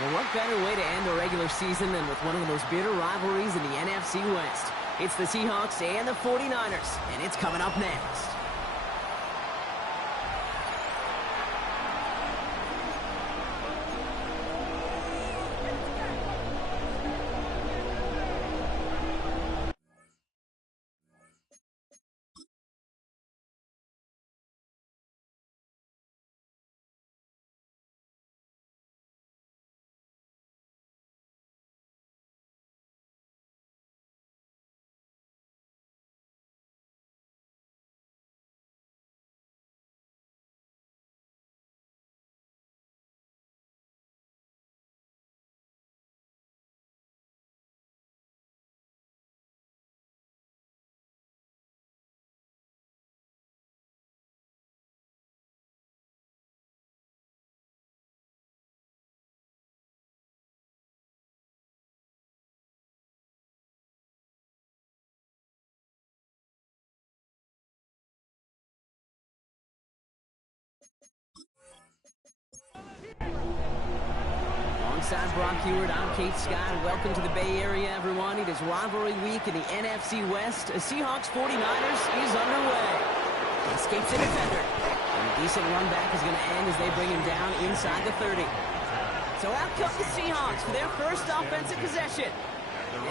Well, what better way to end a regular season than with one of the most bitter rivalries in the NFC West? It's the Seahawks and the 49ers, and it's coming up next. Alongside Brock Heward, I'm Kate Scott. Welcome to the Bay Area, everyone. It is rivalry week in the NFC West. A Seahawks 49ers is underway. Escapes the defender. And a decent run back is going to end as they bring him down inside the 30. So out come the Seahawks for their first offensive possession.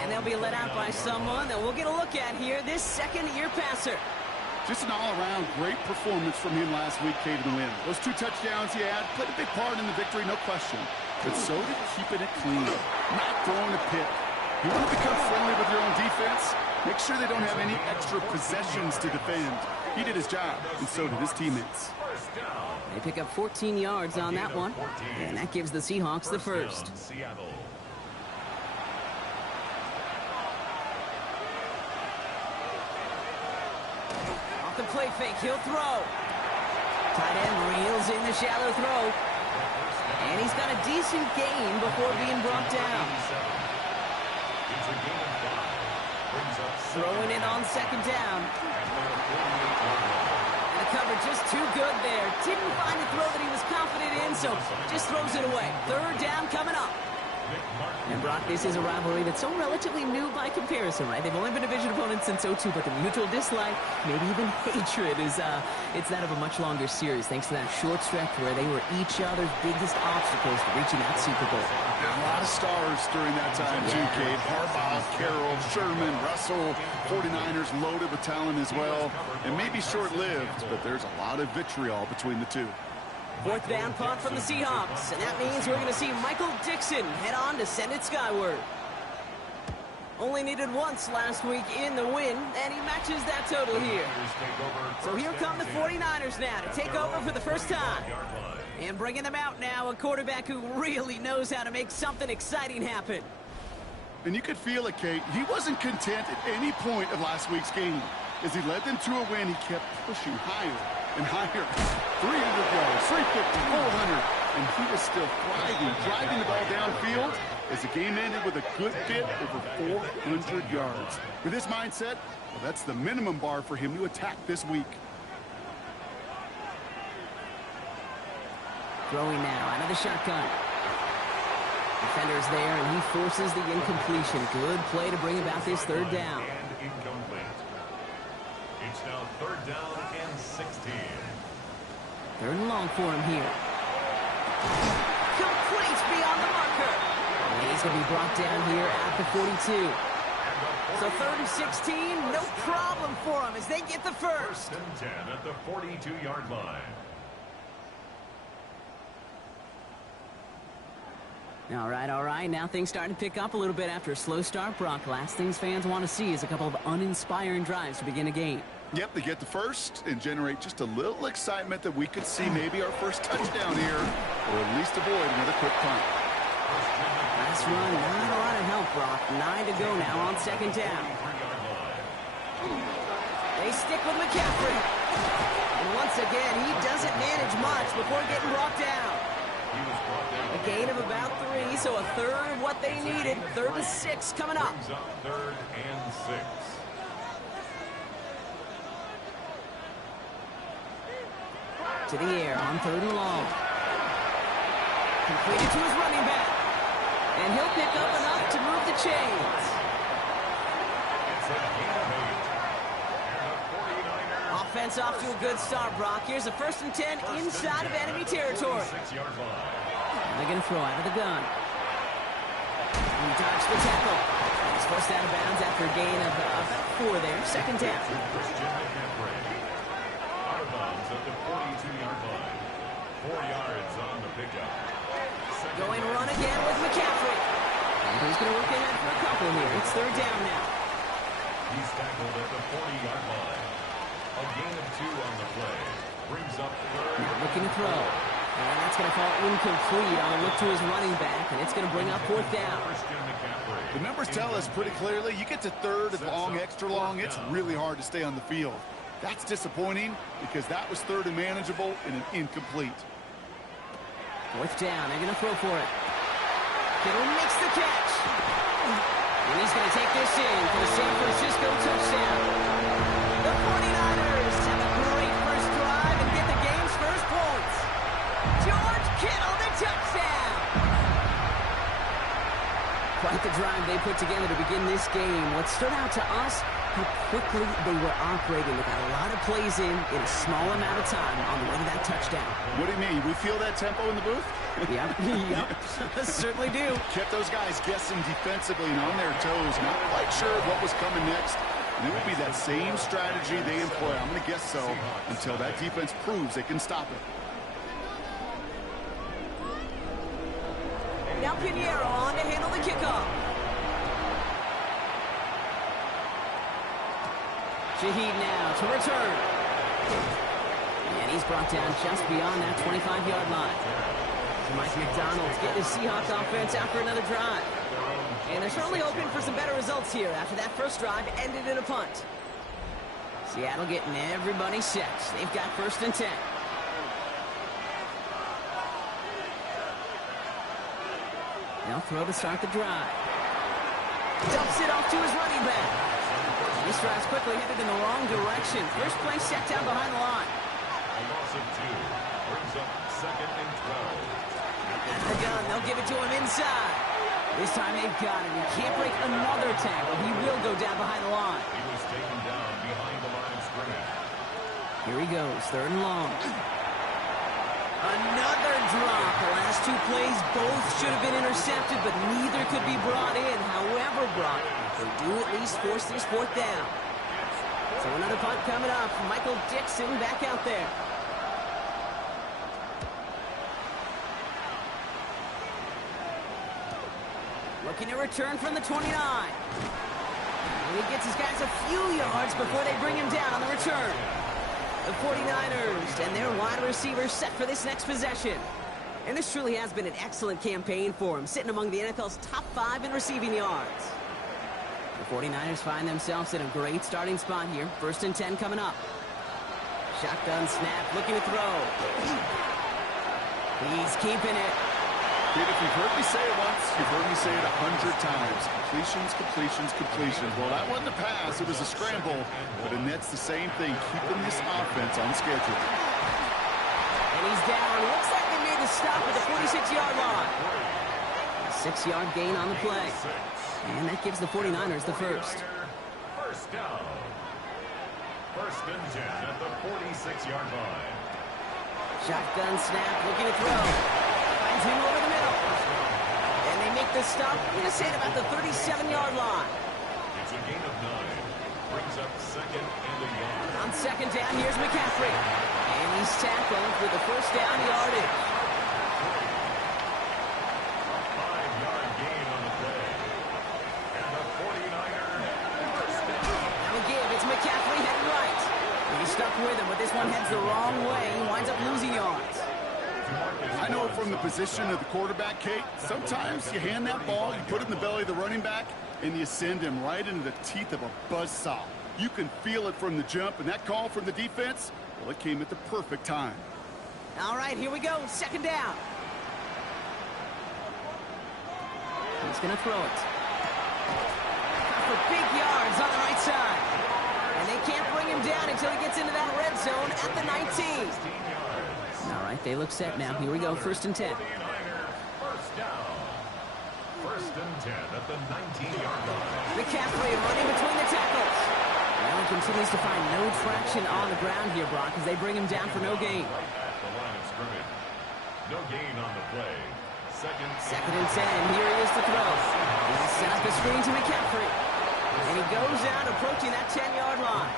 And they'll be let out by someone that we'll get a look at here, this second-year passer. Just an all-around great performance from him last week, Kate, in the win. Those 2 touchdowns he had played a big part in the victory, no question. But so did keeping it clean, not throwing a pick. You want to become friendly with your own defense? Make sure they don't have any extra possessions to defend. He did his job, and so did his teammates. They pick up 14 yards on that one, and that gives the Seahawks the first. Off the play fake, he'll throw. Tight end reels in the shallow throw. And he's got a decent gain before being brought down. Throwing it on second down. And the cover just too good there. Didn't find a throw that he was confident in, so just throws it away. Third down coming up. And Brock, this is a rivalry that's so relatively new by comparison, right? They've only been division opponents since '02, but the mutual dislike, maybe even hatred, is it's that of a much longer series, thanks to that short stretch where they were each other's biggest obstacles to reaching that Super Bowl. A lot of stars during that time, too, Kate. Harbaugh, Carroll, Sherman, Russell, 49ers loaded with talent as well. And maybe short-lived, but there's a lot of vitriol between the two. Fourth down punt from the Seahawks, and that means we're going to see Michael Dixon head on to send it skyward. Only needed once last week in the win, and he matches that total here. So here come the 49ers now to take over for the first time. And bringing them out now, a quarterback who really knows how to make something exciting happen. And you could feel it, Kate. He wasn't content at any point of last week's game. As he led them to a win, he kept pushing higher and higher. 300 yards, 350, 400, and he was still thriving, driving the ball downfield as the game ended with a good bit over 400 yards. With his mindset, well, that's the minimum bar for him to attack this week. Throwing now out of the shotgun. Defender's there, and he forces the incompletion. Good play to bring about this third down. And incomplete. It's now third down and 16. Third and long for him here. Complete beyond the marker. And he's going to be brought down here at the 42. So third and 16, no problem for him as they get the first. First and 10 at the 42-yard line. All right. Now things starting to pick up a little bit after a slow start, Brock. Last things fans want to see is a couple of uninspiring drives to begin a game. Yep, they get the first and generate just a little excitement that we could see maybe our first touchdown here, or at least avoid another quick punt. Last run, not a lot of help, Brock. 9 to go now on second down. They stick with McCaffrey. And once again, he doesn't manage much before getting brought down. A gain of about 3, so a third of what they needed. Third and 6 coming up. Third and 6. To the air on third and long. Completed to his running back. And he'll pick up enough to move the chains. It's a gain of 8. And the 49ers. Offense off to a good start, Brock. Here's a 1st and 10 inside of enemy territory. 46-yard line. They're going to throw out of the gun. He dodged the tackle. He's forced out of bounds after a gain of about 4 there. 2nd down. Christian McCaffrey. Out of bounds at the 42-yard line. 4 yards on the pickup. Going run again with McCaffrey. And he's going to work ahead for a couple here. It's 3rd down now. He's tackled at the 40-yard line. A gain of 2 on the play. Brings up 3rd. Now looking to throw. And that's going to fall incomplete on a look to his running back. And it's going to bring up 4th down. Christian McCaffrey. The numbers tell us pretty clearly, you get to 3rd and long, extra long, it's really hard to stay on the field. That's disappointing because that was 3rd and manageable and an incomplete. 4th down. They're going to throw for it. Kittle makes the catch. And he's going to take this in for the San Francisco touchdown. The 49ers have a great first drive and get the game's first points. George Kittle, the touchdown. Quite the drive they put together to begin this game. What stood out to us, how quickly they were operating. They got a lot of plays in a small amount of time on the way to that touchdown. What do you mean? We feel that tempo in the booth? Yep, certainly do. Kept those guys guessing defensively and on their toes, not quite sure what was coming next. And it will be that same strategy they employ, I'm going to guess so, until that defense proves they can stop it. Now Pinheiro on to handle the kickoff. Shaheed now to return. And he's brought down just beyond that 25-yard line. So Mike McDonald's getting his Seahawks offense out for another drive. And they're certainly hoping for some better results here after that first drive ended in a punt. Seattle getting everybody set. They've got 1st and 10. Now throw to start the drive. Dumps it off to his running back. This drive's quickly headed in the wrong direction. First play set down behind the line. A loss of 2. Brings up 2nd and 12. At the gun, they'll give it to him inside. This time they've got him. He can't break another tackle. He will go down behind the line. He was taken down behind the line of scrimmage. Here he goes, 3rd and long. Another drop. The last 2 plays both should have been intercepted, but neither could be brought in. However, Brock, they do at least force this 4th down. So another punt coming up. Michael Dixon back out there. Looking to return from the 29. And he gets his guys a few yards before they bring him down on the return. The 49ers and their wide receivers set for this next possession. And this truly has been an excellent campaign for him, sitting among the NFL's top 5 in receiving yards. The 49ers find themselves in a great starting spot here. 1st and 10 coming up. Shotgun snap, looking to throw. He's keeping it. Kid, if you've heard me say it once, you've heard me say it 100 times. Completions, completions, completions. Well, that wasn't a pass. It was a scramble. But it nets the same thing, keeping this offense on schedule. And he's down. Looks like they made the stop at the 46-yard line. A 6-yard gain on the play. And that gives the 49ers the first. First down. 1st and 10 at the 46-yard line. Shotgun snap, looking to throw. Finds him over the middle. And they make the stop, I'm going to say at about the 37-yard line. It's a gain of 9. Brings up 2nd and a yard. On 2nd down, here's McCaffrey. And he's tackled with the 1st down yardage. A 5-yard gain on the play. And the 49ers first down. Now give, it's McCaffrey heading right. And he's stuck with him, but this one heads the wrong way. He winds up losing yards. I know from the position of the quarterback, Kate, sometimes you hand that ball, you put it in the belly of the running back, and you send him right into the teeth of a buzzsaw. You can feel it from the jump, and that call from the defense, well, it came at the perfect time. All right, here we go. 2nd down. He's going to throw it. For big yards on the right side. And they can't bring him down until he gets into that red zone at the 19. All right, they look set now. Here we go, 1st and 10. First down. First and 10 at the 19-yard line. McCaffrey running between the tackles. Well, he continues to find no traction on the ground here, Brock, as they bring him down for no gain. Right at the line of scrimmage. No gain on the play. Second and 10. Here he is to throw. He'll set up the screen to McCaffrey. And he goes out approaching that 10-yard line.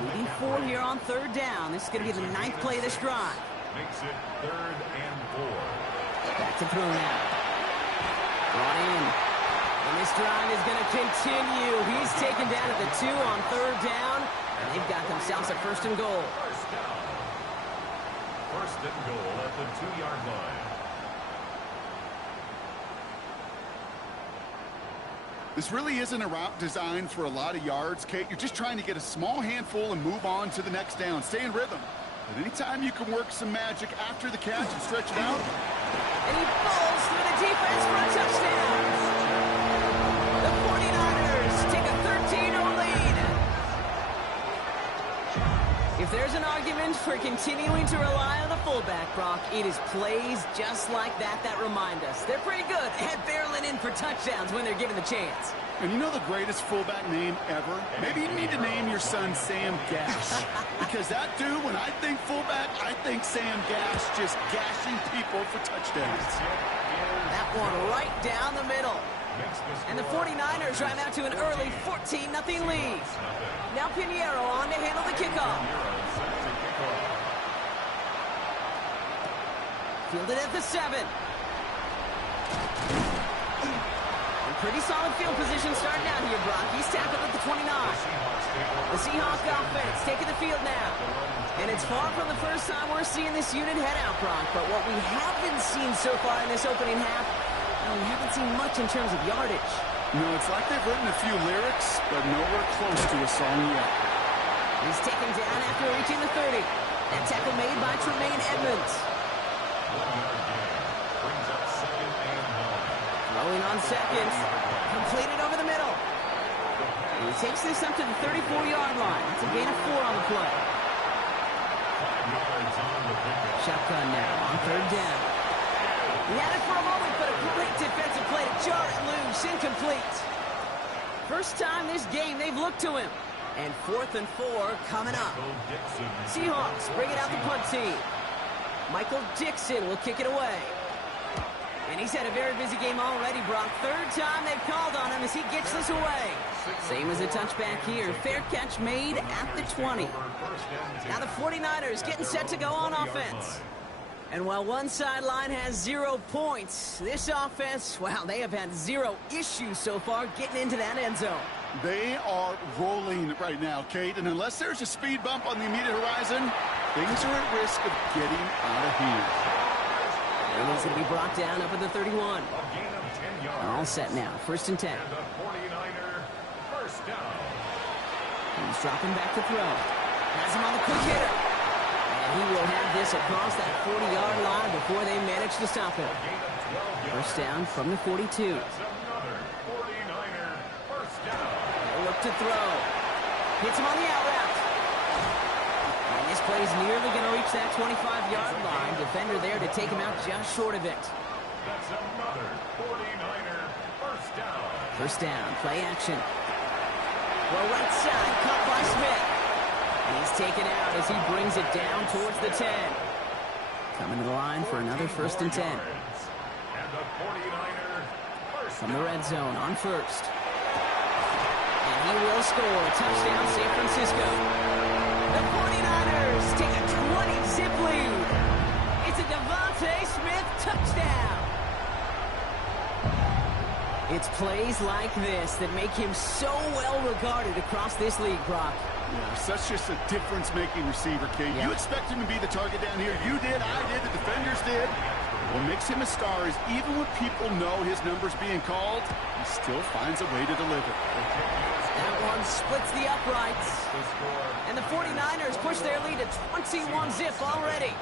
Leading 4 here on third down. This is going to be the 9th play of this drive. Makes it 3rd and 4. Back to throw now. Brought in. And this drive is going to continue. He's taken down at the 2 on third down. And they've got themselves a first and goal. First down. First and goal at the 2-yard line. This really isn't a route designed for a lot of yards, Kate. You're just trying to get a small handful and move on to the next down. Stay in rhythm. But anytime you can work some magic after the catch and stretch it out. And he falls through the defense for a touchdown. The 49ers take a 13-0 lead. If there's an argument for continuing to rely on the fullback, Brock, it is plays just like that that remind us. They're pretty good at barreling in for touchdowns when they're given the chance. And you know the greatest fullback name ever? Maybe you need to name your son Sam Gash. Because that dude, when I think fullback, I think Sam Gash just gashing people for touchdowns. That one right down the middle. And the 49ers drive out to an early 14-0 lead. Now Pinheiro on to handle the kickoff. Fielded at the 7. Pretty solid field position starting out here, Brock. He's tackled at the 29. The Seahawks offense taking the field now. And it's far from the first time we're seeing this unit head out, Brock. But what we haven't seen so far in this opening half, well, we haven't seen much in terms of yardage. No, it's like they've written a few lyrics, but nowhere close to a song yet. He's taken down after reaching the 30. That tackle made by Tremaine Edmonds. Throwing on seconds. Completed over the middle. He takes this up to the 34-yard line. That's a gain of 4 on the play. Shotgun now on third down. He had it for a moment, but a great defensive play to jar it loose. Incomplete. First time this game they've looked to him. And 4th and 4 coming up. Seahawks bring it out the punt team. Michael Dixon will kick it away. And he's had a very busy game already, Brock. 3rd time they've called on him as he gets this away. Same as a touchback here. Fair catch made at the 20. Now the 49ers getting set to go on offense. And while one sideline has 0 points, this offense, wow, they have had 0 issues so far getting into that end zone. They are rolling right now, Kate. And unless there's a speed bump on the immediate horizon, things are at risk of getting out of hand. And he's going to be brought down up at the 31. A gain of 10 yards. All set now. 1st and 10. And the 49er first down. He's dropping back to throw. Has him on the quick hitter. And he will have this across that 40-yard line before they manage to stop him. First down from the 42. That's another 49er first down. They'll look to throw. Hits him on the out route. And this play's nearly going to reach that 25-yard line. Defender there to take him out just short of it. That's another 49er first down. First down, play action. Well, right side, caught by Smith. And he's taken out as he brings it down towards the 10. Coming to the line for another 1st and 10. And the 49er first From the red zone on first. And he will score. Touchdown, San Francisco. The 49ers take a 20-zip lead. It's a Devontae Smith touchdown. It's plays like this that make him so well regarded across this league, Brock. Yeah, such just a difference-making receiver, Kate. Yeah. You expect him to be the target down here. You did, I did, the defenders did. What makes him a star is even when people know his number's being called, he still finds a way to deliver. That one splits the uprights. And the 49ers push their lead to 21-zip already.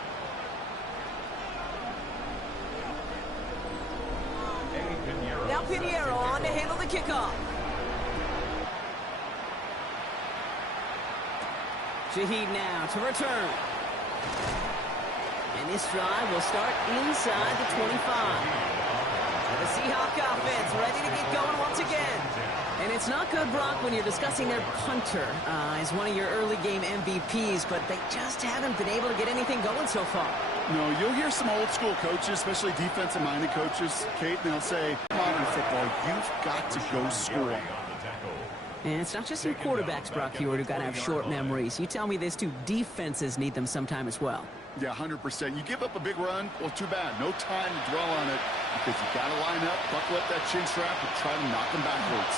Now Pinheiro on to handle the kickoff. Shaheed now to return. And this drive will start inside the 25. To The Seahawk offense ready to get going once again. And it's not good, Brock, when you're discussing their punter as one of your early game MVPs, but they just haven't been able to get anything going so far. No, you'll hear some old school coaches, especially defensive-minded coaches, Kate, and they'll say, modern football, you've got to go score. And it's not just your quarterbacks, Brock Hewitt, who got to have short memories. You tell me this too, defenses need them sometime as well. Yeah, 100%. You give up a big run, well, too bad. No time to dwell on it because you got to line up, buckle up that chin strap, and try to knock them backwards.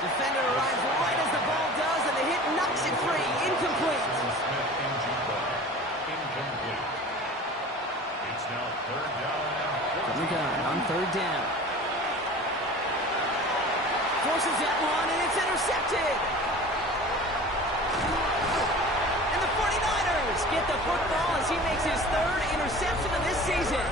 Defender arrives right as the ball does, and the hit knocks it free. Incomplete. It's now third down. From the gun on third down. Forces that one, and it's intercepted. And the 49ers get the football as he makes his third interception of this season.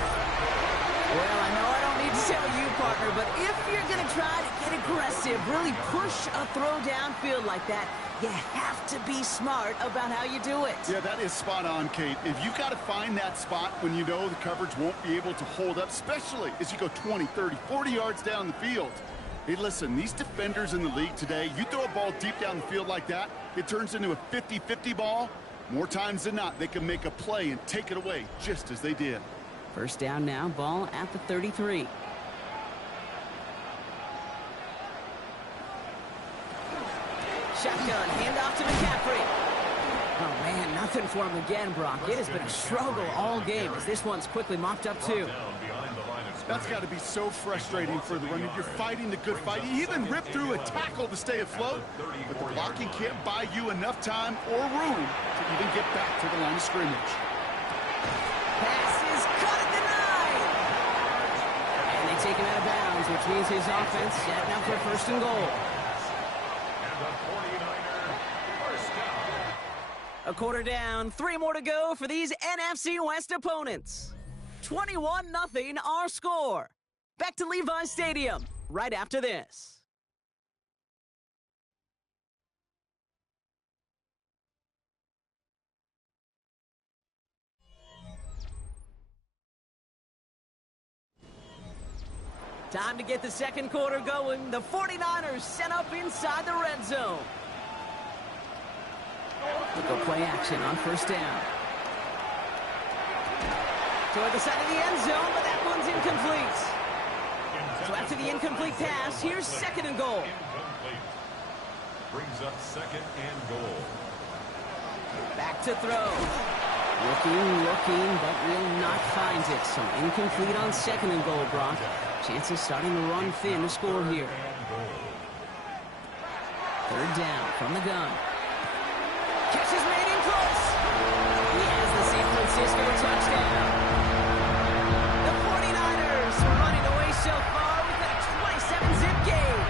Well, I know I don't need to tell you, partner, but if you're going to try to get aggressive, really push a throw downfield like that, you have to be smart about how you do it. Yeah, that is spot on, Kate. If you've got to find that spot when you know the coverage won't be able to hold up, especially as you go 20, 30, 40 yards down the field. Hey, listen, these defenders in the league today, you throw a ball deep down the field like that, it turns into a 50-50 ball. More times than not, they can make a play and take it away just as they did. First down now, ball at the 33. Shotgun, handoff to McCaffrey. Oh, man, nothing for him again, Brock. It has been a struggle all game as this one's quickly mopped up, too. That's got to be so frustrating for the runner. You're fighting the good fight. You even rip through a tackle to stay afloat, but the blocking can't buy you enough time or room to even get back to the line of scrimmage. Pass is caught at the 9. And they take him out of bounds, which means his offense setting up for first and goal. A quarter down, 3 more to go for these NFC West opponents. 21-0 our score. Back to Levi Stadium right after this. Time to get the second quarter going. The 49ers set up inside the red zone. We'll go play action on first down. Toward the side of the end zone, but that one's incomplete. So after the incomplete pass, here's second and goal. Incomplete. Brings up second and goal. Back to throw. Looking, but will not find it. So incomplete on second and goal, Brock. Chances starting to run thin to score here. Third down from the gun. Catch is made in close. He has the San Francisco touchdown. The 49ers are running away so far with a 27-zip game.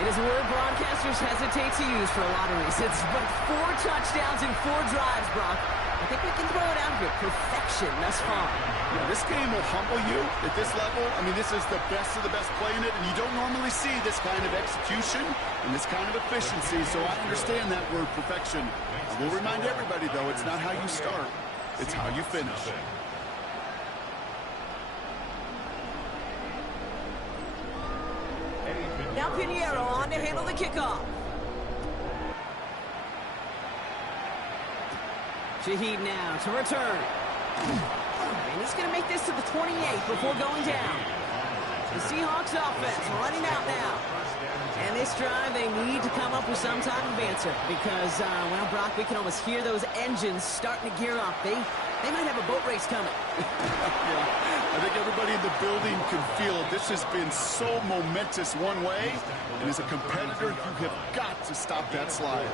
It is a word broadcasters hesitate to use for a lot of reasons, but 4 touchdowns in 4 drives, Brock. I think we can throw it out here. Perfection thus far. Yeah, this game will humble you at this level. I mean, this is the best of the best playing it, and you don't normally see this kind of execution and this kind of efficiency, so I understand that word perfection. I will remind everybody, though, it's not how you start, it's how you finish. Now Pinheiro on to handle the kickoff. Shaheed now to return. And he's going to make this to the 28 before going down. The Seahawks offense running out now. And this drive, they need to come up with some type of answer because, well, Brock, we can almost hear those engines starting to gear up. They might have a boat race coming. Yeah, I think everybody in the building can feel it. This has been so momentous one way, and as a competitor, you have got to stop that slide.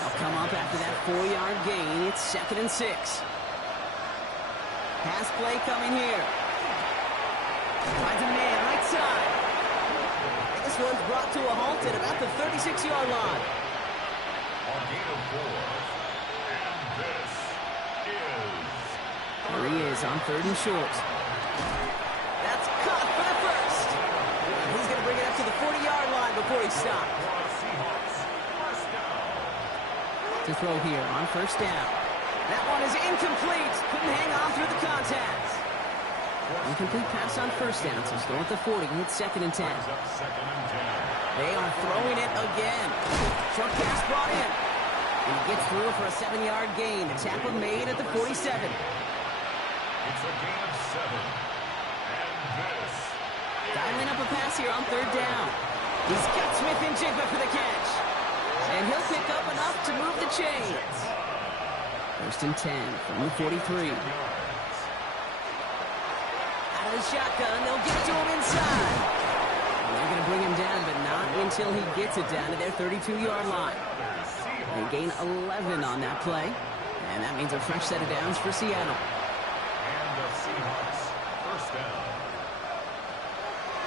They'll come up after that 4-yard gain. It's 2nd and 6. Pass play coming here. Finds a man right side. This one's brought to a halt at about the 36-yard line. On gain of 4. And this is... There he is on 3rd and short. That's caught for the first. He's going to bring it up to the 40-yard line before he stops. To throw here on first down. That one is incomplete. Couldn't hang on through the contact. Incomplete pass on first down, so still at the 40. It's 2nd and 10. They are throwing it again. Short pass brought in. And he gets through for a 7-yard gain. The tackle made at the 47. It's a gain of 7. And this. Dialing up a pass here on 3rd down. He's got Smith and Jigba for the catch. And he'll pick up enough to move the chains. 1st and 10 from the 43. Out of the shotgun, they'll get to him inside. And they're going to bring him down, but not until he gets it down to their 32-yard line. They gain 11 on that play. And that means a fresh set of downs for Seattle. And the Seahawks, 1st down.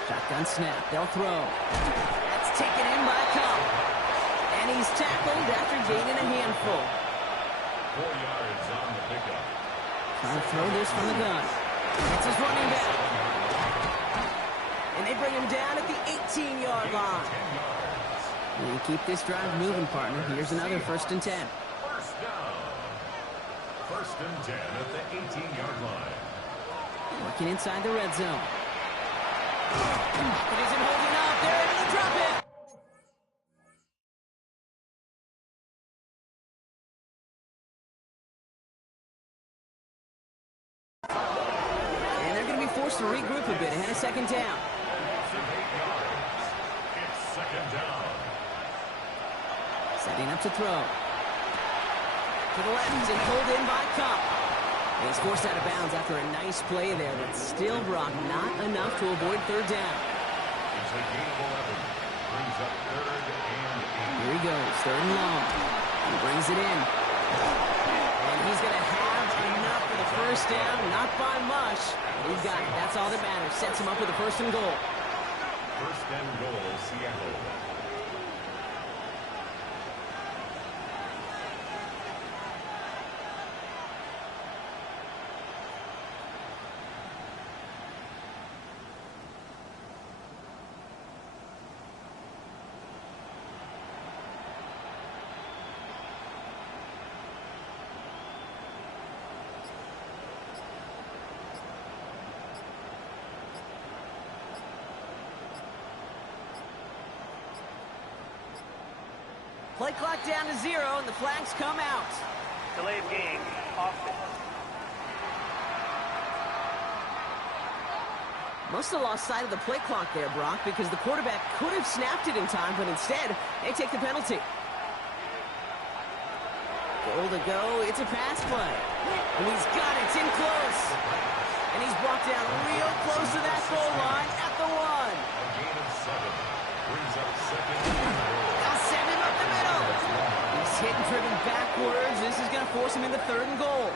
Shotgun snap, they'll throw. That's taken in by Cup. And he's tackled after gaining a handful. 4 yards on the pickup. Trying to throw this from the gun. It's his running back. And they bring him down at the 18-yard line. 10 yards. And keep this drive moving, partner. Here's another 1st and 10. 1st down. 1st and 10 at the 18-yard line. Working inside the red zone. It isn't holding up. They're able to drop it. And they're going to be forced to regroup a bit ahead of 2nd down. Loss of 8 yards. It's 2nd down. Setting up to throw. To the left and pulled in by Cup. And he's forced out of bounds after a nice play there, but still, Brock, not enough to avoid 3rd down. It's a gain of 11. Brings up 3rd and 8. Here he goes, 3rd and long. He brings it in. And he's going to have enough for the 1st down, not by much. He's got it. That's all that matters. Sets him up with a 1st and goal. 1st and goal, Seattle. Play clock down to 0, and the flags come out. Delay of game, offense. Must have lost sight of the play clock there, Brock, because the quarterback could have snapped it in time, but instead, they take the penalty. Goal to go. It's a pass play. And he's got it. It's in close. And he's brought down real close to that goal line at the 1. A gain of 7. Brings up 2nd and goal. They'll send him up the middle. He's hit and driven backwards. This is going to force him into 3rd and goal.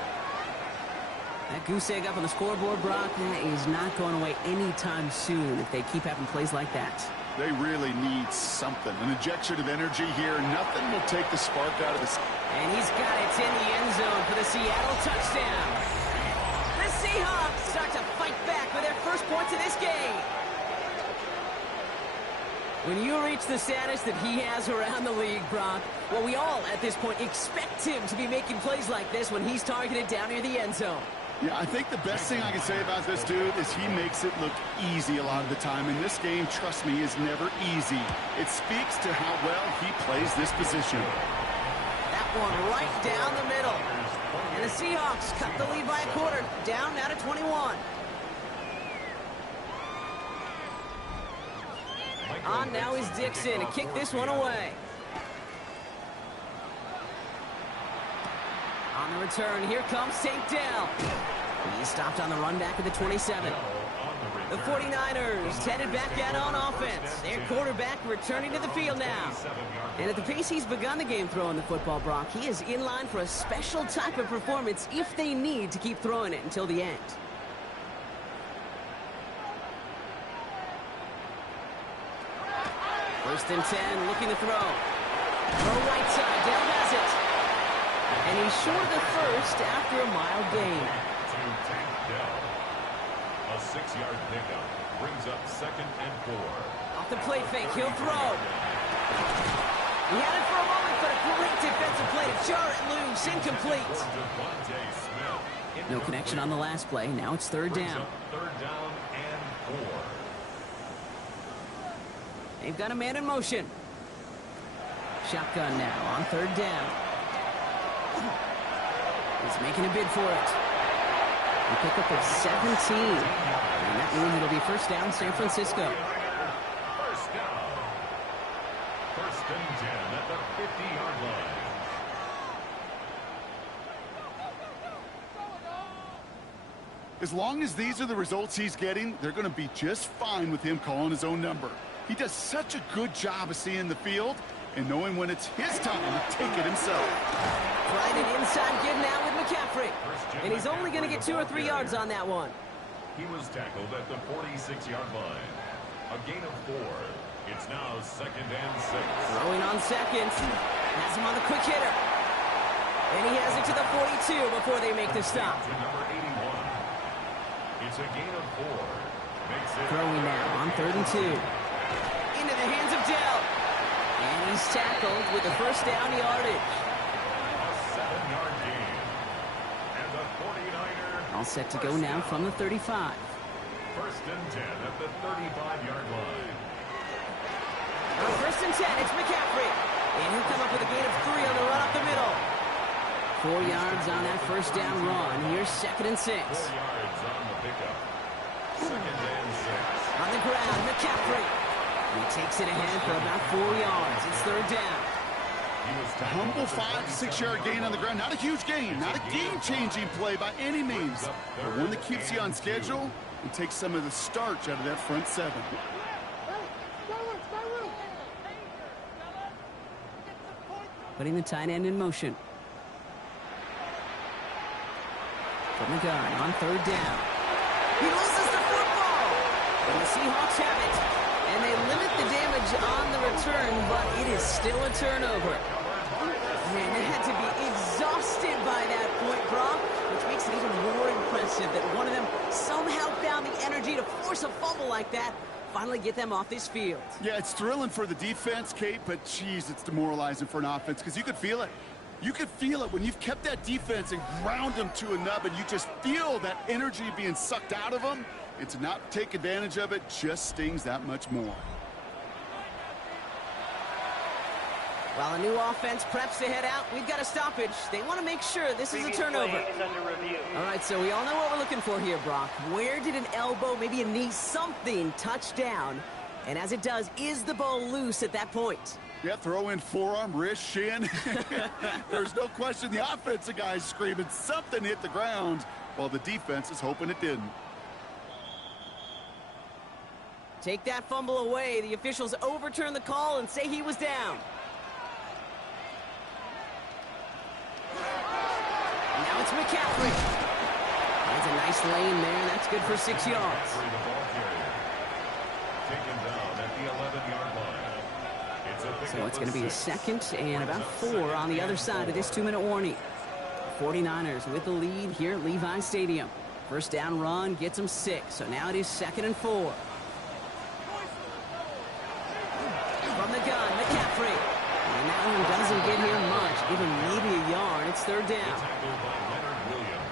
That goose egg up on the scoreboard, Brock, that is not going away anytime soon if they keep having plays like that. They really need something. An injection of energy here. Nothing will take the spark out of this. And he's got it in the end zone for the Seattle touchdown. The Seahawks start to fight back with their first points of this game. When you reach the status that he has around the league, Brock, well, we all at this point expect him to be making plays like this when he's targeted down near the end zone. Yeah, I think the best thing I can say about this dude is he makes it look easy a lot of the time. And this game, trust me, is never easy. It speaks to how well he plays this position. That one right down the middle. And the Seahawks cut the lead by a quarter, down now to 21. On now is Dixon to kick this one away. On the return, here comes St. Dell. He's stopped on the run back at the 27. The 49ers headed back out on offense. Their quarterback returning to the field now. And at the pace he's begun the game throwing the football, Brock, he is in line for a special type of performance if they need to keep throwing it until the end. First and 10, looking to throw. Throw right side, Dell has it. And he's short of the first after a mild gain. To Tank Dell. A 6-yard pickup brings up 2nd and 4. Off the play fake, he'll throw. He had it for a moment, but a great defensive play to jar it loose. moves, incomplete. No connection on the last play. Now it's third down. Third down and 4. They've got a man in motion. Shotgun now on third down. He's making a bid for it. A pickup of 17. And that means it'll be first down, San Francisco. First down. First and 10 at the 50-yard line. As long as these are the results he's getting, they're going to be just fine with him calling his own number. He does such a good job of seeing the field and knowing when it's his time to take it himself. Trying an inside give now with McCaffrey. And he's only going to get 2 or 3 yards on that one. He was tackled at the 46-yard line. A gain of 4. It's now second and 6. Throwing on second. Has him on the quick hitter. And he has it to the 42 before they make the stop. To number 81. It's a gain of 4. Makes it Throwing now on third and 2. Into the hands of Dell. And he's tackled with the first down yardage. a 7-yard gain. And the 49er. All set to go now from the 35. First and 10 at the 35-yard line. On first and 10, it's McCaffrey. And he'll come up with a gain of 3 on the run up the middle. 4 yards on that first down run. Here's second and 6. 4 yards on the pickup. Second and 6. On the ground, McCaffrey. He takes it ahead for about 4 yards. It's third down. A humble 5 to 6 yard gain on the ground. Not a huge gain, not a game-changing play by any means, but one that keeps you on schedule and takes some of the starch out of that front 7. Putting the tight end in motion. From the gun on third down. He loses the football. And the Seahawks have it. And they limit the damage on the return, but it is still a turnover. Man, they had to be exhausted by that point, Brock, which makes it even more impressive that one of them somehow found the energy to force a fumble like that, finally get them off this field. Yeah, it's thrilling for the defense, Kate, but geez, it's demoralizing for an offense because you could feel it. You could feel it when you've kept that defense and ground them to a nub, and you just feel that energy being sucked out of them. And to not take advantage of it just stings that much more. While a new offense preps to head out, we've got a stoppage. They want to make sure this is a turnover. Is under review. All right, so we all know what we're looking for here, Brock. Where did an elbow, maybe a knee, something touch down? And as it does, is the ball loose at that point? Yeah, throw in forearm, wrist, shin. There's no question the offensive guy's screaming something hit the ground while the defense is hoping it didn't. Take that fumble away. The officials overturn the call and say he was down. And now it's McCaffrey. That's a nice lane there. That's good for 6 yards. Taken down at the 11-yard line. So it's going to be a second and about 4 on the other side of this 2-minute warning. 49ers with the lead here at Levi Stadium. First down run gets them 6. So now it is second and 4. From the gun, McCaffrey. And that one doesn't get here much. Give him maybe a yard. It's third down.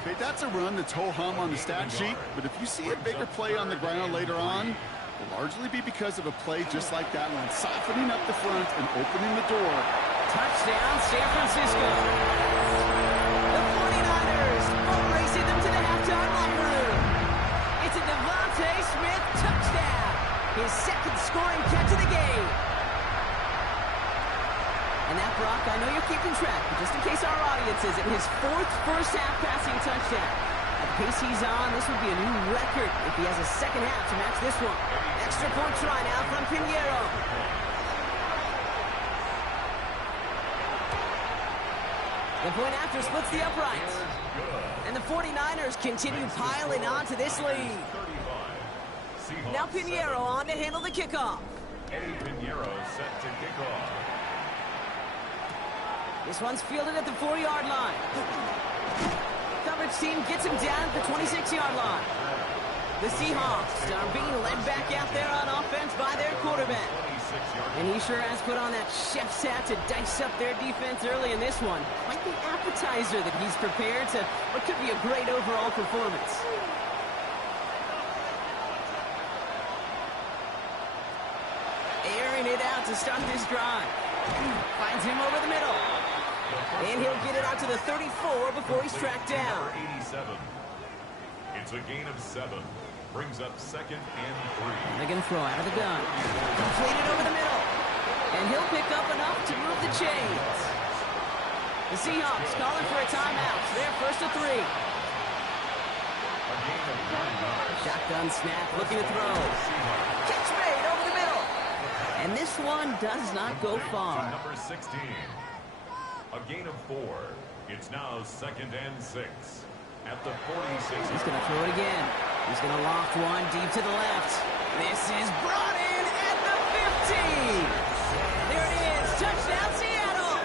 Okay, that's a run that's ho-hum on the stat sheet, but if you see a bigger play on the ground later on, it'll largely be because of a play just like that one, softening up the front and opening the door. Touchdown, San Francisco. The 49ers boat racing them to the halftime locker room. It's a Devontae Smith touchdown. His second scoring catch of the game. And that, Brock, I know you're keeping track, but just in case our audience isn't, his 4th first-half passing touchdown. At the pace he's on, this would be a new record if he has a second half to match this one. Extra point try now from Pinheiro. The point after splits the uprights. And the 49ers continue piling on to this lead. Now Pinheiro on to handle the kickoff. Eddie Pinheiro set to kick off. This one's fielded at the 4-yard line. Coverage team gets him down at the 26-yard line. The Seahawks are being led back out there on offense by their quarterback. And he sure has put on that chef's hat to dice up their defense early in this one. Quite the appetizer that he's prepared to what could be a great overall performance. Airing it out to start this drive. Finds him over the middle. And he'll get it out to the 34 before he's tracked down. 87. It's a gain of 7. Brings up 2nd and 3. They're going to throw out of the gun. Completed over the middle. And he'll pick up enough to move the chains. The Seahawks calling for a timeout. They're first to 3. A gain of 1 yard. Shotgun snap, looking to throw. Catch made over the middle. And this one does not go far. Number 16. A gain of 4. It's now 2nd and 6. At the 46. He's going to throw it again. He's going to loft one deep to the left. This is brought in at the 15. There it is. Touchdown, Seattle.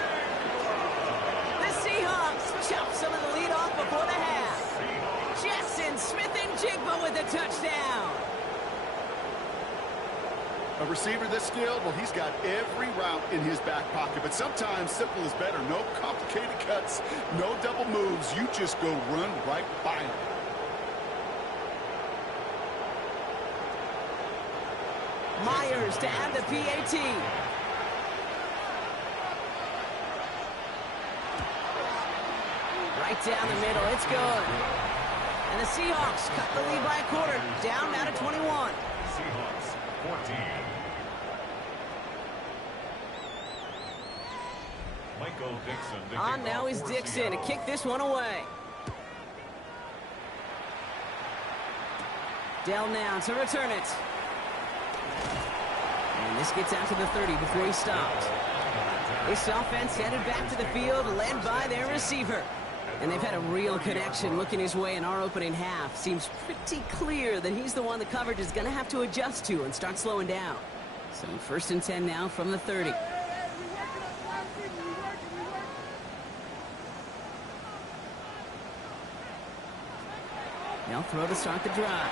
The Seahawks chop some of the lead off before the half. Jackson Smith and Jigba with the touchdown. A receiver this skilled, well, he's got every route in his back pocket. But sometimes simple is better. No complicated cuts, no double moves. You just go run right by him. Myers to add the PAT. Right down the middle. It's good. And the Seahawks cut the lead by a quarter. Down now to 21. Seahawks 14. Michael Dixon. On now is Dixon to kick this one away. Dell now to return it. And this gets out to the 30 before he stops. This offense headed back to the field, led by their receiver. And they've had a real connection looking his way in our opening half. Seems pretty clear that he's the one the coverage is going to have to adjust to and start slowing down. So 1st and 10 now from the 30. They'll throw to start the drive.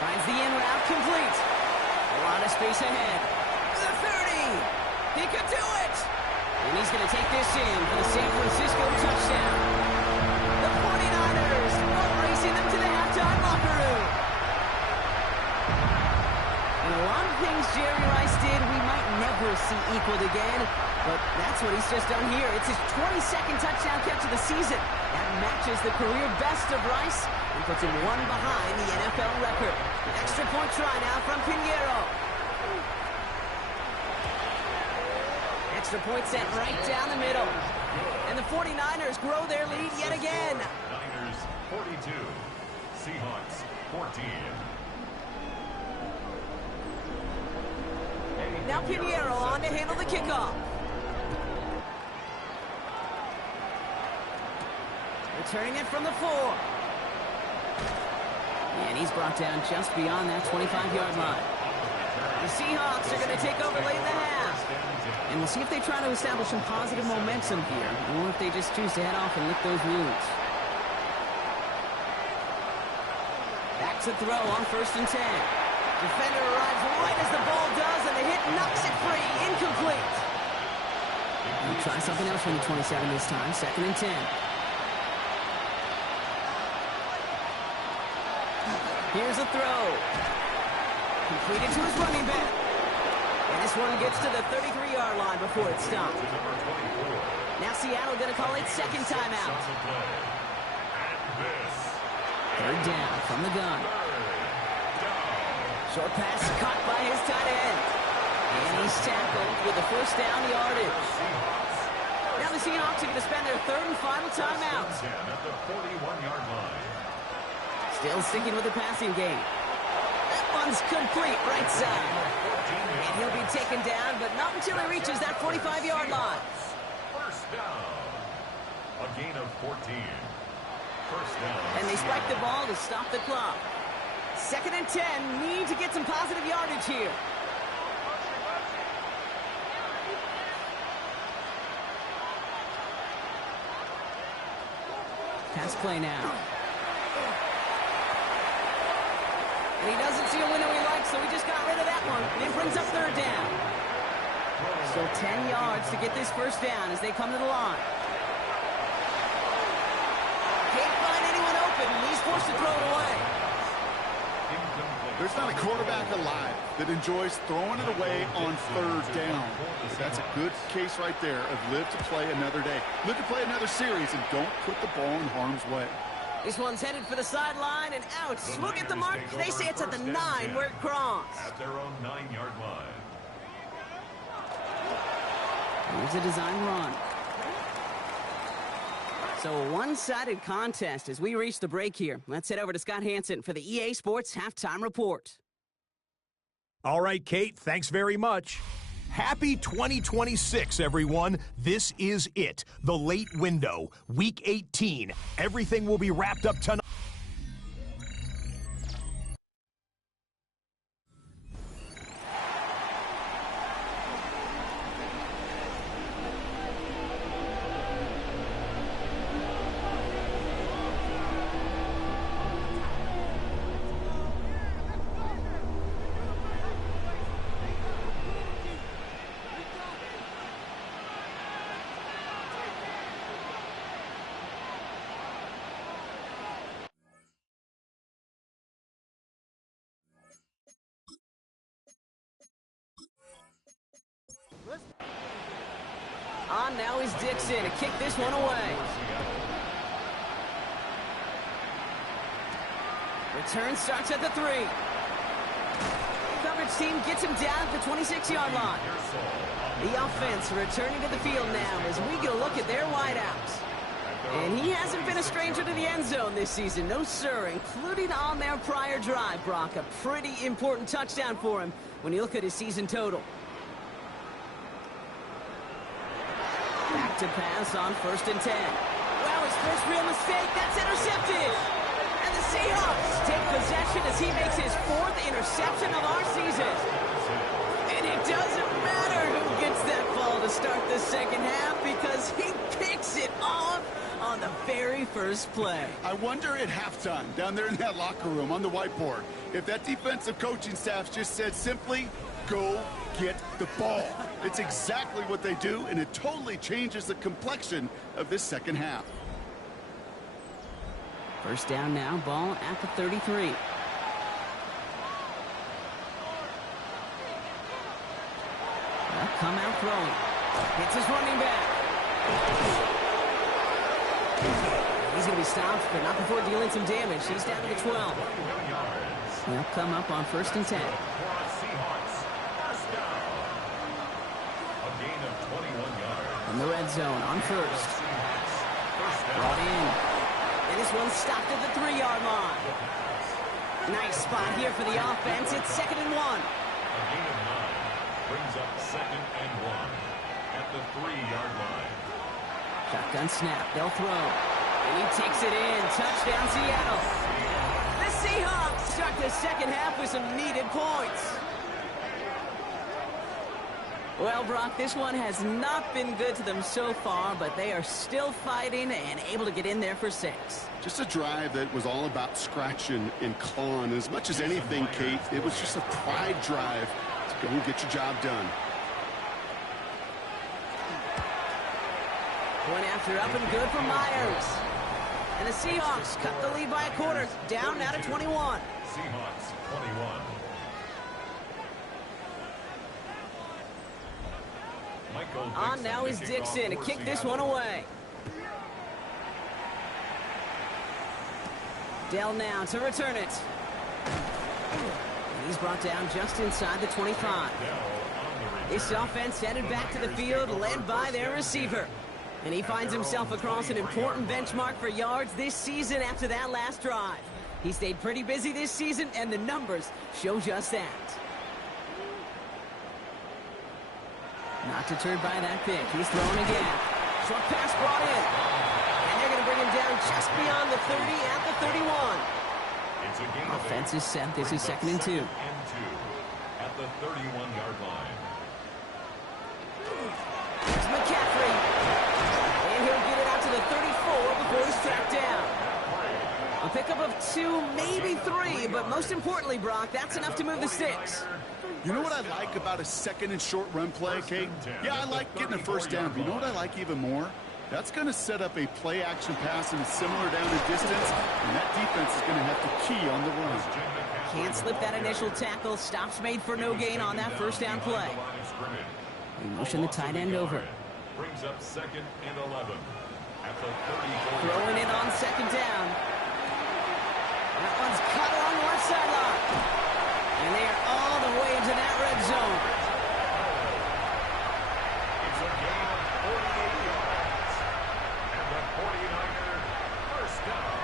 Finds the in route complete. A lot of space ahead. The 30. He could do it. And he's going to take this in for the San Francisco touchdown. The 49ers are racing them to the halftime locker room. And a lot of things Jerry Rice did we might never see equaled again. But that's what he's just done here. It's his 22nd touchdown catch of the season. That matches the career best of Rice and puts him one behind the NFL record. Extra point try now from Pinheiro. Extra point set right down the middle. And the 49ers grow their lead yet again. Niners 42. Seahawks 14. Now Pinheiro on to handle the kickoff. Returning it from the 4. And he's brought down just beyond that 25-yard line. The Seahawks are going to take over late in the half. And we'll see if they try to establish some positive momentum here, or if they just choose to head off and lick those wounds. Back to throw on 1st and 10. Defender arrives right as the ball does, and the hit knocks it free. Incomplete. We'll try something else from the 27 this time. 2nd and 10. Here's a throw. Completed to his running back. And this one gets to the 33-yard line before it stopped. Now Seattle going to call it 2nd timeout. 3rd down from the gun. Short pass caught by his tight end. And he's tackled with the 1st down yardage. Now the Seahawks are going to spend their 3rd and final timeout. At the 41-yard line. Still sticking with the passing game. That one's complete right side. And he'll be taken down, but not until he reaches that 45-yard line. 1st down. A gain of 14. 1st down. And they spike the ball to stop the clock. 2nd and 10. Need to get some positive yardage here. Pass play now. And he doesn't see a window he likes, so he just got rid of that one. And it brings up 3rd down. So 10 yards to get this 1st down as they come to the line. to throw it away. There's not a quarterback alive that enjoys throwing it away on third down. That's a good case right there of live to play another day. Live to play another series and don't put the ball in harm's way. This one's headed for the sideline and out. Look at the mark. They say it's at the 9 where it crossed. At their own 9-yard line. Here's a design run. So a one-sided contest as we reach the break here. Let's head over to Scott Hansen for the EA Sports Halftime Report. All right, Kate, thanks very much. Happy 2026, everyone. This is it, the late window, Week 18. Everything will be wrapped up tonight. On now is Dixon to kick this one away. Return starts at the 3. Coverage team gets him down at the 26-yard line. The offense returning to the field now as we get a look at their wideouts. And he hasn't been a stranger to the end zone this season. No, sir, including on their prior drive, Brock. A pretty important touchdown for him when you look at his season total. Back to pass on 1st and 10. Well, his first real mistake, that's intercepted. And the Seahawks take possession as he makes his 4th interception of our season. And it doesn't matter who gets that ball to start the second half because he picks it off on the very first play. I wonder at halftime, down there in that locker room on the whiteboard, if that defensive coaching staff just said simply, go get the ball. It's exactly what they do, and it totally changes the complexion of this second half. First down now, ball at the 33. Well, come out throwing. Hits his running back. He's going to be stopped, but not before dealing some damage. He's down to the 12. They'll come up on 1st and 10. From the red zone on 1st. Brought in. And this one's stopped at the 3-yard line. Nice spot here for the offense. It's 2nd and 1. A gain of 9 brings up 2nd and 1 at the 3-yard line. Shotgun snap. They'll throw. And he takes it in. Touchdown, Seattle. The Seahawks start the second half with some needed points. Well, Brock, this one has not been good to them so far, but they are still fighting and able to get in there for 6. Just a drive that was all about scratching and clawing. As much as anything, Kate, it was just a pride drive to go and get your job done. Point after up and good for Myers. And the Seahawks cut the lead by a quarter, down now to 21. Seahawks 21. On now is Dixon to kick this one away. Dell now to return it. And he's brought down just inside the 25. This offense headed back to the field, led by their receiver. And he finds himself across an important benchmark for yards this season after that last drive. He stayed pretty busy this season, and the numbers show just that. Not deterred by that pick. He's throwing again. Short pass brought in. And they're going to bring him down just beyond the 30 at the 31. Offense is set. This is 2nd and 2. At the 31-yard line. Here's McCaffrey. And he'll get it out to the 34 before he's tracked down. A pickup of 2, maybe 3, but most importantly, Brock, that's enough to move the sticks. You know what I like about a 2nd and short run play, Kate? Yeah, I like getting a first down, but you know what I like even more? That's going to set up a play-action pass and similar down and distance, and that defense is going to have to key on the run. Can't slip that initial tackle. Stops made for no gain on that first down play. We motion the tight end over. Brings up 2nd and 11. At the 34. Throwing it on 2nd down. That one's cut along the left sideline. And they are all the way into that red zone. It's a gain of 48 yards. And the 49er first down.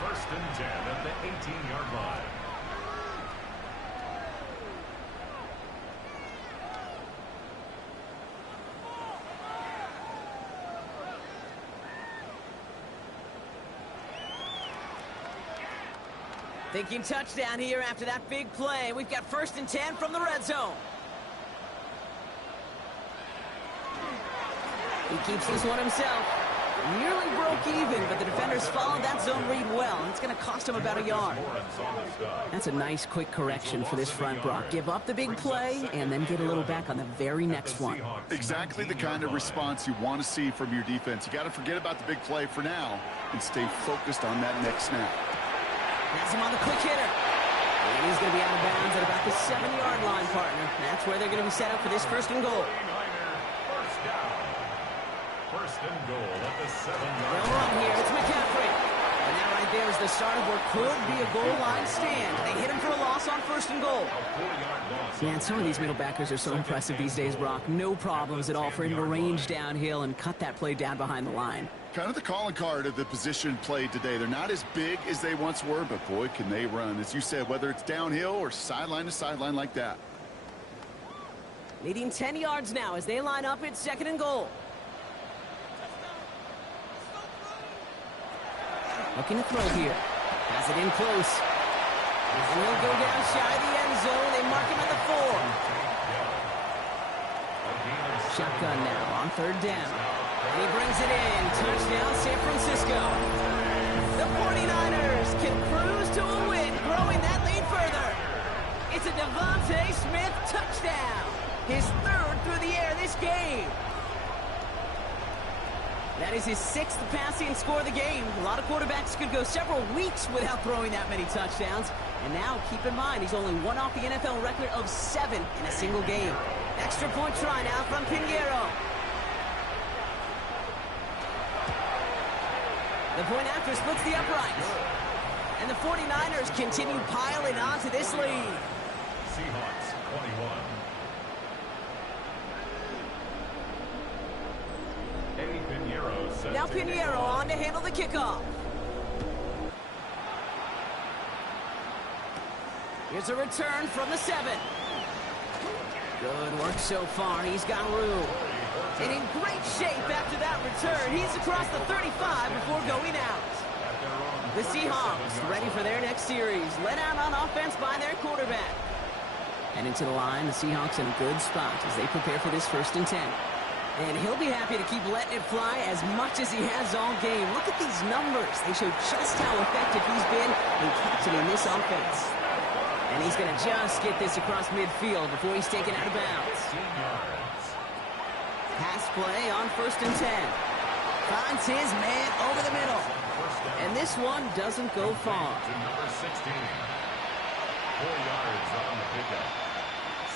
1st and 10 at the 18-yard line. Thinking touchdown here after that big play. We've got 1st and 10 from the red zone. He keeps this one himself. Nearly broke even, but the defenders followed that zone read well. And it's going to cost him about a yard. That's a nice quick correction for this front, Brock. Give up the big play and then get a little back on the very next one. Exactly the kind of response you want to see from your defense. You got to forget about the big play for now and stay focused on that next snap. Has him on the quick hitter. And he's going to be out of bounds at about the 7-yard line, partner. That's where they're going to be set up for this 1st and goal. First down. 1st and goal at the 7-yard They'll run here. It's McCaffrey. And that right there is the start of what could be a goal line stand. They hit him for a loss on 1st and goal. Man, some of these middle backers are so impressive these days, Brock. No problems at all for him to range downhill and cut that play down behind the line. Kind of the calling card of the position played today. They're not as big as they once were, but boy, can they run. As you said, whether it's downhill or sideline to sideline like that. Leading 10 yards now as they line up. It's 2nd and goal. Looking to throw here. Has it in close. And he'll go down shy of the end zone. They mark him at the 4. Shotgun now on 3rd down. And he brings it in. Touchdown, San Francisco. The 49ers can cruise to a win, growing that lead further. It's a Devontae Smith touchdown. His 3rd through the air this game. That is his 6th passing score of the game. A lot of quarterbacks could go several weeks without throwing that many touchdowns. And now, keep in mind, he's only one off the NFL record of 7 in a single game. Extra point try now from Pinheiro. The point after splits the uprights. And the 49ers continue piling on to this lead. Seahawks 21. Eddie Pinheiro set Now Pinheiro on to handle the kickoff. Here's a return from the 7. Good work so far. He's got room. And in great shape after that return. He's across the 35 before going out. The Seahawks ready for their next series. Let out on offense by their quarterback. And into the line, the Seahawks in a good spot as they prepare for this 1st and 10. And he'll be happy to keep letting it fly as much as he has all game. Look at these numbers. They show just how effective he's been in captaining this offense. And he's going to just get this across midfield before he's taken out of bounds. Pass play on 1st and 10. Finds his man over the middle. And this one doesn't go far. To number 16. 4 yards on the pickup.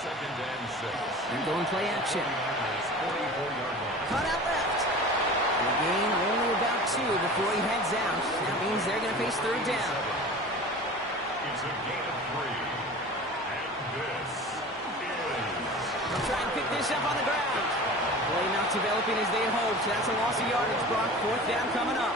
2nd and 6. And going play action. 44-yard line. Cut out left. And a gain only about 2 before he heads out. That means they're going to face 3rd down. It's a gain of 3. And this is... They'll try and pick this up on the ground. Play not developing as they hoped. That's a loss of yardage, Brock. 4th down coming up.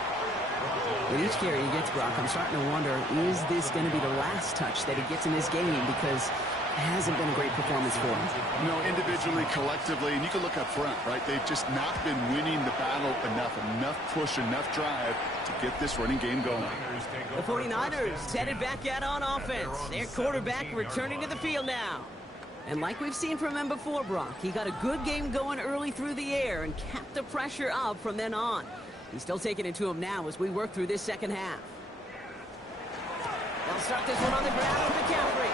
With each carry he gets, Brock, I'm starting to wonder, is this going to be the last touch that he gets in this game? Because it hasn't been a great performance for him. You know, individually, collectively, and you can look up front, right? They've just not been winning the battle enough push, enough drive to get this running game going. The 49ers headed back out on offense. Their quarterback returning to the field now. And like we've seen from him before, Brock, he got a good game going early through the air and kept the pressure up from then on. He's still taking it to him now as we work through this 2nd half. They'll start this one on the ground with McCaffrey.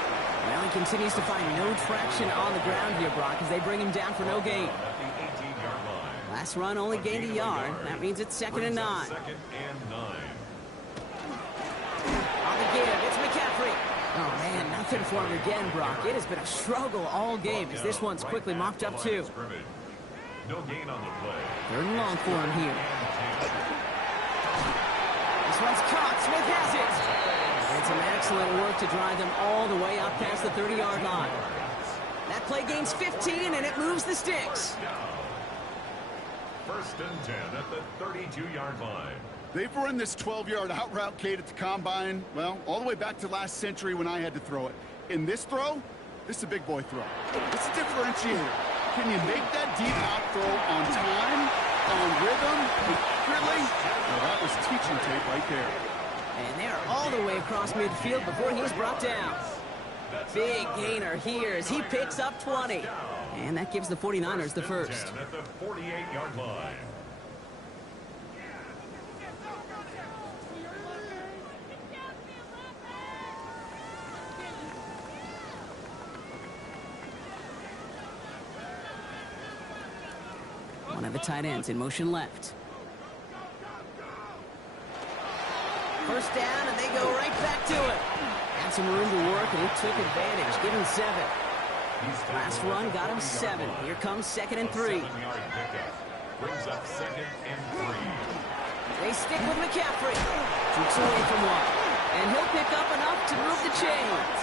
Well, he continues to find no traction on the ground here, Brock, as they bring him down for no gain. Last run only gained a yard. That means it's 2nd and 9. Second and 9. On the give, it's McCaffrey. Oh, man, nothing for him again, Brock. It has been a struggle all game as this one's quickly mocked up, too. No gain on the play. 3rd and long for him here. This one's caught. Smith has it. And some excellent work to drive them all the way up past the 30-yard line. That play gains 15, and it moves the sticks. 1st and 10 at the 32-yard line. They've run this 12-yard out route, Kate, at the combine, well, all the way back to last century when I had to throw it. In this throw, this is a big boy throw. It's a differentiator. Can you make that deep out throw on time, on rhythm, accurately? Well, that was teaching tape right there. And they're all the way across midfield before he's brought down. Big gainer here as he picks up 20. And that gives the 49ers the first. At the 48-yard line. One of the tight ends in motion left. 1st down, and they go right back to it. Had some room to work, and he took advantage, giving 7. Last run got him 7. Here comes 2nd and 3. 7-yard pickup. Brings up 2nd and 3. They stick with McCaffrey. Jukes away from one. And he'll pick up enough to move the chains.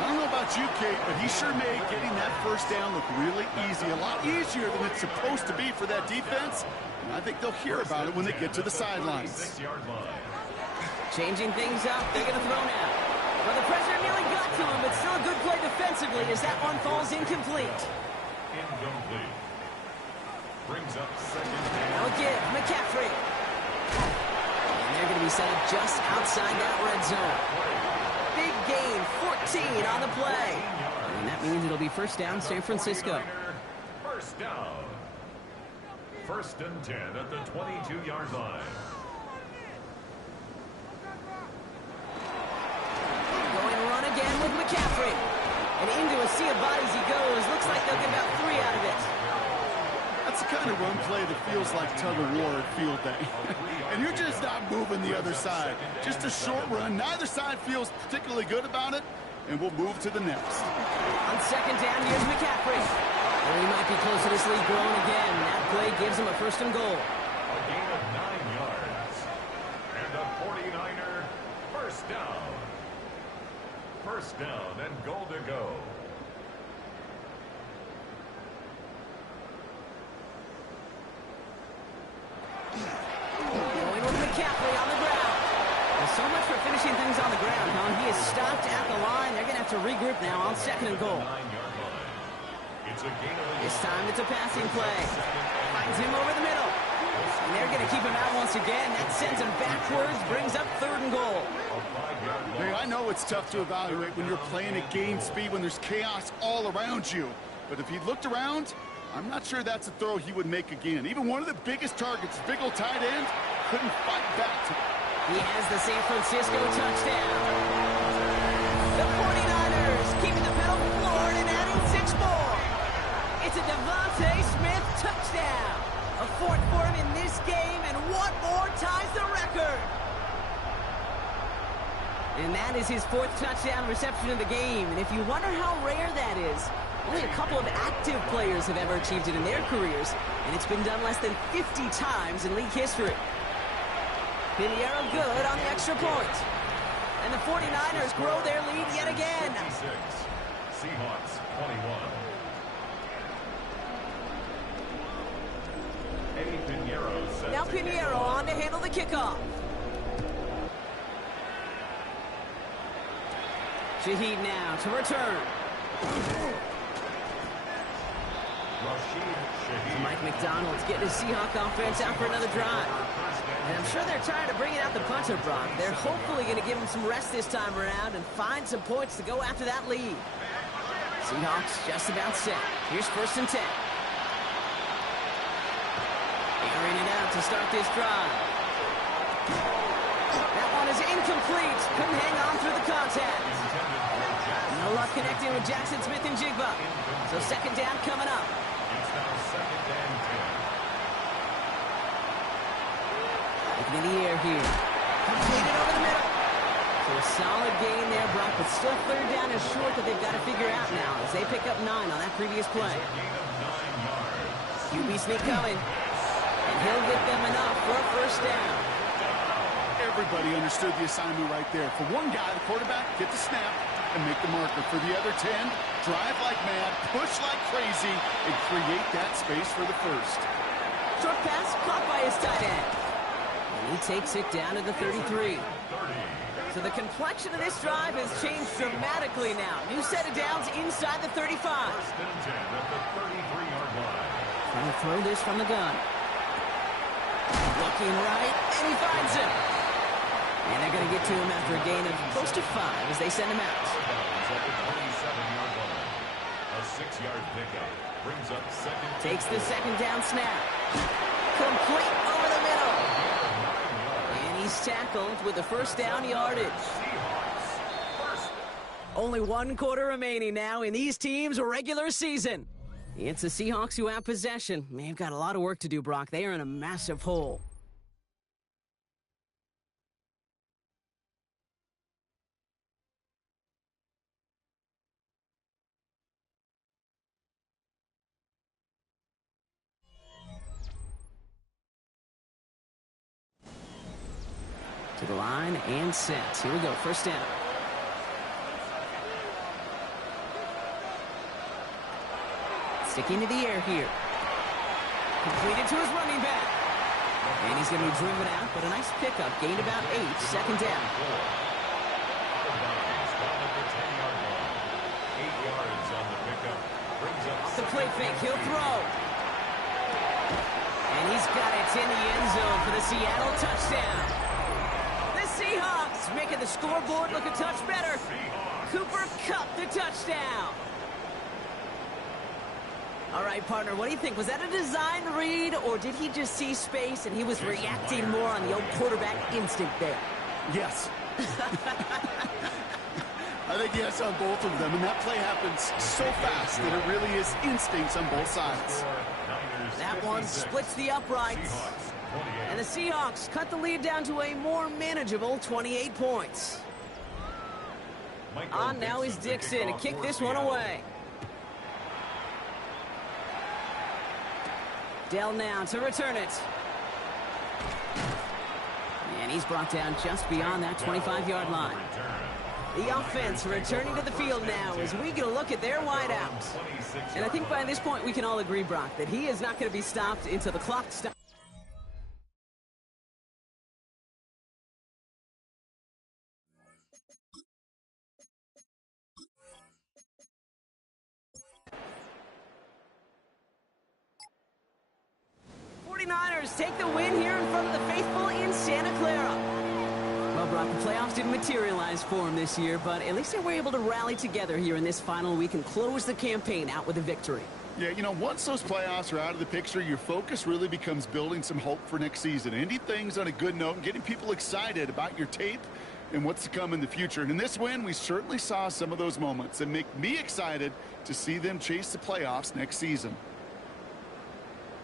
I don't know about you, Kate, but he sure made getting that 1st down look really easy. A lot easier than it's supposed to be for that defense. And I think they'll hear about it when they get to the sidelines. 6-yard line. Changing things up. They're going to throw now. Well, the pressure nearly got to him, but still a good play defensively as that one falls incomplete. Incomplete. Brings up 2nd down. Now again, McCaffrey. And they're going to be set up just outside that red zone. Big gain, 14 on the play. And that means it'll be 1st down, San Francisco. 1st down. 1st and 10 at the 22-yard line. Going run again with McCaffrey. And into a sea of bodies he goes. Looks like they'll get about 3 out of it. That's the kind of run play that feels like tug-of-war at field day. And you're just not moving the other side. Just a short run. Neither side feels particularly good about it. And we'll move to the next. On 2nd down, here's McCaffrey. Well, he might be close to this lead growing again. That play gives him a 1st and goal. A gain of 9 yards. And the 49er 1st down. 1st down and goal to go. Going with McCaffrey on the ground. Well, so much for finishing things on the ground, huh? He is stopped at the line. They're going to have to regroup now on 2nd and goal. 9-yard line. It's a gain of This time it's a passing play. Finds him over the middle. And they're going to keep him out once again. That sends him backwards, brings up 3rd and goal. Hey, I know it's tough to evaluate when you're playing at game speed when there's chaos all around you. But if he looked around, I'm not sure that's a throw he would make again. Even one of the biggest targets, big old tight end, couldn't fight back to it. He has the San Francisco touchdown. The 49ers keeping the pedal floored and adding 6 more. It's a Devontae Smith touchdown. A 4th for him in this game, and 1 more ties the record. And that is his 4th touchdown reception of the game. And if you wonder how rare that is, only a couple of active players have ever achieved it in their careers, and it's been done less than 50 times in league history. Pinheiro good on the extra point. And the 49ers grow their lead yet again. 56. Seahawks 21. Eddie Pinheiro set Now to Pinheiro on to handle the kickoff. Shaheed now to return. Rashid Shaheed. Mike McDonald's getting his Seahawk offense out for another drive. And I'm sure they're tired of bringing out the punter, Brock. They're hopefully going to give him some rest this time around and find some points to go after that lead. Seahawks just about set. Here's 1st and 10. Airing it out to start this drive. That one is incomplete. Couldn't hang on through the contact. No luck connecting with Jackson Smith and Jigba. So 2nd down coming up. It's now 2nd and 10. Looking in the air here. Completed over the middle. So a solid gain there, Brock, but still third down is short that they've got to figure out now as they pick up 9 on that previous play. QB sneak coming. And he'll get them enough for a first down. Everybody understood the assignment right there. For one guy, the quarterback, get the snap and make the marker. For the other 10, drive like mad, push like crazy, and create that space for the first. Short pass caught by his tight end. And he takes it down to the 33. So the complexion of this drive has changed dramatically now. New set of downs inside the 35. First and 10 at the 33-yard line. Trying to throw this from the gun. Looking right, and he finds him. And they're going to get to him after a gain of close to 5 as they send him out. At the 27-yard line. A 6-yard pickup brings up second. Takes the second down snap. Complete over the middle. And he's tackled with the first down yardage. Only 1 quarter remaining now in these teams' regular season. It's the Seahawks who have possession. They've got a lot of work to do, Brock. They are in a massive hole. To the line and set. Here we go, first down. Sticking to the air here. Completed to his running back. And he's going to be driven out, but a nice pickup. Gained about 8, second down. Off the play fake, he'll throw. And he's got it in the end zone for the Seattle touchdown. The Seahawks making the scoreboard look a touch better. Cooper Kupp the touchdown. All right, partner, what do you think? Was that a design read, or did he just see space and he was reacting more on the old quarterback instinct there? Yes. I think yes on both of them, and that play happens so fast that it really is instincts on both sides. That one splits the uprights. And the Seahawks cut the lead down to a more manageable 28 points. On now is Dixon to kick this one away. Dell now to return it. And he's brought down just beyond that 25-yard line. The offense returning to the field now as we get a look at their wideouts. And I think by this point we can all agree, Brock, that he is not going to be stopped until the clock stops. Take the win here in front of the faithful in Santa Clara. Well, Brock, the playoffs didn't materialize for him this year, but at least they were able to rally together here in this final week and close the campaign out with a victory. Yeah, you know, once those playoffs are out of the picture, your focus really becomes building some hope for next season. Ending things on a good note and getting people excited about your tape and what's to come in the future. And in this win, we certainly saw some of those moments that make me excited to see them chase the playoffs next season.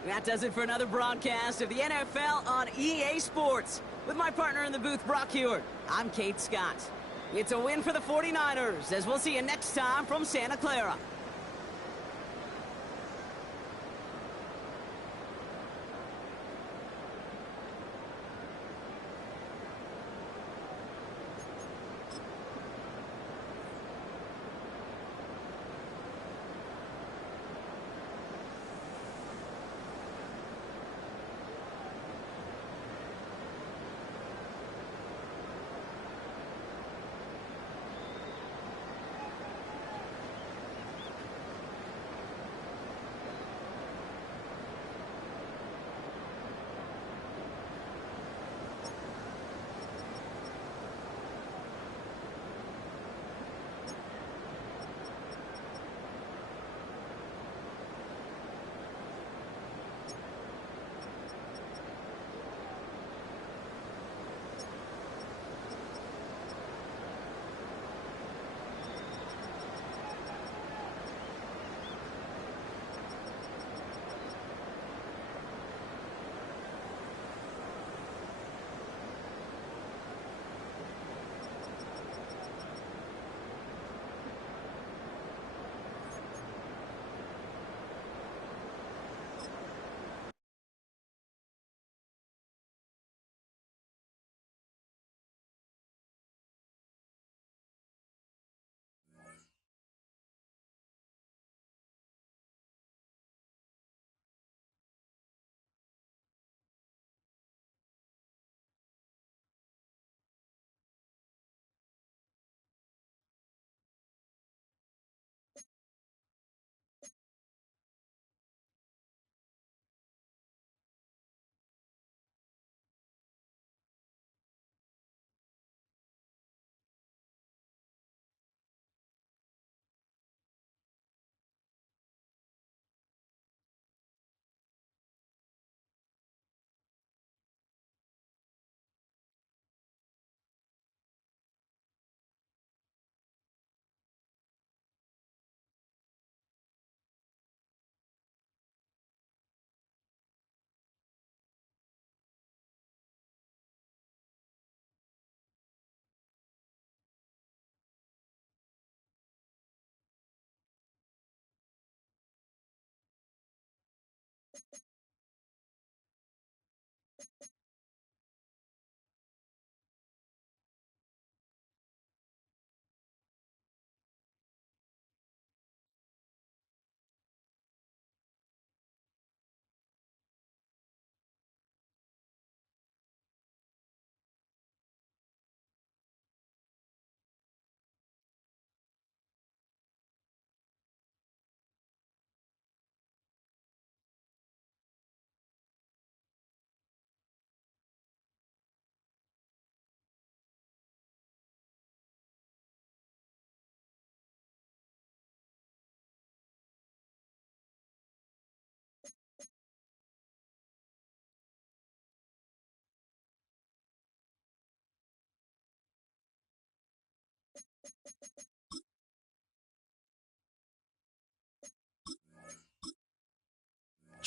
That does it for another broadcast of the NFL on EA Sports. With my partner in the booth, Brock Hewitt, I'm Kate Scott. It's a win for the 49ers, as we'll see you next time from Santa Clara.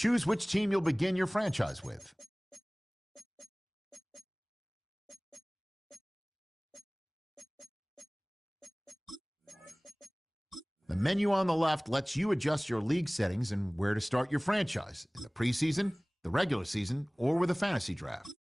Choose which team you'll begin your franchise with. The menu on the left lets you adjust your league settings and where to start your franchise, in the preseason, the regular season, or with a fantasy draft.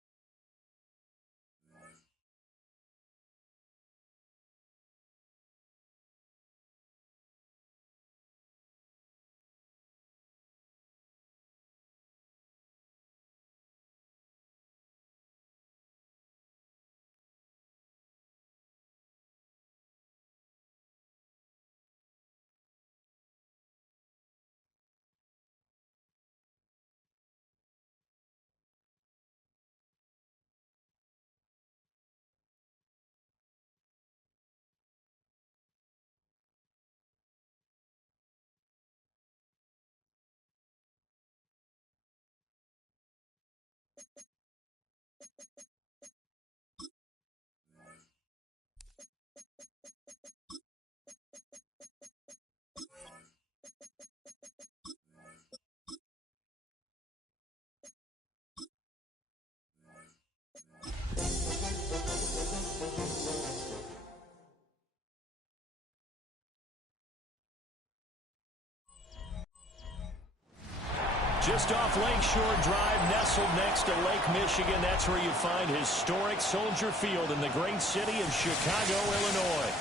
Just off Lakeshore Drive, nestled next to Lake Michigan. That's where you find historic Soldier Field in the great city of Chicago, Illinois.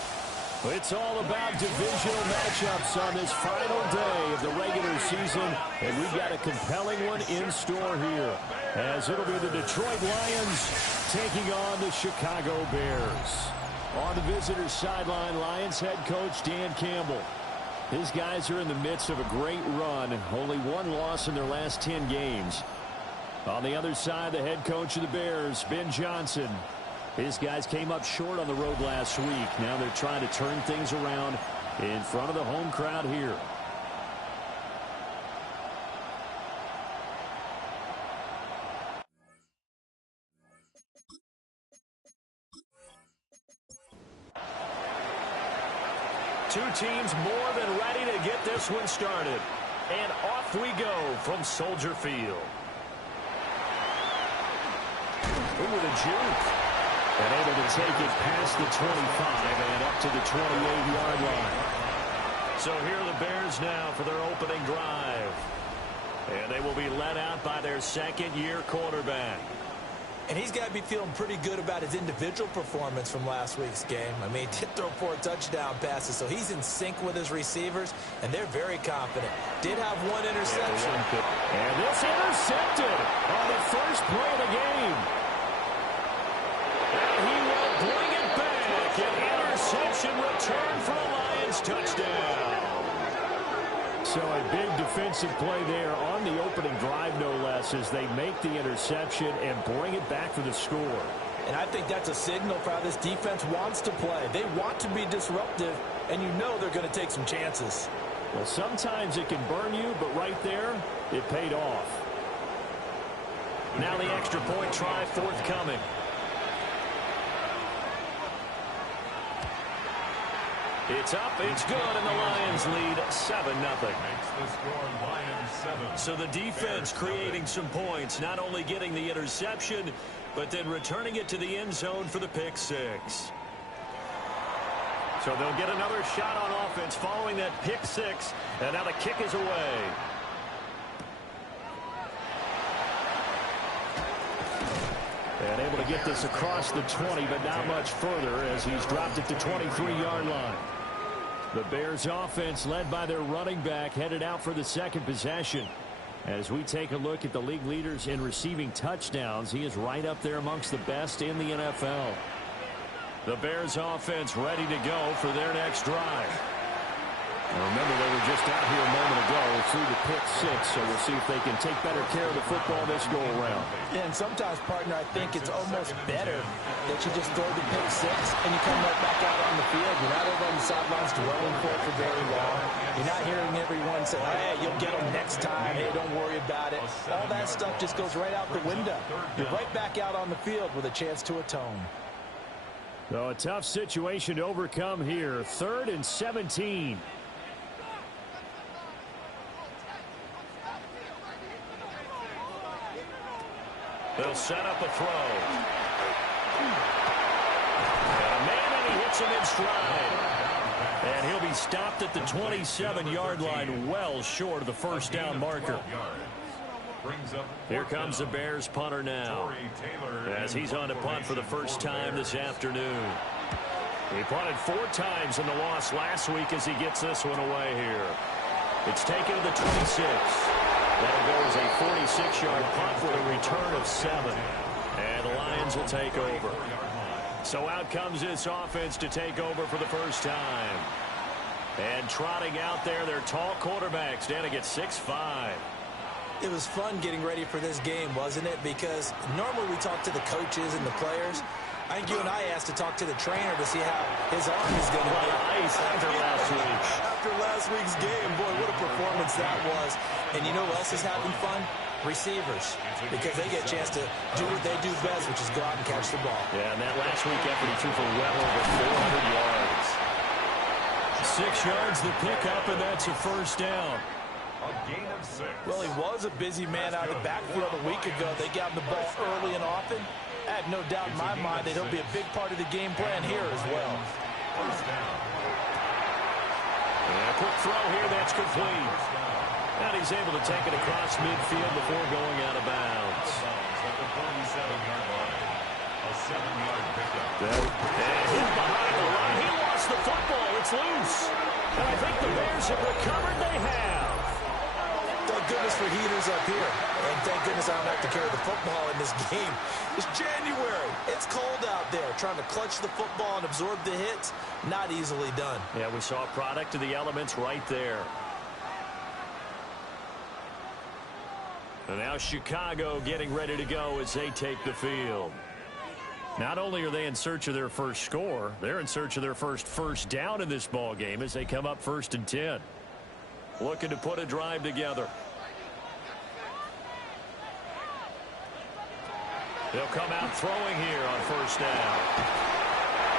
It's all about divisional matchups on this final day of the regular season, and we've got a compelling one in store here, as it'll be the Detroit Lions taking on the Chicago Bears. On the visitor's sideline, Lions head coach Dan Campbell. His guys are in the midst of a great run, only one loss in their last 10 games. On the other side, the head coach of the Bears, Ben Johnson. His guys came up short on the road last week. Now they're trying to turn things around in front of the home crowd here. Two teams more than ready to get this one started. And off we go from Soldier Field. With a juke. And able to take it past the 25 and up to the 28-yard line. So here are the Bears now for their opening drive. And they will be led out by their second-year quarterback. And he's got to be feeling pretty good about his individual performance from last week's game. I mean, he did throw 4 touchdown passes, so he's in sync with his receivers, and they're very confident. Did have one interception. And this intercepted on the first play of the game. And he will bring it back. An interception return for a Lions touchdown. So a big defensive play there on the opening drive, no less, as they make the interception and bring it back for the score. And I think that's a signal for how this defense wants to play. They want to be disruptive, and you know they're going to take some chances. Well, sometimes it can burn you, but right there, it paid off. Now the extra point try forthcoming. It's up, it's good, and the Lions lead 7-0. Makes the score Lions 7. So the defense creating some points, not only getting the interception, but then returning it to the end zone for the pick six. So they'll get another shot on offense following that pick six, and now the kick is away. And able to get this across the 20, but not much further as he's dropped it to 23-yard line. The Bears offense led by their running back headed out for the second possession. As we take a look at the league leaders in receiving touchdowns, he is right up there amongst the best in the NFL. The Bears offense ready to go for their next drive. And remember, they were just out here a moment ago through the pick six, so we'll see if they can take better care of the football this go-around. Yeah, and sometimes, partner, I think it's almost better that you just throw the pick six and you come right back out on the field. You're not over on the sidelines dwelling for it for very long. You're not hearing everyone say, hey, you'll get them next time. Hey, don't worry about it. All that stuff just goes right out the window. You're right back out on the field with a chance to atone. So a tough situation to overcome here. 3rd and 17. They'll set up a throw. And a man, and he hits him in stride. And he'll be stopped at the 27-yard line, well short of the first down marker. Here comes the Bears punter now, as he's on to punt for the first time this afternoon. He punted 4 times in the loss last week as he gets this one away here. It's taken to the 26. That'll go as a 46-yard punt with a return of 7. And the Lions will take over. So out comes this offense to take over for the first time. And trotting out there, their tall quarterback standing at 6'5". It was fun getting ready for this game, wasn't it? Because normally we talk to the coaches and the players. I think you and I asked to talk to the trainer to see how his arm is going to be. Nice after last week. After last week's game, boy, what a performance that was. And you know who else is having fun? Receivers. Because they get a chance to do what they do best, which is go out and catch the ball. Yeah, and that last week effort, he threw for well over 400 yards. 6 yards the pickup, and that's a first down. A gain of 6. Well, he was a busy man out of the backfield a week ago. They got him the ball early and often. I have no doubt in my mind that he'll be a big part of the game plan here as well. First down. And a quick throw here, that's complete. And he's able to take it across midfield before going out of bounds. At the 47-yard line. A 7-yard pickup. And hit behind the line. He lost the football. It's loose. And I think the Bears have recovered. They have. Thank goodness for heaters up here. And thank goodness I don't have to carry the football in this game. It's January. It's cold out there. Trying to clutch the football and absorb the hits, not easily done. Yeah, we saw a product of the elements right there. And now Chicago getting ready to go as they take the field. Not only are they in search of their first score, they're in search of their first down in this ball game as they come up 1st and 10. Looking to put a drive together. He'll come out throwing here on first down.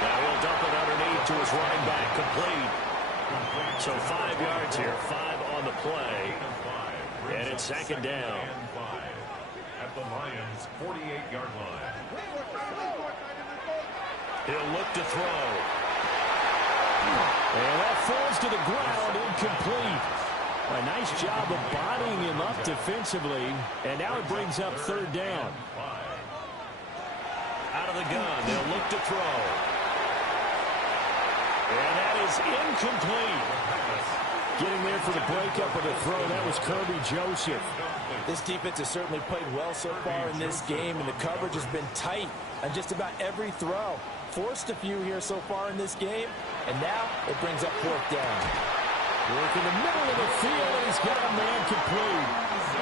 Now he'll dump it underneath to his running back, complete. So 5 yards here, 5 on the play. And it's 2nd down. At the Lions' 48-yard line. He'll look to throw. And that falls to the ground, incomplete. A nice job of bodying him up defensively. And now it brings up 3rd down. Out of the gun, they'll look to throw. And that is incomplete. Getting there for the breakup of the throw, that was Kirby Joseph. This defense has certainly played well so far in this game, and the coverage has been tight on just about every throw. Forced a few here so far in this game, and now it brings up 4th down. Work in the middle of the field, and he's got a man complete.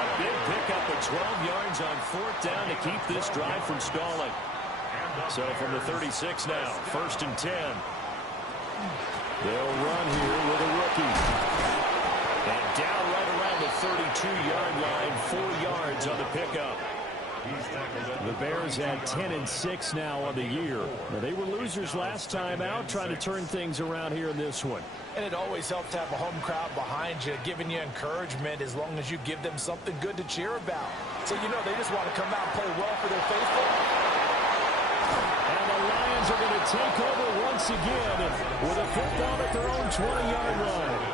A big pickup of 12 yards on 4th down to keep this drive from stalling. So from the 36 now, 1st and 10. They'll run here with a rookie. And down right around the 32-yard line, 4 yards on the pickup. The Bears had 10-6 now on the year. Now, they were losers last time out, trying to turn things around here in this one. And it always helps to have a home crowd behind you, giving you encouragement as long as you give them something good to cheer about. So, you know, they just want to come out and play well for their faithful. And the Lions are going to take over once again with a football at their own 20-yard line.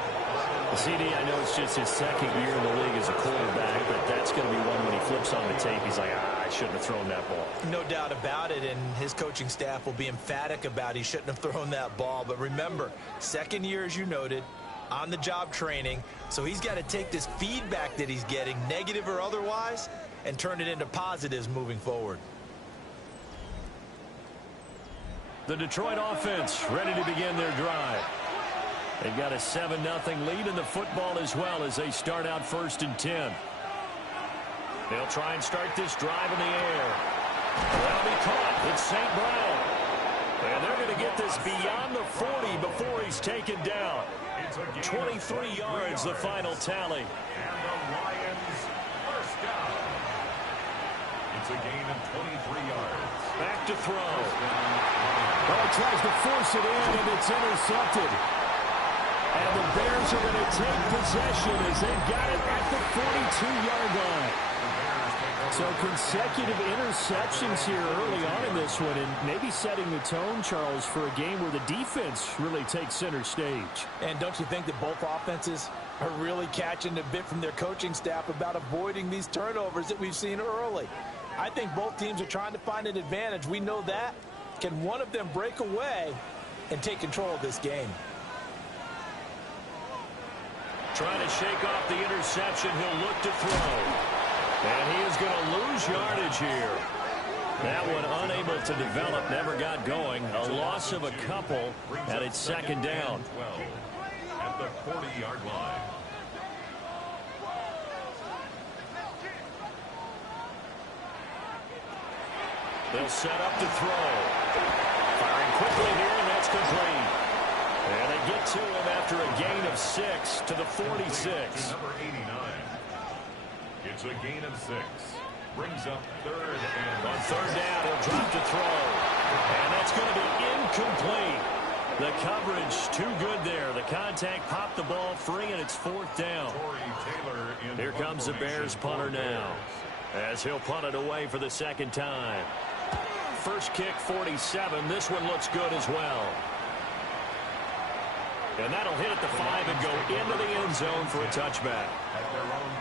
CD, I know it's just his 2nd year in the league as a quarterback, but that's going to be one when he flips on the tape, he's like, I shouldn't have thrown that ball. No doubt about it, and his coaching staff will be emphatic about he shouldn't have thrown that ball. But remember, 2nd year, as you noted, on-the-job training, so he's got to take this feedback that he's getting, negative or otherwise, and turn it into positives moving forward. The Detroit offense ready to begin their drive. They've got a 7-0 lead in the football as well as they start out 1st and 10. They'll try and start this drive in the air. That'll be caught. It's St. Brown. And they're going to get this beyond the 40 before he's taken down. 23 yards, the final tally. And the Lions first down. It's a gain of 23 yards. Back to throw. Ball tries to force it in, and it's intercepted. And the Bears are going to take possession as they've got it at the 42-yard line. So consecutive interceptions here early on in this one, and maybe setting the tone, Charles, for a game where the defense really takes center stage. And don't you think that both offenses are really catching a bit from their coaching staff about avoiding these turnovers that we've seen early? I think both teams are trying to find an advantage. We know that. Can one of them break away and take control of this game? Trying to shake off the interception. He'll look to throw. And he is going to lose yardage here. That one unable to develop, never got going. A loss of a couple, and it's second down. At the 40-yard line. They'll set up to throw. Firing quickly here, and that's complete. And they get to him after a gain of 6 to the 46. Number 89. It's a gain of 6. Brings up third and on third down, he'll drop to throw. And that's going to be incomplete. The coverage too good there. The contact popped the ball free, and it's fourth down. Here comes the Bears punter now, as he'll punt it away for the second time. First kick, 47. This one looks good as well. And that'll hit at the 5 and go into the end zone for a touchback.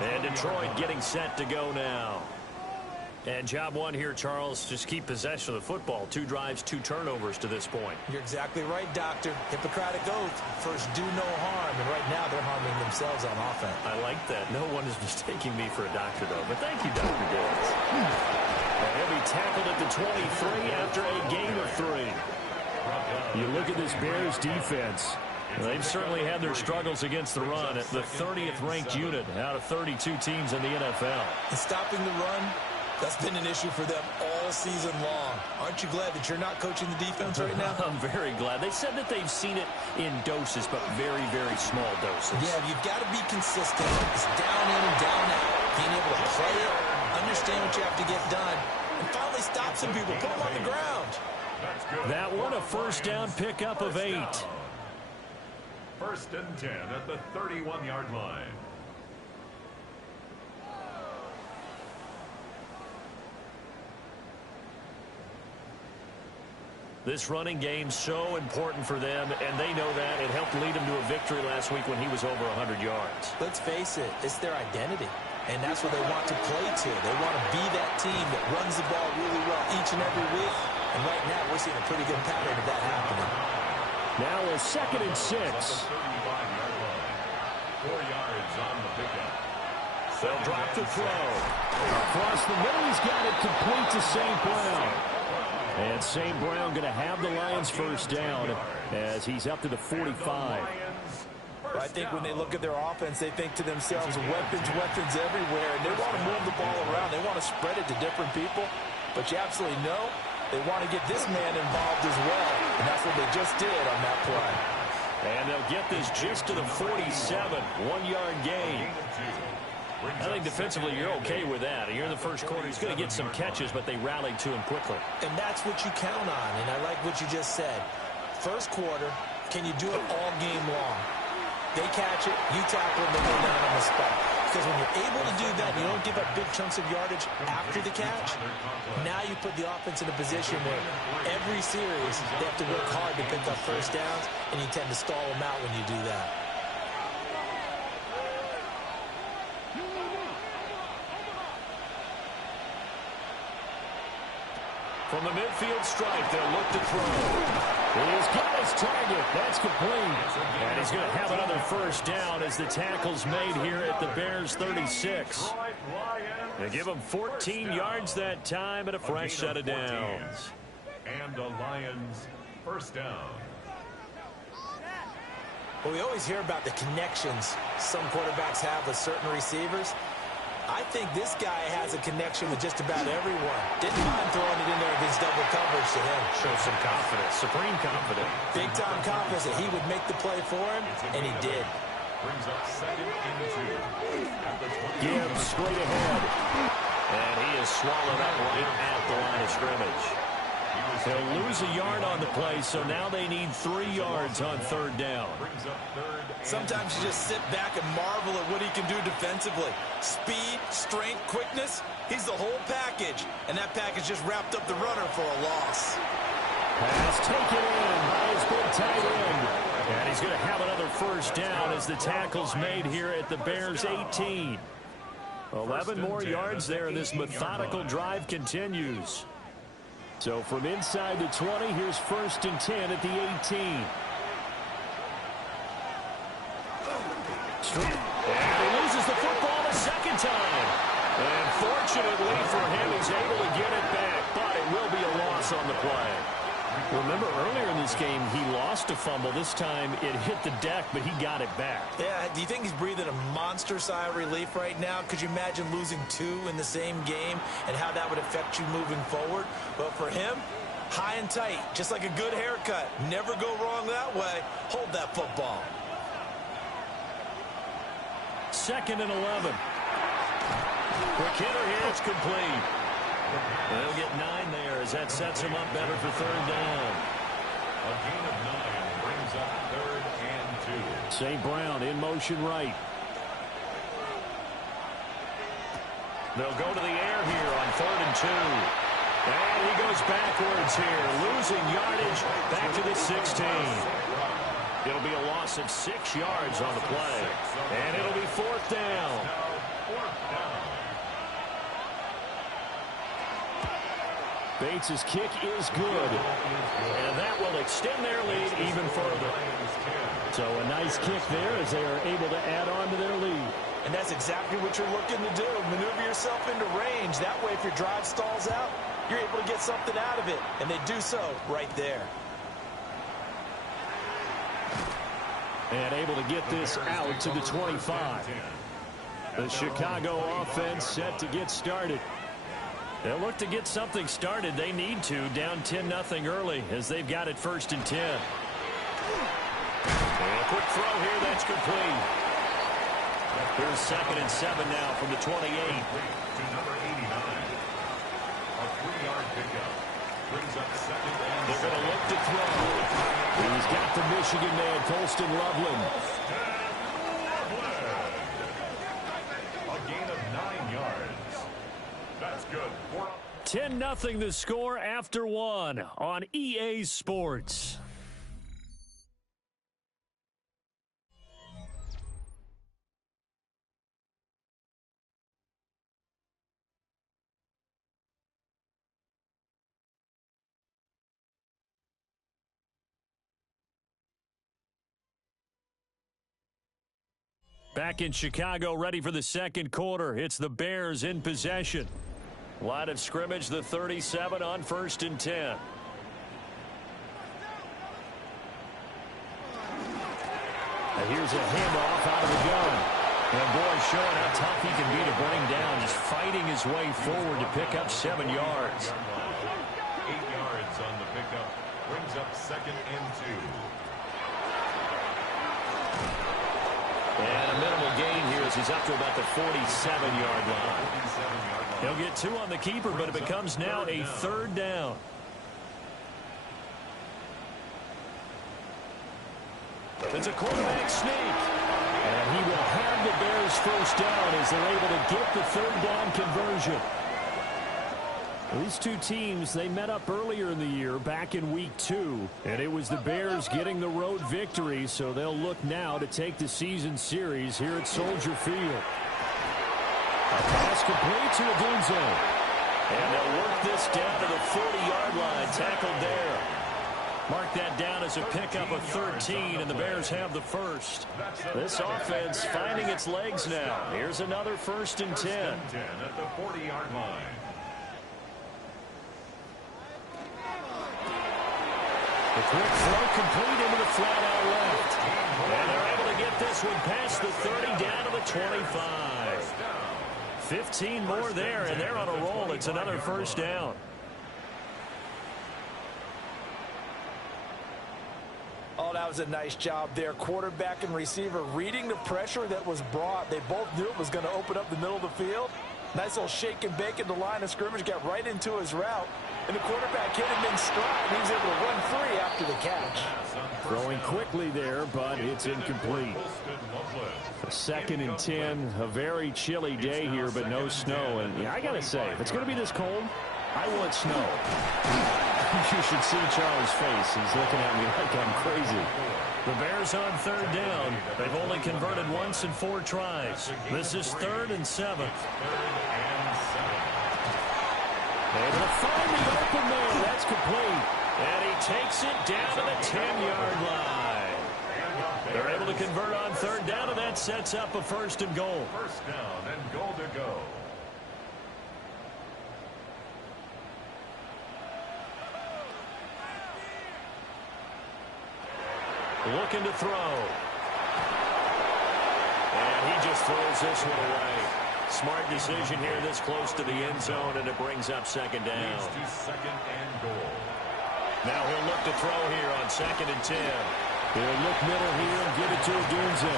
And Detroit getting set to go now. And job one here, Charles, just keep possession of the football. 2 drives, 2 turnovers to this point. You're exactly right, Doctor. Hippocratic oath. First, do no harm. And right now, they're harming themselves on offense. I like that. No one is mistaking me for a doctor, though. But thank you, Dr. Davis. And he'll be tackled at the 23 after a gain of 3. You look at this Bears defense. They've certainly had their struggles against the run at the 30th ranked unit out of 32 teams in the NFL. And stopping the run, that's been an issue for them all season long. Aren't you glad that you're not coaching the defense right now? I'm very glad. They said that they've seen it in doses, but very, very small doses. Yeah, you've got to be consistent. It's down in and down out. Being able to play it, understand what you have to get done, and finally stop some people. Put them on the ground. That one, a first down pickup of 8. First and 10 at the 31-yard line. This running game so important for them, and they know that. It helped lead them to a victory last week when he was over 100 yards. Let's face it, it's their identity, and that's what they want to play to. They want to be that team that runs the ball really well each and every week, and right now we're seeing a pretty good pattern of that happening. Now a second and 6. 4 yards on the pickup. They'll drop to throw. Across the middle, he's got it complete to St. Brown. And St. Brown going to have the Lions first down as he's up to the 45. I think when they look at their offense, they think to themselves, weapons everywhere, and they want to move the ball around. They want to spread it to different people, but you absolutely know they want to get this man involved as well, and that's what they just did on that play. And they'll get this just to the 47, 1-yard gain. I think defensively you're okay with that. Here in the first quarter, he's going to get some catches, but they rallied to him quickly. And that's what you count on, and I like what you just said. First quarter, can you do it all game long? They catch it, you tackle them, they go down on the spot. Because when you're able to do that, you don't give up big chunks of yardage after the catch. Now you put the offense in a position where every series they have to work hard to pick up first downs, and you tend to stall them out when you do that. From the midfield stripe, they'll look to throw. He's got his target. That's complete. And he's going to have another first down as the tackle's made here at the Bears' 36. They give him 14 yards that time and a fresh set of downs. And the Lions first down. Well, we always hear about the connections some quarterbacks have with certain receivers. I think this guy has a connection with just about everyone. Didn't mind throwing it in there against double coverage to him. Shows some confidence, supreme confidence. Big-time confidence that he would make the play for him, and he did. Brings up second and 2. Gibbs straight ahead. And he is swallowed up right at the line of scrimmage. They'll lose a yard on the play, so now they need 3 yards on 3rd down. Sometimes you just sit back and marvel at what he can do defensively. Speed, strength, quickness, he's the whole package. And that package just wrapped up the runner for a loss. Pass taken in by his big tight end. And he's going to have another 1st down as the tackle's made here at the Bears' 18. 11 more yards there, and this methodical drive continues. So from inside the 20, here's 1st and 10 at the 18. And he loses the football a 2nd time. And fortunately for him, he's able to get it back, but it will be a loss on the play. Remember, earlier in this game, he lost a fumble. This time, it hit the deck, but he got it back. Yeah, do you think he's breathing a monster sigh of relief right now? Could you imagine losing 2 in the same game and how that would affect you moving forward? But for him, high and tight, just like a good haircut. Never go wrong that way. Hold that football. 2nd and 11. Quick hitter here, it's complete. They'll get 9 there as that sets him up better for 3rd down. A gain of 9 brings up 3rd and 2. St. Brown in motion right. They'll go to the air here on 3rd and 2. And he goes backwards here, losing yardage back to the 16. It'll be a loss of 6 yards on the play. And it'll be 4th down. Bates' kick is good, and that will extend their lead even further. So a nice kick there as they are able to add on to their lead. And that's exactly what you're looking to do. Maneuver yourself into range. That way, if your drive stalls out, you're able to get something out of it. And they do so right there. And able to get this out to the 25. The Chicago offense set to get started. They'll look to get something started. They need to, down 10-0 early as they've got it 1st and 10. And a quick throw here, that's complete. Here's 2nd and 7 now from the 28. To number 89. A 3-yard pickup. Brings up 2nd and 7. They're going to look to throw. He's got the Michigan man, Colston Loveland. A gain of 9 yards. That's good. 10-0 the score after 1 on EA Sports. Back in Chicago, ready for the 2nd quarter. It's the Bears in possession. Line of scrimmage, the 37 on 1st and 10. And here's a handoff out of the gun. And boy, showing how tough he can be to bring down, just fighting his way forward to pick up 7 yards. 8 yards on the pickup. Brings up 2nd and 2. And a minimal gain here as he's up to about the 47-yard line. He'll get 2 on the keeper, but it becomes now a 3rd down. It's a quarterback sneak. And he will have the Bears 1st down as they're able to get the 3rd down conversion. These two teams, they met up earlier in the year, back in week 2, and it was the Bears getting the road victory, so they'll look now to take the season series here at Soldier Field. A pass complete to Adunze. And they'll work this down to the 40-yard line, tackled there. Mark that down as a pickup of 13, and the Bears have the 1st. This offense finding its legs now. Here's another 1st and 10. At the 40-yard line. The quick throw complete into the flat out left. And they're able to get this one past the 30 down to the 25. 15 more there, and they're on a roll. It's another 1st down. Oh, that was a nice job there. Quarterback and receiver reading the pressure that was brought. They both knew it was going to open up the middle of the field. Nice little shake and bake at the line of scrimmage. Got right into his route. and the quarterback hit him in stride. He was able to run free after the catch. Throwing quickly there, but it's incomplete. A 2nd and 10, a very chilly day here, but no snow. And yeah, I got to say, if it's going to be this cold, I want snow. You should see Charles' face. He's looking at me like I'm crazy. The Bears on 3rd down. They've only converted once in 4 tries. This is 3rd and 7. Able to find the open man. That's complete. And he takes it down to the 10-yard line. They're able to convert on 3rd down, and that sets up a 1st and goal. 1st down and goal to go. Looking to throw. And he just throws this one away. Smart decision here this close to the end zone, and it brings up 2nd down. Leads to 2nd and goal. Now he'll look to throw here on 2nd and 10. He'll look middle here and give it to Odunze.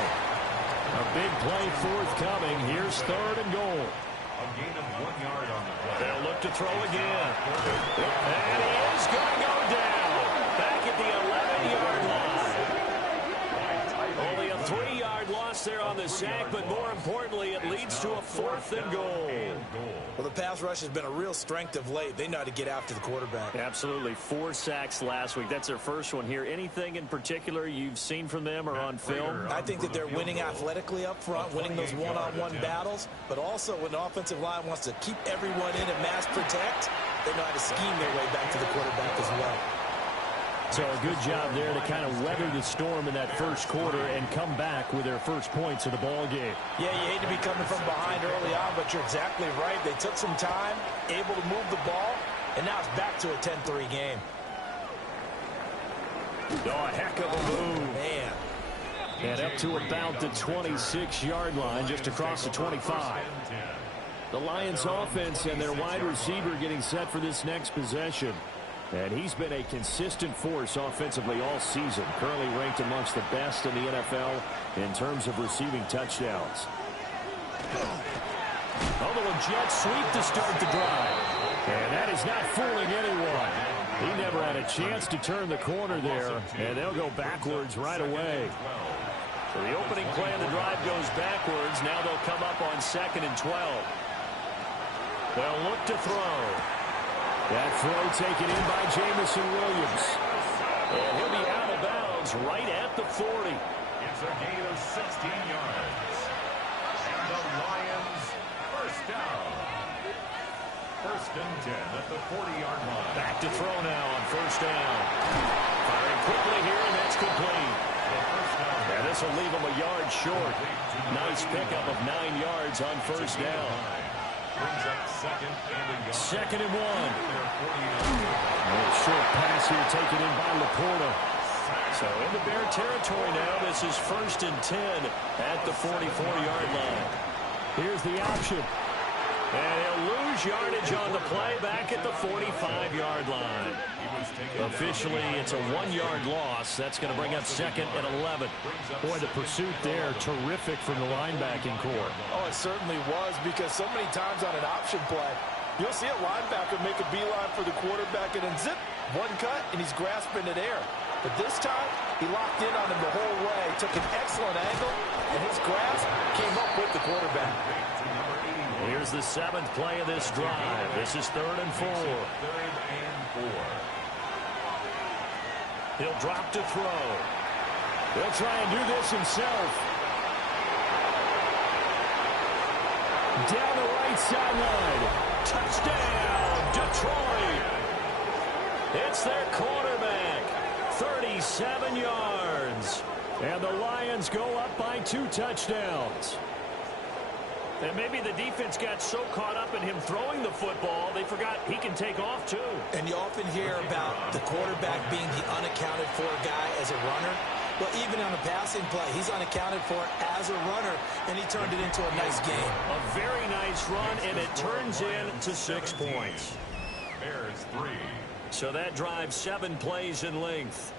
A big play forthcoming. Here's 3rd and goal. A gain of 1 yard on the play. They'll look to throw again. And he is going to go down. Back at the 11-yard line. Only a 3-yard loss there on the sack, but more importantly, it leads to a 4th and goal. Well, the pass rush has been a real strength of late. They know how to get after the quarterback. Absolutely. 4 sacks last week. That's their first one here. Anything in particular you've seen from them or on film? I think that they're winning athletically up front, winning those one-on-one battles, but also when the offensive line wants to keep everyone in and mass protect, they know how to scheme their way back to the quarterback as well. So a good job there to kind of weather the storm in that first quarter and come back with their first points of the ball game. Yeah, you hate to be coming from behind early on, but you're exactly right. They took some time, able to move the ball, and now it's back to a 10-3 game. Oh, a heck of a move. Man. And up to about the 26-yard line, just across the 25. The Lions offense and their wide receiver getting set for this next possession. And he's been a consistent force offensively all season. Currently ranked amongst the best in the NFL in terms of receiving touchdowns. Oh, the jet sweep to start the drive. And that is not fooling anyone. He never had a chance to turn the corner there. And they'll go backwards right away. So the opening play of the drive goes backwards. Now they'll come up on 2nd and 12. They'll look to throw. That throw taken in by Jamison Williams. And he'll be out of bounds right at the 40. It's a gain of 16 yards. And the Lions first down. 1st and 10 at the 40-yard line. Back to throw now on 1st down. Firing quickly here, and that's complete. And this will leave him a yard short. Nice pickup of 9 yards on 1st down. Brings up 2nd and a yard. 2nd and 1. A short pass here taken in by Laporta. So in the Bear territory now, this is 1st and 10 at the 44-yard line. Here's the option. And he'll lose yardage on the play back at the 45-yard line. Officially, it's a 1-yard loss. That's going to bring up 2nd and 11. Boy, the pursuit there, terrific from the linebacking core. Oh, it certainly was, because so many times on an option play, you'll see a linebacker make a beeline for the quarterback and then zip, one cut, and he's grasping at air. But this time, he locked in on him the whole way, took an excellent angle, and his grasp came up with the quarterback. Here's the 7th play of this drive. This is 3rd and 4. 3rd and 4. He'll drop to throw. He'll try and do this himself. Down the right sideline. Touchdown, Detroit. It's their quarterback. 37 yards. And the Lions go up by 2 touchdowns. And maybe the defense got so caught up in him throwing the football, they forgot he can take off too. And you often hear about the quarterback being the unaccounted for guy as a runner. Well, even on a passing play, he's unaccounted for as a runner, and he turned it into a nice game. A very nice run, and it turns into 6 points. Bears 3. So that drives 7 plays in length.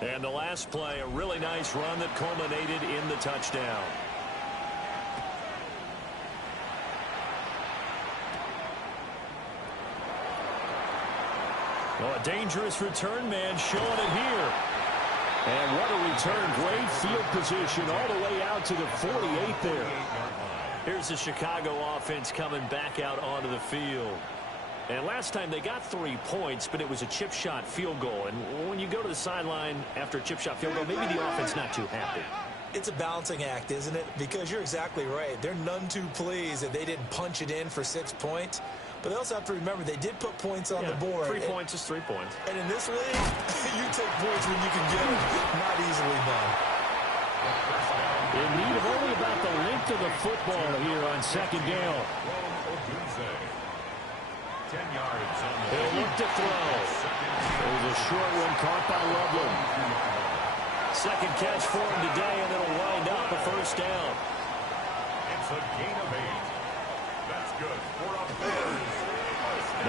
And the last play, a really nice run that culminated in the touchdown. Oh, a dangerous return man showing it here. And what a return. Great field position all the way out to the 48 there. Here's the Chicago offense coming back out onto the field. And last time they got 3 points, but it was a chip shot field goal. And when you go to the sideline after a chip shot field goal, maybe the offense not too happy. It's a balancing act, isn't it? Because you're exactly right. They're none too pleased that they didn't punch it in for 6 points. But they also have to remember they did put points on the board. 3 points is 3 points. And in this league, you take points when you can get them. Not easily done. In need of only about the length of the football here on second down. 10 yards on the He'll look to throw. There's a short one caught by Loveland. Second catch for him today, and it'll wind up a first down. It's a gain of 8. That's good for a Bears.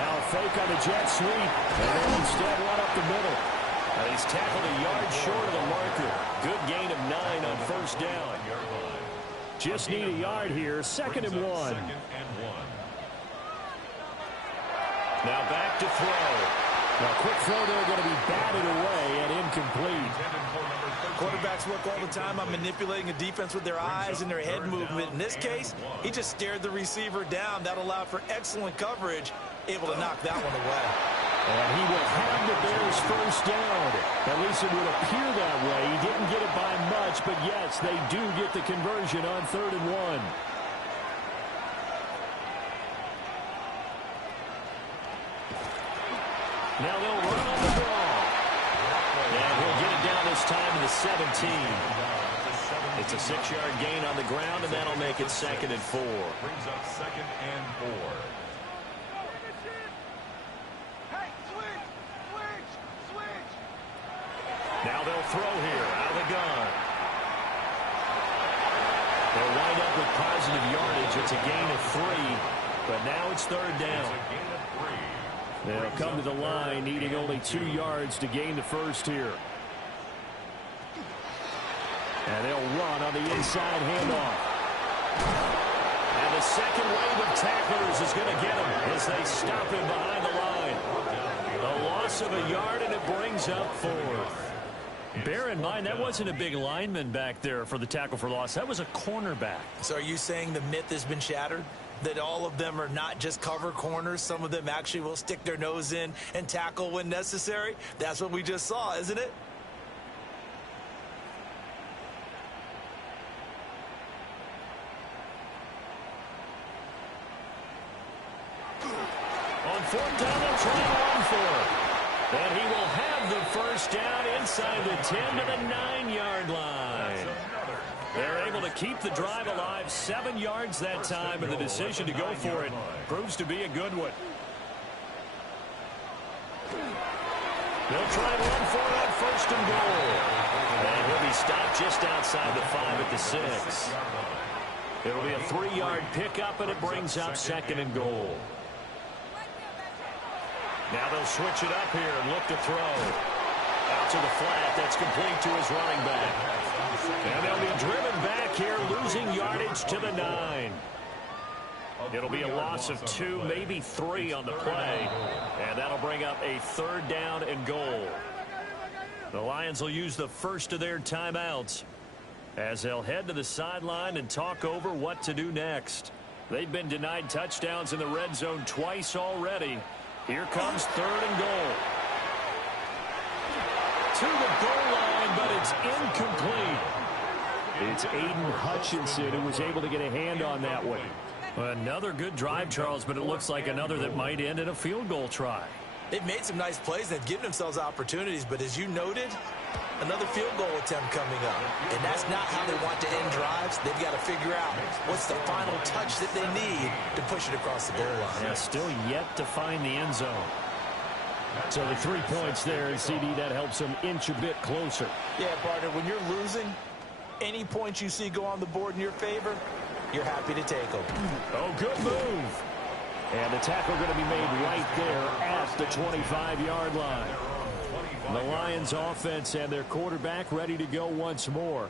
Now a fake on the jet sweep, and then instead run up the middle. He's tackled a yard short of the marker. Good gain of 9 on first down. Just need a yard here, second and 1. Now back to throw. Now quick throw there going to be batted away and incomplete. Quarterbacks work all the time on manipulating a defense with their eyes and their head movement. In this case, he just stared the receiver down. That allowed for excellent coverage, able to knock that one away. And he will have the Bears first down. At least it would appear that way. He didn't get it by much, but yes, they do get the conversion on 3rd and 1. Now they'll run on the ball. And he'll get it down this time to the 17. It's a 6-yard gain on the ground, and that'll make it 2nd and 4. Brings up 2nd and 4. Now they'll throw here out of the gun. They'll wind up with positive yardage. It's a gain of 3, but now it's 3rd down. They'll come to the line, needing only 2 yards to gain the first here. And they'll run on the inside handoff. And the second wave of tacklers is going to get him as they stop him behind the line. A loss of a yard, and it brings up 4th. Bear in mind, that wasn't a big lineman back there for the tackle for loss. That was a cornerback. So are you saying the myth has been shattered? That all of them are not just cover corners? Some of them actually will stick their nose in and tackle when necessary? That's what we just saw, isn't it? On 4th down, they'll try to run for it. And he will have the first down inside the 10 to the 9-yard line. They're able to keep the drive alive, 7 yards that time, and the decision to go for it proves to be a good one. They'll try and run for it on 1st and goal. And he'll be stopped just outside the 5 at the 6. It'll be a 3-yard pickup, and it brings up 2nd and goal. Now they'll switch it up here and look to throw. Out to the flat. That's complete to his running back. And they'll be driven back here, losing yardage to the 9. It'll be a loss of 2, maybe 3 on the play. And that'll bring up a 3rd down and goal. The Lions will use the first of their timeouts as they'll head to the sideline and talk over what to do next. They've been denied touchdowns in the red zone twice already. Here comes 3rd and goal. To the goal line, but it's incomplete. It's Aiden Hutchinson who was able to get a hand on that one. Another good drive, Charles, but it looks like another that might end in a field goal try. They've made some nice plays. They've given themselves opportunities, but as you noted, another field goal attempt coming up. And that's not how they want to end drives. They've got to figure out what's the final touch that they need to push it across the goal line. Yeah, still yet to find the end zone. So the 3 points there, and CD, that helps them inch a bit closer. Yeah, partner, when you're losing, any points you see go on the board in your favor, you're happy to take them. Oh, good move. And the tackle going to be made right there at the 25-yard line. The Lions offense and their quarterback ready to go once more.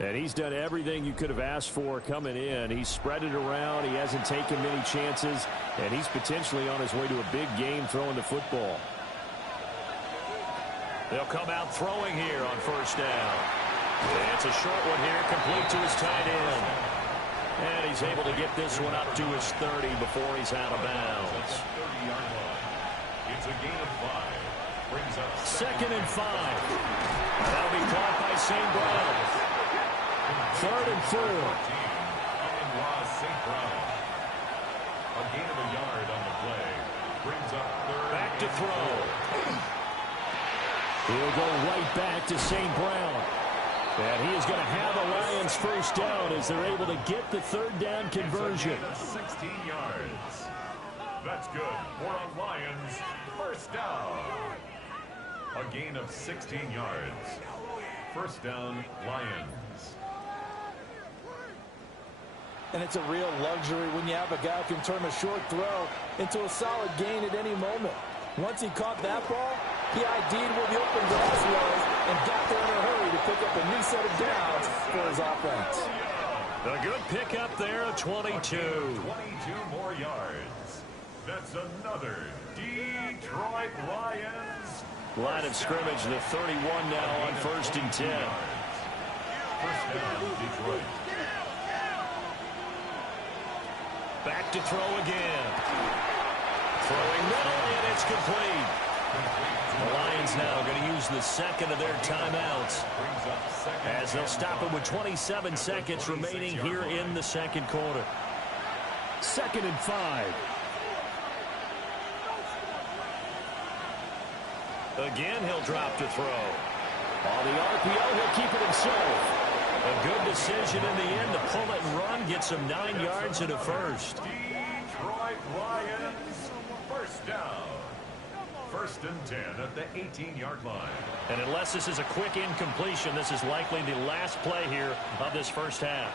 And he's done everything you could have asked for coming in. He's spread it around. He hasn't taken many chances. And he's potentially on his way to a big game throwing the football. They'll come out throwing here on first down. And it's a short one here, complete to his tight end. And he's able to get this one up to his 30 before he's out of bounds. It's a gain of 5. Brings up 2nd and 5. That'll be caught by St. Brown. 3rd and 4. St. Brown. A gain of a yard on the play. Brings up 3rd. Back to throw. He'll go right back to St. Brown. And he is going to have the Lions first down as they're able to get the 3rd down conversion. 16 yards. That's good for a Lions first down. A gain of 16 yards. First down, Lions. And it's a real luxury when you have a guy who can turn a short throw into a solid gain at any moment. Once he caught that ball, he ID'd where the open grass was and got there in a hurry to pick up a new set of downs for his offense. A good pickup there of 22. 22 more yards. That's another Detroit Lions. Line of scrimmage, the 31 now on 1st and 10. First down, Detroit. Back to throw again. Throwing middle, and it's complete. The Lions now going to use the 2nd of their timeouts as they'll stop it with 27 seconds remaining here in the 2nd quarter. 2nd and 5. Again, he'll drop to throw. On the RPO, he'll keep it himself. A good decision in the end to pull it and run, get some 9 yards and a first. Detroit Lions, first down. 1st and 10 at the 18-yard line. And unless this is a quick incompletion, this is likely the last play here of this first half.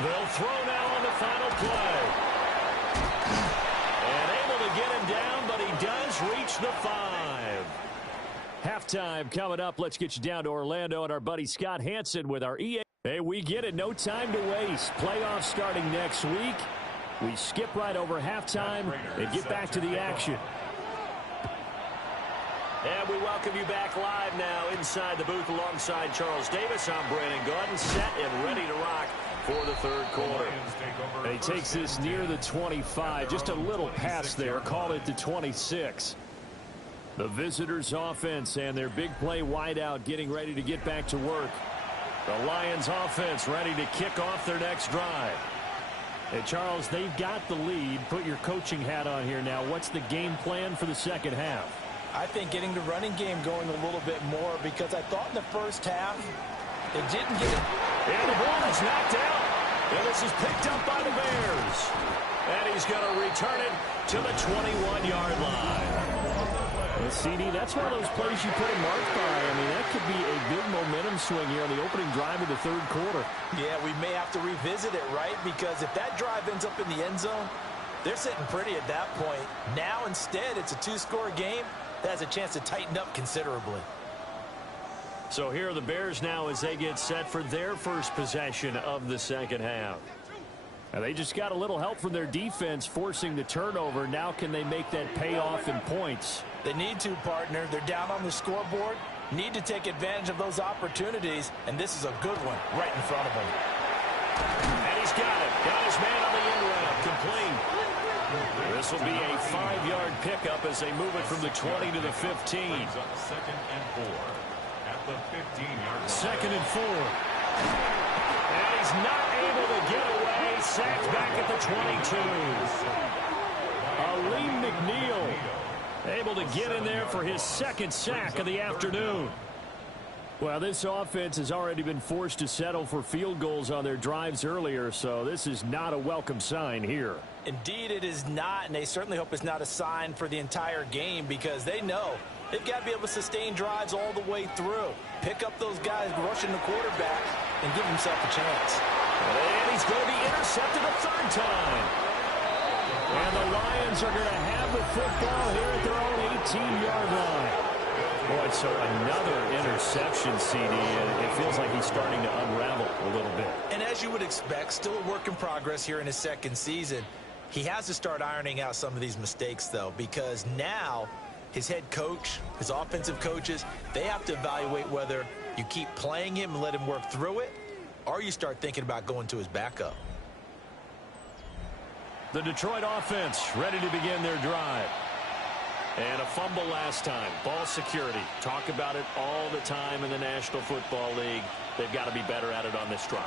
They'll throw now on the final play. And able to get him down, but he does reach the 5. Halftime coming up. Let's get you down to Orlando and our buddy Scott Hansen with our EA. Hey, we get it. No time to waste. Playoffs starting next week. We skip right over halftime and get back to the action. And we welcome you back live now inside the booth alongside Charles Davis. I'm Brandon Gaudin, set and ready to rock for the 3rd quarter. And he takes this near the 25. Just a little pass there. Call it the 26. The visitors' offense and their big play wideout getting ready to get back to work. The Lions' offense ready to kick off their next drive. And Charles, they've got the lead. Put your coaching hat on here now. What's the game plan for the 2nd half? I think getting the running game going a little bit more because I thought in the first half they didn't get it. And the ball is knocked out. And this is picked up by the Bears. And he's going to return it to the 21-yard line. Well, CD, that's one of those plays you put a mark by. I mean, that could be a big momentum swing here on the opening drive of the 3rd quarter. Yeah, we may have to revisit it, right? Because if that drive ends up in the end zone, they're sitting pretty at that point. Now, instead, it's a 2-score game. That has a chance to tighten up considerably. So here are the Bears now as they get set for their first possession of the 2nd half. And they just got a little help from their defense forcing the turnover. Now can they make that pay off in points? They need to, partner. They're down on the scoreboard. Need to take advantage of those opportunities. And this is a good one right in front of them. And he's got it. Got his man on the end route. Complete. This will be a 5-yard pickup as they move it from the 20 to the 15. 2nd and 4 at the 15-yard line. 2nd and 4. And he's not able to get away. Sacked back at the 22. Aleem McNeil able to get in there for his 2nd sack of the afternoon. Well, this offense has already been forced to settle for field goals on their drives earlier, so this is not a welcome sign here. Indeed, it is not, and they certainly hope it's not a sign for the entire game because they know they've got to be able to sustain drives all the way through. Pick up those guys rushing the quarterback and give himself a chance. And he's going to be intercepted a 3rd time. And the Lions are going to have the football here at their own 18-yard line. Boy, so another interception, CD, and it feels like he's starting to unravel a little bit. And as you would expect, still a work in progress here in his 2nd season. He has to start ironing out some of these mistakes, though, because now his head coach, his offensive coaches, they have to evaluate whether you keep playing him and let him work through it, or you start thinking about going to his backup. The Detroit offense ready to begin their drive. And a fumble last time. Ball security. Talk about it all the time in the National Football League. They've got to be better at it on this drive.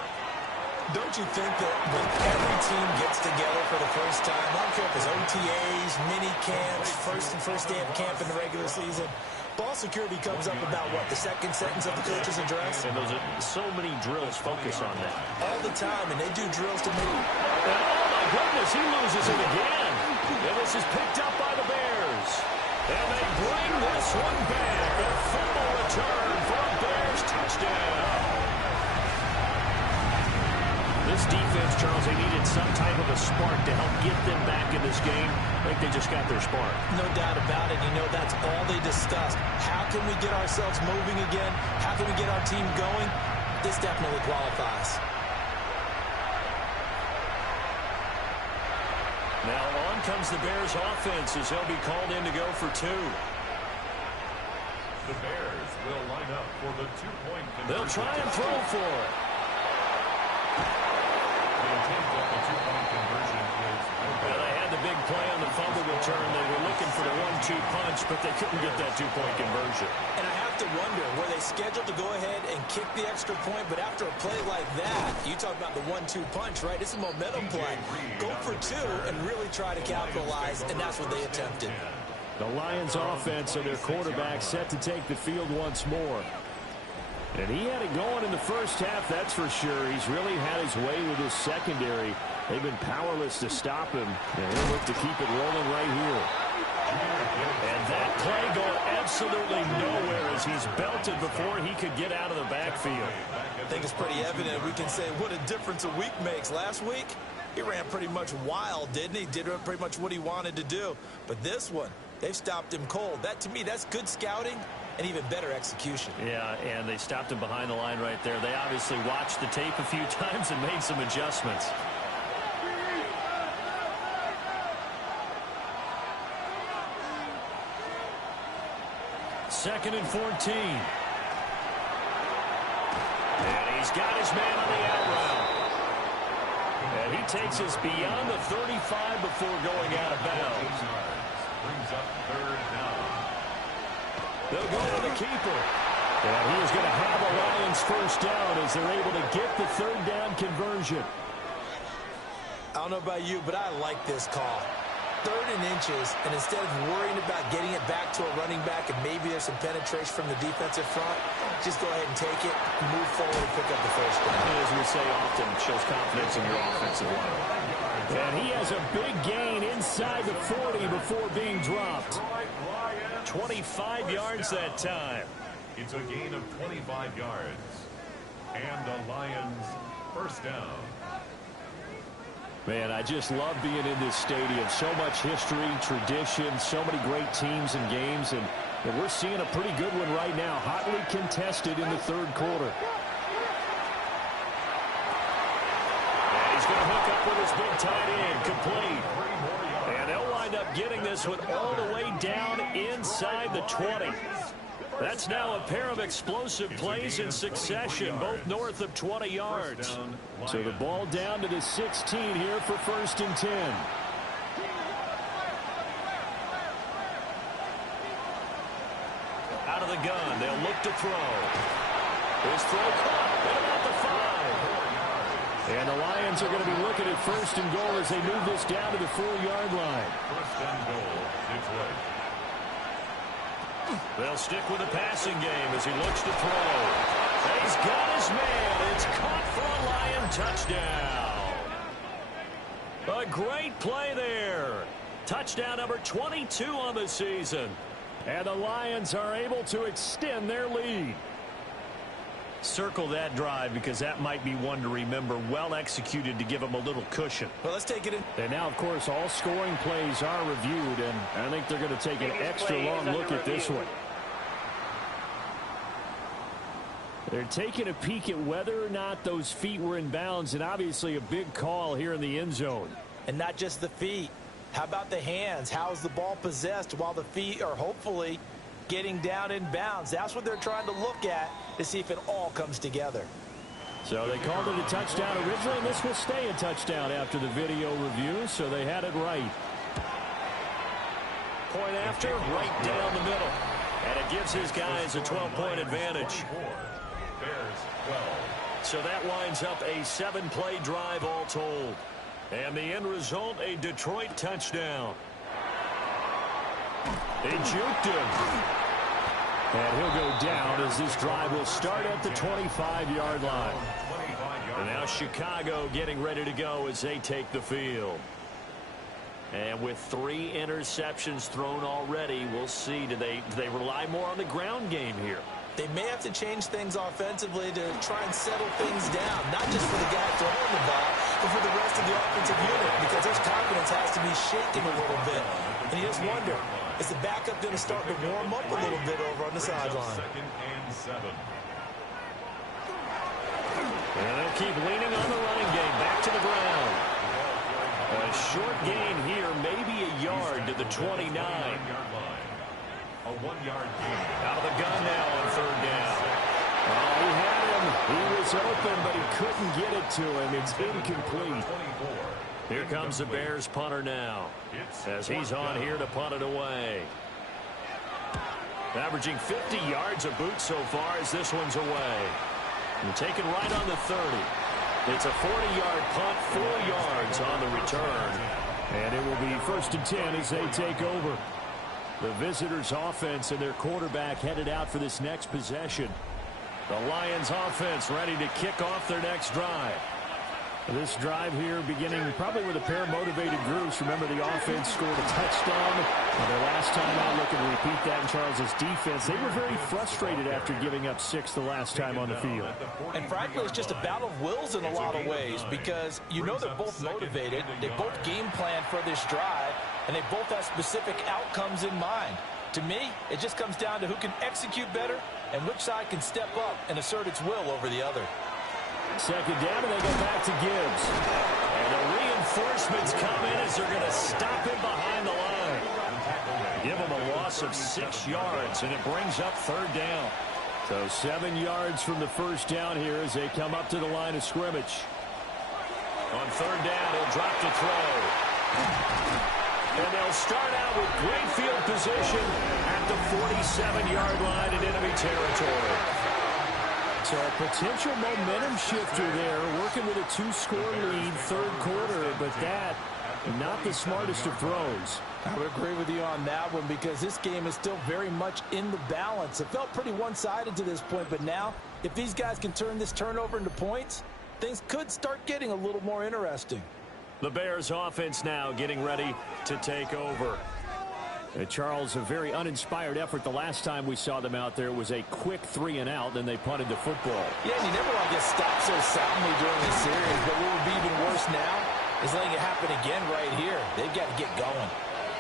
Don't you think that when every team gets together for the first time, I don't care if it's OTAs, mini camps, first day of camp in the regular season, ball security comes up about, what, the second sentence of the coach's address? And those are so many drills focus on that. All the time, and they do drills to make... And oh, my goodness, he loses it again. And this is picked up by the Bears. And they bring this one back. A fumble return for a Bears touchdown. This defense, Charles, they needed some type of a spark to help get them back in this game. I think they just got their spark. No doubt about it. You know, that's all they discussed. How can we get ourselves moving again? How can we get our team going? This definitely qualifies. Now on comes the Bears offense as they'll be called in to go for two. The Bears will line up for the two-point conversion. They'll try and throw for it. The intent of the two-point conversion is... Well, they had the big play on the fumble return. They were looking for the 1-2 punch, but they couldn't get that two-point conversion. And I have to wonder, were they scheduled to go ahead and kick the extra point? But after a play like that, you talk about the 1-2 punch, right? It's a momentum play. Go for two and really try to capitalize, and that's what they attempted. The Lions offense and their quarterback set to take the field once more. And he had it going in the first half, that's for sure. He's really had his way with his secondary. They've been powerless to stop him. And he'll look to keep it rolling right here. And that play going absolutely nowhere as he's belted before he could get out of the backfield. I think it's pretty evident. We can say what a difference a week makes. Last week, he ran pretty much wild, didn't he? Did pretty much what he wanted to do. But this one, they've stopped him cold. That, to me, that's good scouting and even better execution. Yeah, and they stopped him behind the line right there. They obviously watched the tape a few times and made some adjustments. Second and 14. And he's got his man on the out route. And he takes us beyond the 35 before going out of bounds. Brings up third down. They'll go to the keeper. And he is going to have the Lions first down as they're able to get the third down conversion. I don't know about you, but I like this call. 3rd and inches, and instead of worrying about getting it back to a running back and maybe there's some penetration from the defensive front, just go ahead and take it, move forward, and pick up the first down. And as we say often, it shows confidence in your offensive line. And he has a big gain inside the 40 before being dropped. 25 yards that time. It's a gain of 25 yards. And the Lions first down. Man, I just love being in this stadium. So much history, tradition, so many great teams and games, and we're seeing a pretty good one right now, hotly contested in the third quarter. And he's going to hook up with his big tight end, complete. And they'll wind up getting this one all the way down inside the 20. That's now a pair of explosive plays in succession, both north of 20 yards. So the ball down to the 16 here for 1st and 10. Out of the gun, they'll look to throw. His throw caught at about the 5. And the Lions are going to be looking at 1st and goal as they move this down to the 4-yard line. 1st and goal, Detroit. They'll stick with the passing game as he looks to throw. He's got his man. It's caught for a Lion touchdown. A great play there. Touchdown number 22 on the season. And the Lions are able to extend their lead. Circle that drive because that might be one to remember. Well executed to give them a little cushion. Well, let's take it in. And now, of course, all scoring plays are reviewed, and I think they're going to take an extra long look at this one. They're taking a peek at whether or not those feet were in bounds, and obviously a big call here in the end zone. And not just the feet. How about the hands? How's the ball possessed while the feet are hopefully getting down in bounds? That's what they're trying to look at to see if it all comes together. So they called it a touchdown originally, and this will stay a touchdown after the video review, so they had it right. Point after, right down the middle. And it gives his guys a 12-point advantage. So that winds up a 7-play drive all told. And the end result, a Detroit touchdown. They juked him. And he'll go down as this drive will start at the 25-yard line. And now Chicago getting ready to go as they take the field. And with 3 interceptions thrown already, we'll see. Do they rely more on the ground game here? They may have to change things offensively to try and settle things down, not just for the guy throwing the ball, but for the rest of the offensive unit, because his confidence has to be shaken a little bit. And you just wonder, is the backup going to start to warm up a little bit over on the sideline? And they'll keep leaning on the running game. Back to the ground. A short gain here, maybe a yard to the 29. A 1-yard gain. Out of the gun now on 3rd down. Oh, he had him. He was open, but he couldn't get it to him. It's incomplete. Here comes the Bears punter now, as he's on here to punt it away. Averaging 50 yards a boot so far as this one's away. And taken right on the 30. It's a 40-yard punt, 4 yards on the return. And it will be 1st and 10 as they take over. The visitors' offense and their quarterback headed out for this next possession. The Lions' offense ready to kick off their next drive. This drive here beginning probably with a pair of motivated groups. Remember, the offense scored a touchdown. Their last time out, looking to repeat that in Charles' defense. They were very frustrated after giving up 6 the last time on the field. And frankly, it's just a battle of wills in a lot of ways, because you know they're both motivated. They both game plan for this drive, and they both have specific outcomes in mind. To me, it just comes down to who can execute better and which side can step up and assert its will over the other. 2nd down, and they go back to Gibbs. And the reinforcements come in as they're going to stop him behind the line. Give him a loss of 6 yards, and it brings up 3rd down. So 7 yards from the 1st down here as they come up to the line of scrimmage. On 3rd down, he'll drop to throw. And they'll start out with great field position at the 47-yard line in enemy territory. So a potential momentum shifter there, working with a 2-score lead, 3rd quarter, but that, not the smartest of throws. I would agree with you on that one, because this game is still very much in the balance. It felt pretty one-sided to this point, but now, if these guys can turn this turnover into points, things could start getting a little more interesting. The Bears offense now getting ready to take over. Charles, a very uninspired effort. The last time we saw them out there was a quick 3-and-out, then they punted the football. Yeah, and you never want to get stopped so soundly during the series, but what would be even worse now is letting it happen again right here. They've got to get going.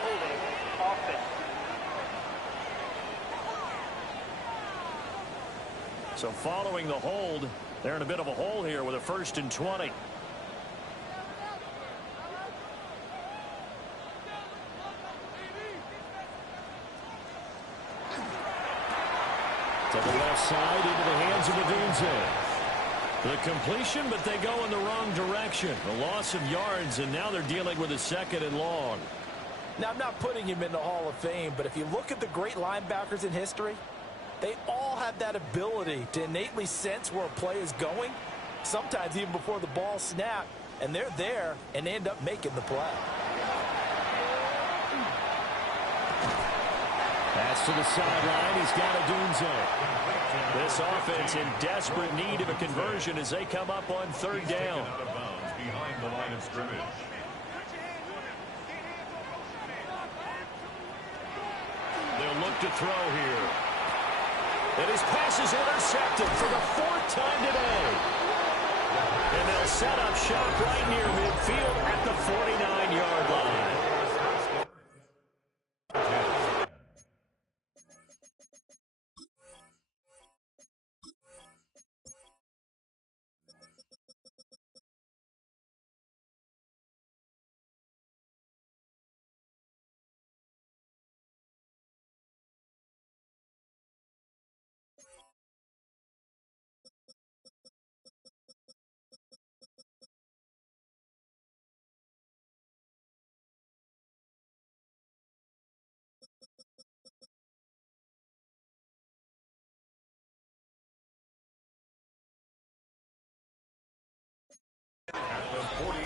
Holding offense. So following the hold, they're in a bit of a hole here with a 1st and 20. To the left side, into the hands of Adunze. The completion, but they go in the wrong direction. A loss of yards, and now they're dealing with a 2nd and long. Now, I'm not putting him in the Hall of Fame, but if you look at the great linebackers in history, they all have that ability to innately sense where a play is going, sometimes even before the ball snapped, and they're there and end up making the play. Pass to the sideline. He's got Adunze. This offense in desperate need of a conversion as they come up on 3rd down. Out of bounds behind the line of scrimmage. They'll look to throw here. And his pass is intercepted for the 4th time today. And they'll set up shop right near midfield at the 49-yard line. At the 40.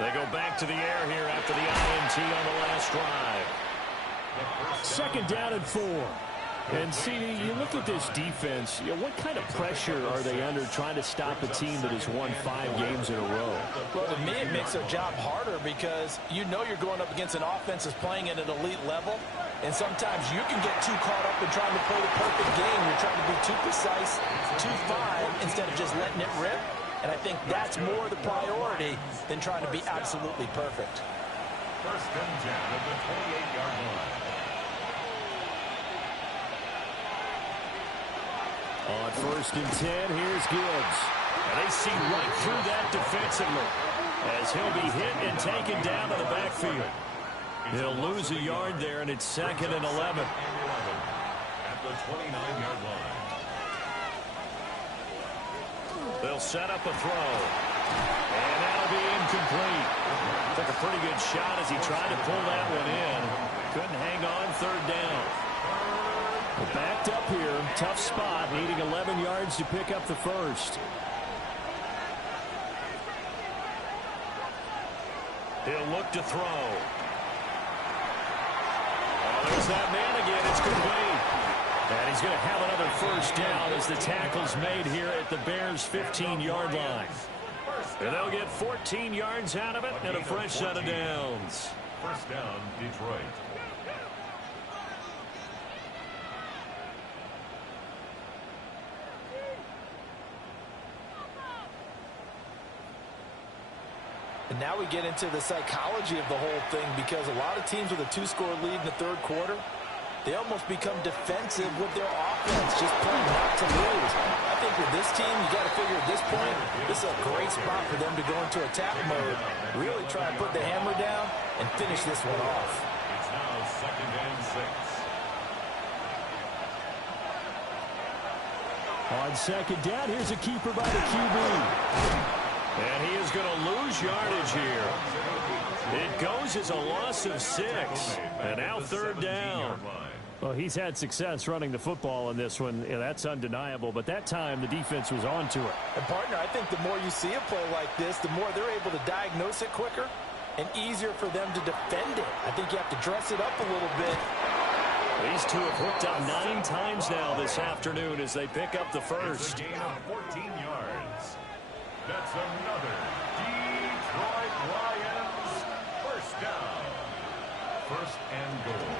They go back to the air here after the INT on the last drive. Second down and 4. And, CD, you look at this defense, what kind of pressure are they under trying to stop a team that has won 5 games in a row? Well, to me, it makes their job harder because you know you're going up against an offense that's playing at an elite level, and sometimes you can get too caught up in trying to play the perfect game. You're trying to be too precise, too fine, instead of just letting it rip. And I think that's more the priority than trying to be absolutely perfect. First and 10 at the 28-yard line. On first and 10, here's Gibbs. And they see right through that defensively as he'll be hit and taken down to the backfield. He'll lose a yard there, and it's second and 11. At the 29-yard line. They'll set up a throw. And that'll be incomplete. Took a pretty good shot as he tried to pull that one in. Couldn't hang on third down. But backed up here. Tough spot. Needing 11 yards to pick up the first. He'll look to throw. Oh, there's that man again. It's complete. And he's going to have another first down as the tackle's made here at the Bears' 15-yard line. And they'll get 14 yards out of it and a fresh set of downs. First down, Detroit. And now we get into the psychology of the whole thing because a lot of teams with a 2-score lead in the third quarter, they almost become defensive with their offense, just playing not to lose. I think with this team, you got to figure at this point, this is a great spot for them to go into attack mode, really try to put the hammer down and finish this one off. It's now second and 6. On second down, here's a keeper by the QB. And he is going to lose yardage here. It goes as a loss of 6. And now third down. Well, he's had success running the football in this one. Yeah, that's undeniable. But that time, the defense was on to it. And, partner, I think the more you see a play like this, the more they're able to diagnose it quicker and easier for them to defend it. I think you have to dress it up a little bit. These two have hooked up 9 times now this afternoon as they pick up the first. It's a gain of 14 yards. That's another Detroit Lions first down. First and goal.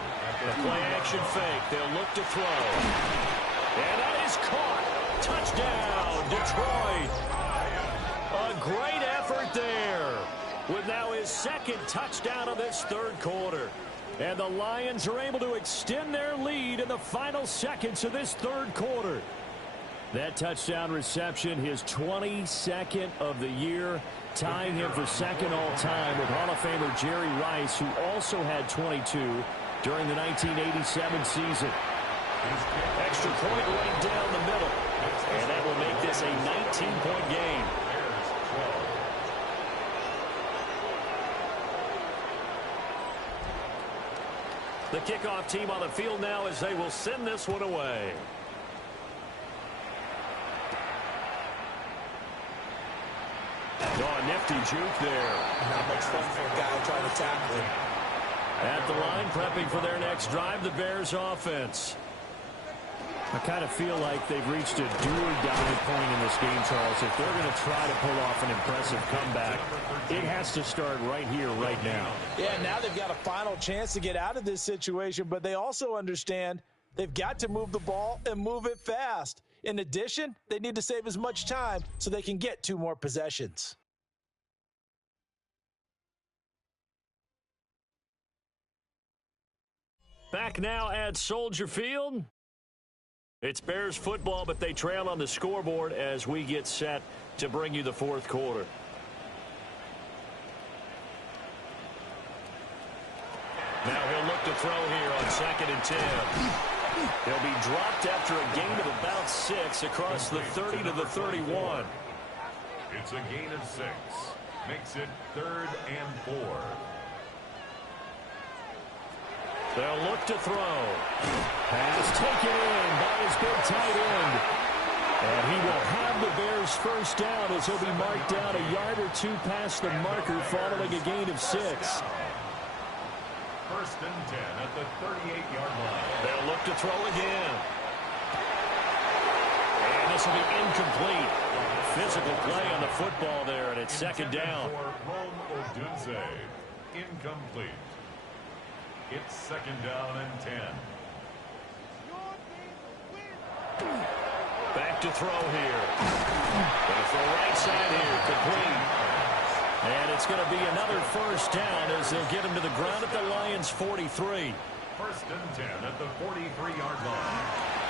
The play-action fake. They'll look to throw. And that is caught. Touchdown, Detroit. A great effort there with now his second touchdown of this third quarter. And the Lions are able to extend their lead in the final seconds of this third quarter. That touchdown reception, his 22nd of the year, tying him for second all-time with Hall of Famer Jerry Rice, who also had 22 during the 1987 season. Extra point right down the middle, and that will make this a 19-point game. The kickoff team on the field now as they will send this one away. Oh, nifty juke there. Not much fun for a guy trying to tackle him. At the line, prepping for their next drive, the Bears offense. I kind of feel like they've reached a do-or-die point in this game, Charles. If they're going to try to pull off an impressive comeback, it has to start right here, right now. Yeah, now they've got a final chance to get out of this situation, but they also understand they've got to move the ball and move it fast. In addition, they need to save as much time so they can get 2 more possessions. Back now at Soldier Field. It's Bears football, but they trail on the scoreboard as we get set to bring you the fourth quarter. Now he'll look to throw here on second and 10. He'll be dropped after a gain of about 6 across the 30 to the 31. It's a gain of 6. Makes it 3rd and 4. They'll look to throw. Pass taken in by his big tight end. And he will have the Bears first down as he'll be marked down a yard or two past the marker following a gain of 6. 1st and 10 at the 38-yard line. They'll look to throw again. And this will be incomplete. Physical play on the football there, and it's 2nd down. For Rome Odunze. Incomplete. It's 2nd down and 10. Back to throw here. Gonna throw right side here, complete. And it's going to be another first down as they'll get him to the ground at the Lions' 43. 1st and 10 at the 43-yard line.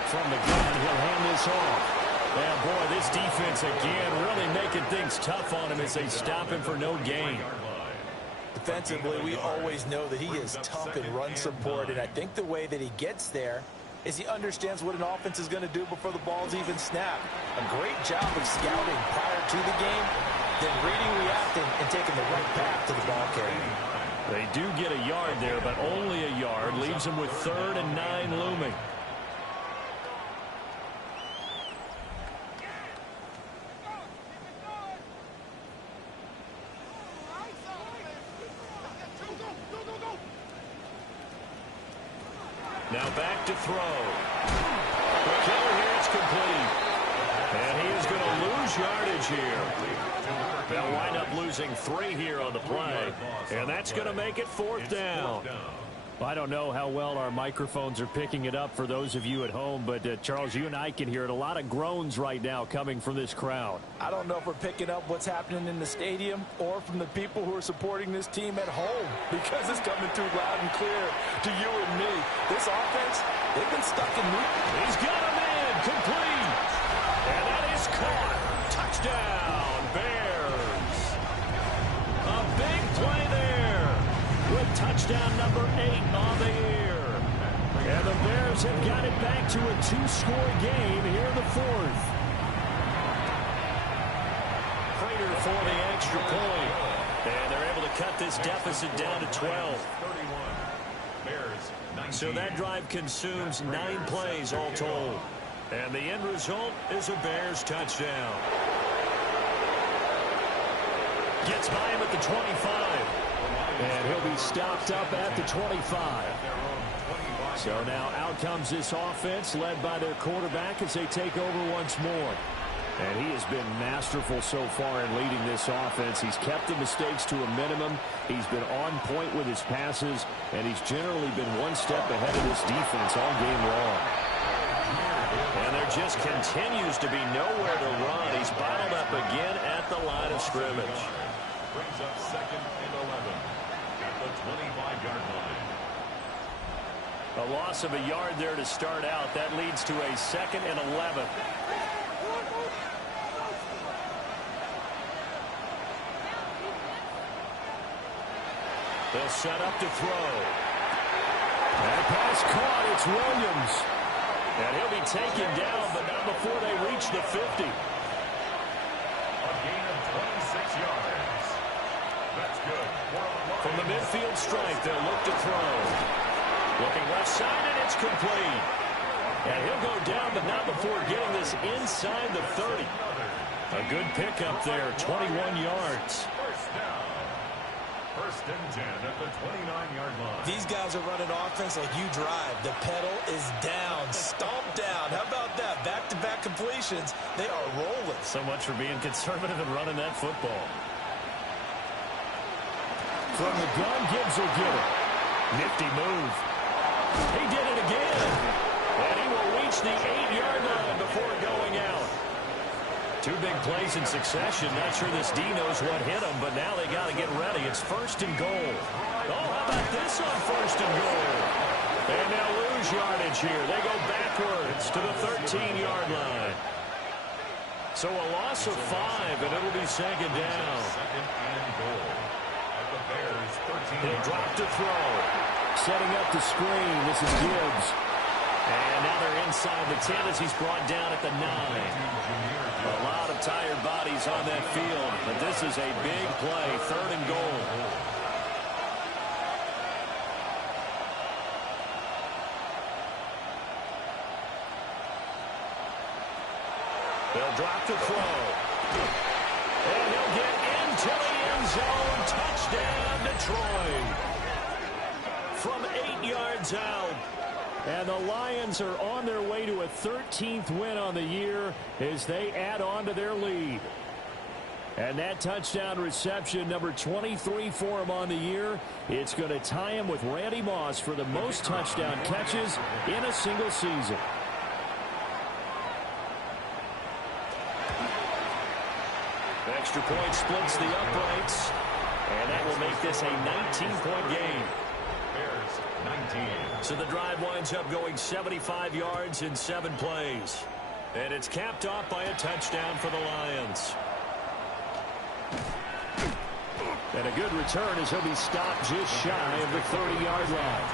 From the gun, he'll hand this off. And boy, this defense again really making things tough on him as they stop him for no gain. Defensively, we always know that he is tough in run support, and I think the way that he gets there is he understands what an offense is going to do before the ball's even snapped. A great job of scouting prior to the game, then reading, reacting, and taking the right path to the ball carrier. They do get a yard there, but only a yard. Leaves them with 3rd and 9 looming. Now back to throw. The killer here, it's complete. And he is going to lose yardage here. They'll wind up losing 3 here on the play. And that's going to make it 4th down. I don't know how well our microphones are picking it up for those of you at home, but Charles, you and I can hear it. A lot of groans right now coming from this crowd. I don't know if we're picking up what's happening in the stadium or from the people who are supporting this team at home, because it's coming through loud and clear to you and me. This offense, they've been stuck in loop. He's got a man, complete. And that is caught. Touchdown, Bears. A big play there with touchdown number 8 on the year. And the Bears have got it back to a 2-score game here in the 4th. Prater for the extra point. And they're able to cut this deficit down to 12. So that drive consumes 9 plays all told. And the end result is a Bears touchdown. Gets by him at the 25. And he'll be stopped up at the 25. So now out comes this offense led by their quarterback as they take over once more. And he has been masterful so far in leading this offense. He's kept the mistakes to a minimum. He's been on point with his passes, and he's generally been one step ahead of this defense all game long. And there just continues to be nowhere to run. He's bottled up again at the line of scrimmage. Brings up 2nd and 11 at the 25-yard line. A loss of a yard there to start out. That leads to a 2nd and 11. They'll set up to throw. That pass caught. It's Williams. And he'll be taken down, but not before they reach the 50. A gain of 26 yards. That's good. From the midfield stripe, they'll look to throw. Looking left side, and it's complete. And he'll go down, but not before getting this inside the 30. A good pickup there, 21 yards. First down. 1st and 10 at the 29-yard line. These guys are running offense like you drive. The pedal is down, stomped down. How about that? Back-to-back completions. They are rolling. So much for being conservative and running that football. From the gun, Gibbs will get it. Nifty move. He did it again. And he will reach the 8-yard line before going out. 2 big plays in succession. Not sure this D knows what hit him, but now they got to get ready. It's 1st and goal. Oh, how about this on 1st and goal? And now lose yardage here. They go backwards to the 13-yard line. So a loss of 5, and it'll be 2nd down. 2nd and goal at the Bears' 13. He'll drop to throw. Setting up the screen. This is Gibbs. And now they're inside the 10 as he's brought down at the 9. A lot of tired bodies on that field, but this is a big play, 3rd and goal. They'll drop the throw. And he'll get into the end zone. Touchdown, Detroit. From 8 yards out. And the Lions are on their way to a 13th win on the year as they add on to their lead. And that touchdown reception, number 23 for him on the year, it's going to tie him with Randy Moss for the most touchdown catches in a single season. Extra point splits the uprights, and that will make this a 19-point game. Bears 19. So the drive winds up going 75 yards in 7 plays. And it's capped off by a touchdown for the Lions. And a good return as he'll be stopped just shy of the 30-yard line.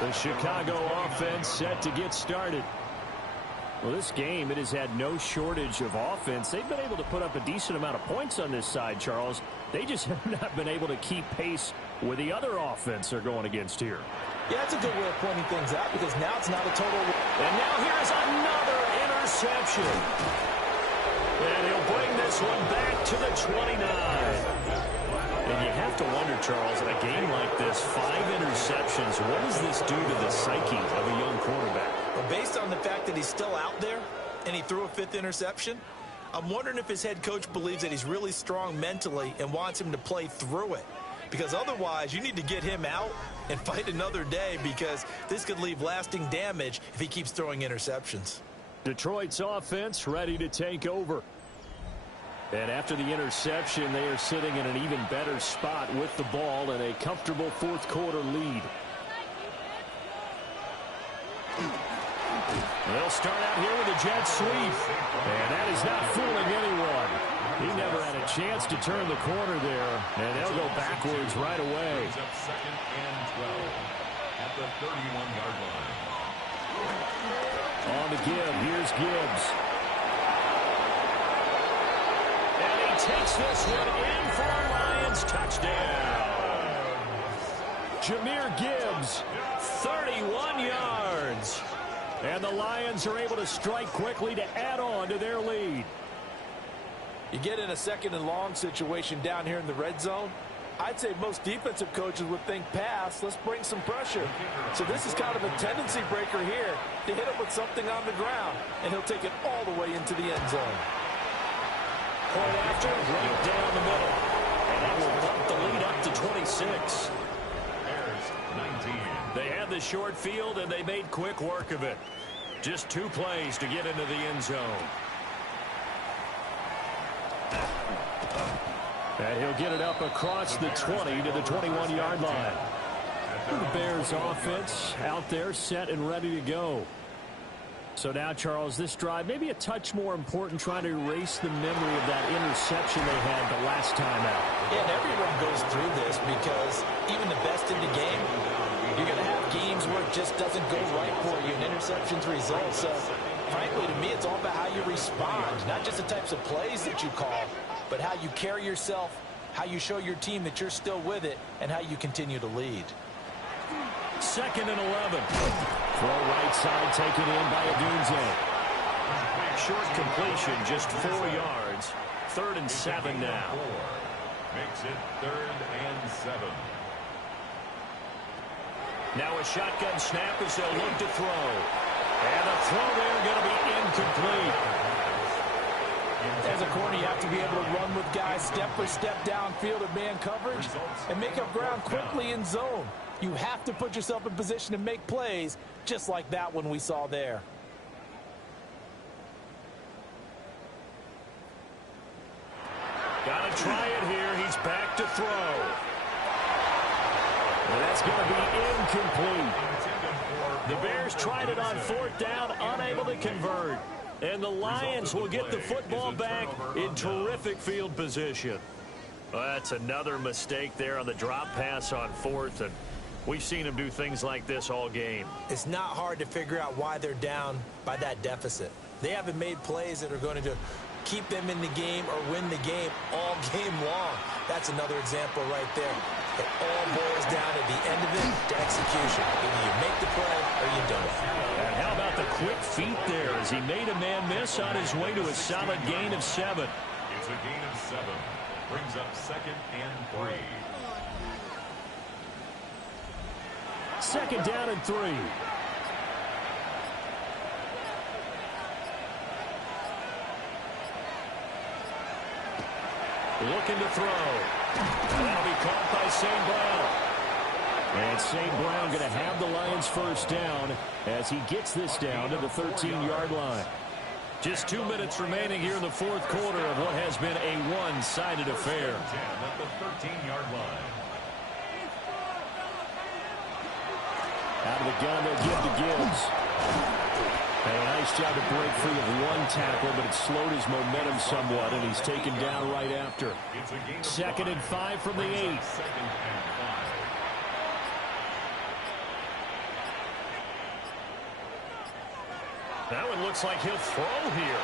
The Chicago offense set to get started. Well, this game, it has had no shortage of offense. They've been able to put up a decent amount of points on this side, Charles. They just have not been able to keep pace with the other offense they're going against here. Yeah, that's a good way of pointing things out because now it's not a total. And now here's another interception. And he'll bring this one back to the 29. And you have to wonder, Charles, in a game like this, 5 interceptions, what does this do to the psyche of a young quarterback? But based on the fact that he's still out there and he threw a 5th interception, I'm wondering if his head coach believes that he's really strong mentally and wants him to play through it. Because otherwise, you need to get him out and fight another day because this could leave lasting damage if he keeps throwing interceptions. Detroit's offense ready to take over. And after the interception, they are sitting in an even better spot with the ball and a comfortable 4th quarter lead. They'll start out here with a jet sweep. And that is not fooling anyone. He never had a chance to turn the corner there. And they'll go backwards right away. Second and 12 at the 31-yard line. On the give, here's Gibbs. And he takes this one in for a Lions touchdown. Jahmyr Gibbs, 31 yards. And the Lions are able to strike quickly to add on to their lead. You get in a 2nd and long situation down here in the red zone, I'd say most defensive coaches would think pass, let's bring some pressure. So this is kind of a tendency breaker here to hit him with something on the ground, and he'll take it all the way into the end zone. Point after, right down the middle. And that will bump the lead up to 26. Bears 19. They had the short field, and they made quick work of it. Just 2 plays to get into the end zone. And he'll get it up across the 20 to the 21-yard line. The Bears offense out there set and ready to go. So now, Charles, this drive maybe a touch more important, trying to erase the memory of that interception they had the last time out. Yeah, and everyone goes through this because even the best in the game, you're going to have games where it just doesn't go right for you and interceptions result. So, frankly, to me, it's all about how you respond, not just the types of plays that you call, but how you carry yourself, how you show your team that you're still with it, and how you continue to lead. 2nd and 11. Throw right side taken in by Odunze. Short completion, just 4 yards. 3rd and 7 now. Makes it 3rd and 7. Now a shotgun snap as they'll look to throw. And a throw there going to be incomplete. As a corner, you have to be able to run with guys step for step downfield at man coverage and make up ground quickly in zone. You have to put yourself in position to make plays just like that one we saw there. Got to try it here. He's back to throw. And that's going to be incomplete. The Bears tried it on 4th down, unable to convert. And the Lions will get the football back in terrific field position. Well, that's another mistake there on the drop pass on 4th. And We've seen them do things like this all game. It's not hard to figure out why they're down by that deficit. They haven't made plays that are going to keep them in the game or win the game all game long. That's another example right there. It all boils down at the end of it to execution. Either you make the play or you don't. And how about the quick feet there as he made a man miss on his way to a solid gain of 7. It's a gain of 7. Brings up 2nd and 3. 2nd down and 3. Looking to throw. That'll be caught by St. Brown. And St. Brown going to have the Lions first down as he gets this down to the 13-yard line. Just 2 minutes remaining here in the fourth quarter of what has been a one-sided affair. At the 13-yard line. Out of the gun, they'll give to Gibbs. And a nice job to break free of one tackle, but it slowed his momentum somewhat, and he's taken down right after. 2nd and 5 from the 8. 2nd and 5. That one looks like he'll throw here.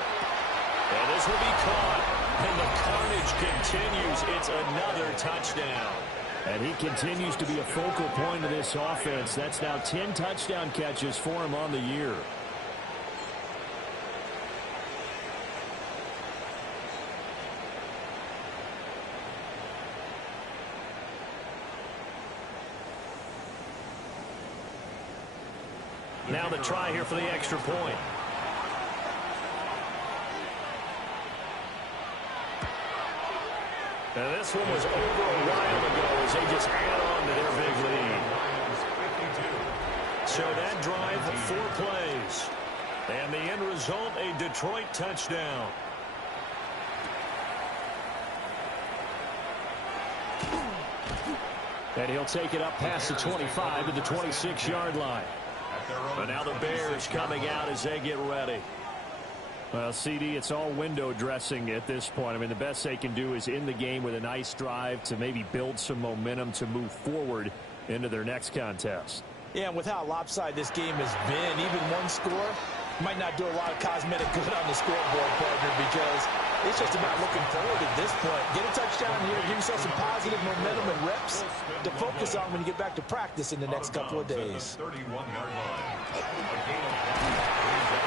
And this will be caught. And the carnage continues. It's another touchdown. And he continues to be a focal point of this offense. That's now 10 touchdown catches for him on the year. Now the try here for the extra point. And this one was over a while ago as they just add on to their big lead. So that drive, 4 plays. And the end result, a Detroit touchdown. And he'll take it up past the 25 to the 26-yard line. But now the Bears coming out as they get ready. Well, CD, it's all window dressing at this point. I mean, the best they can do is in the game with a nice drive to maybe build some momentum to move forward into their next contest. Yeah, and with how lopsided this game has been, even one score might not do a lot of cosmetic good on the scoreboard, partner, because it's just about looking forward at this point. Get a touchdown here, give yourself some positive momentum and reps to focus on when you get back to practice in the next couple of days. 31-yard line.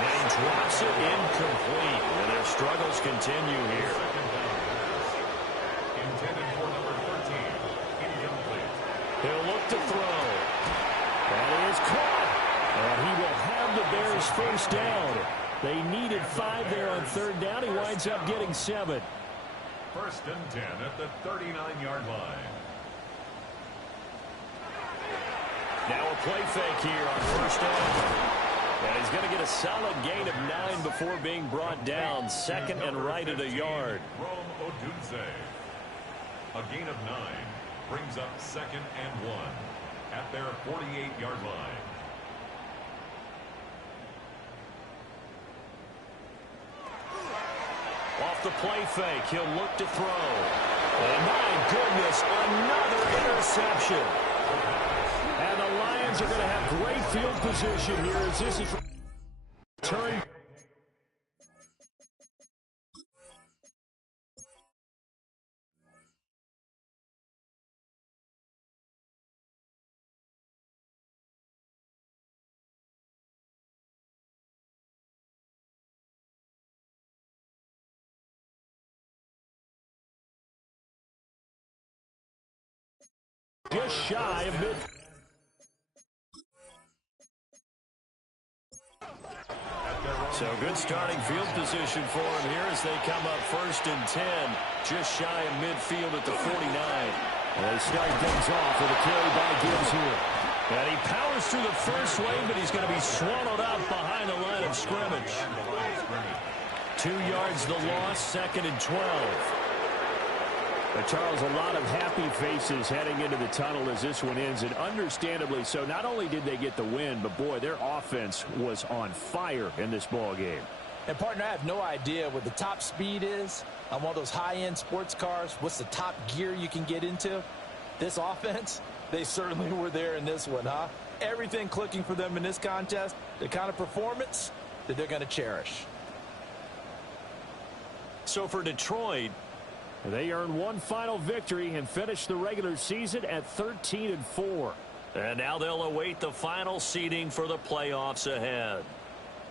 And he drops it incomplete. And their struggles continue here. Intended for number 13. Incomplete. He'll look to throw. That is caught. And he will have the Bears first down. They needed 5 there on 3rd down. He winds up getting 7. 1st and 10 at the 39-yard line. Now a play fake here on 1st down. And he's going to get a solid gain of 9 before being brought down. 2nd and right at a yard. Rome Odunze. A gain of 9 brings up 2nd and 1 at their 48-yard line. Off the play fake, he'll look to throw. And my goodness, another interception. And the Lions are going to have great field position here as this is turned. Just shy of mid. So good starting field position for him here as they come up 1st and 10. Just shy of midfield at the 49. And they start things off with a carry by Gibbs here. And he powers through the first wave, but he's going to be swallowed up behind the line of scrimmage. 2 yards the loss, 2nd and 12. But Charles, a lot of happy faces heading into the tunnel as this one ends, and understandably so. Not only did they get the win, but boy, their offense was on fire in this ball game. And partner, I have no idea what the top speed is on one of those high-end sports cars. What's the top gear you can get into? This offense, They certainly were there in this one, huh? Everything clicking for them in this contest, the kind of performance that they're going to cherish. So for Detroit, they earned one final victory and finished the regular season at 13-4. And now they'll await the final seeding for the playoffs ahead.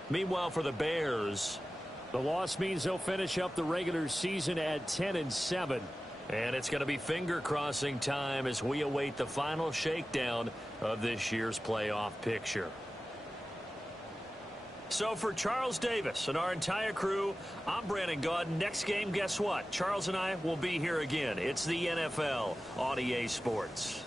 Meanwhile, for the Bears, the loss means they'll finish up the regular season at 10-7. And it's going to be finger-crossing time as we await the final shakedown of this year's playoff picture. So for Charles Davis and our entire crew, I'm Brandon Gaud. Next game, guess what? Charles and I will be here again. It's the NFL on EA Sports.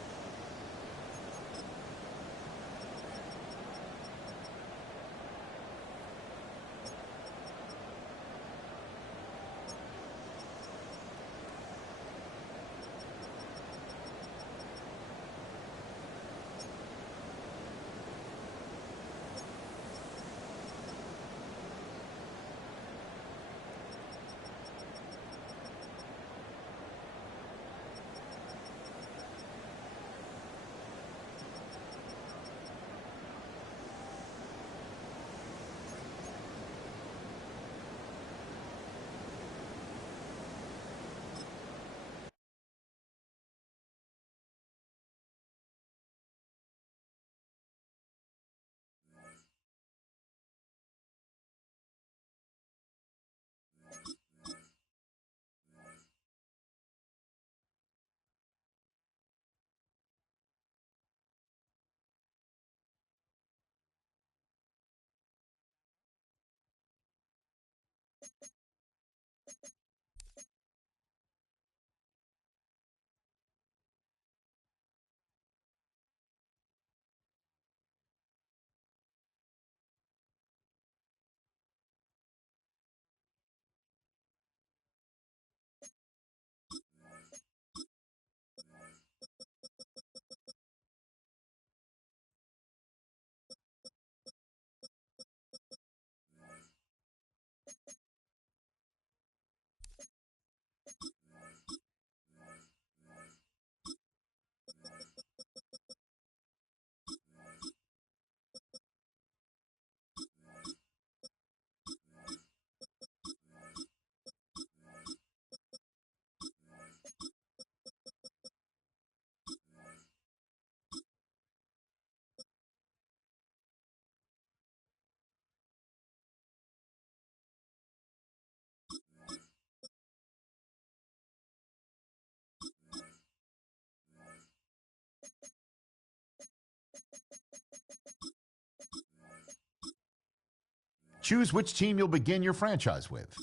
Choose which team you'll begin your franchise with.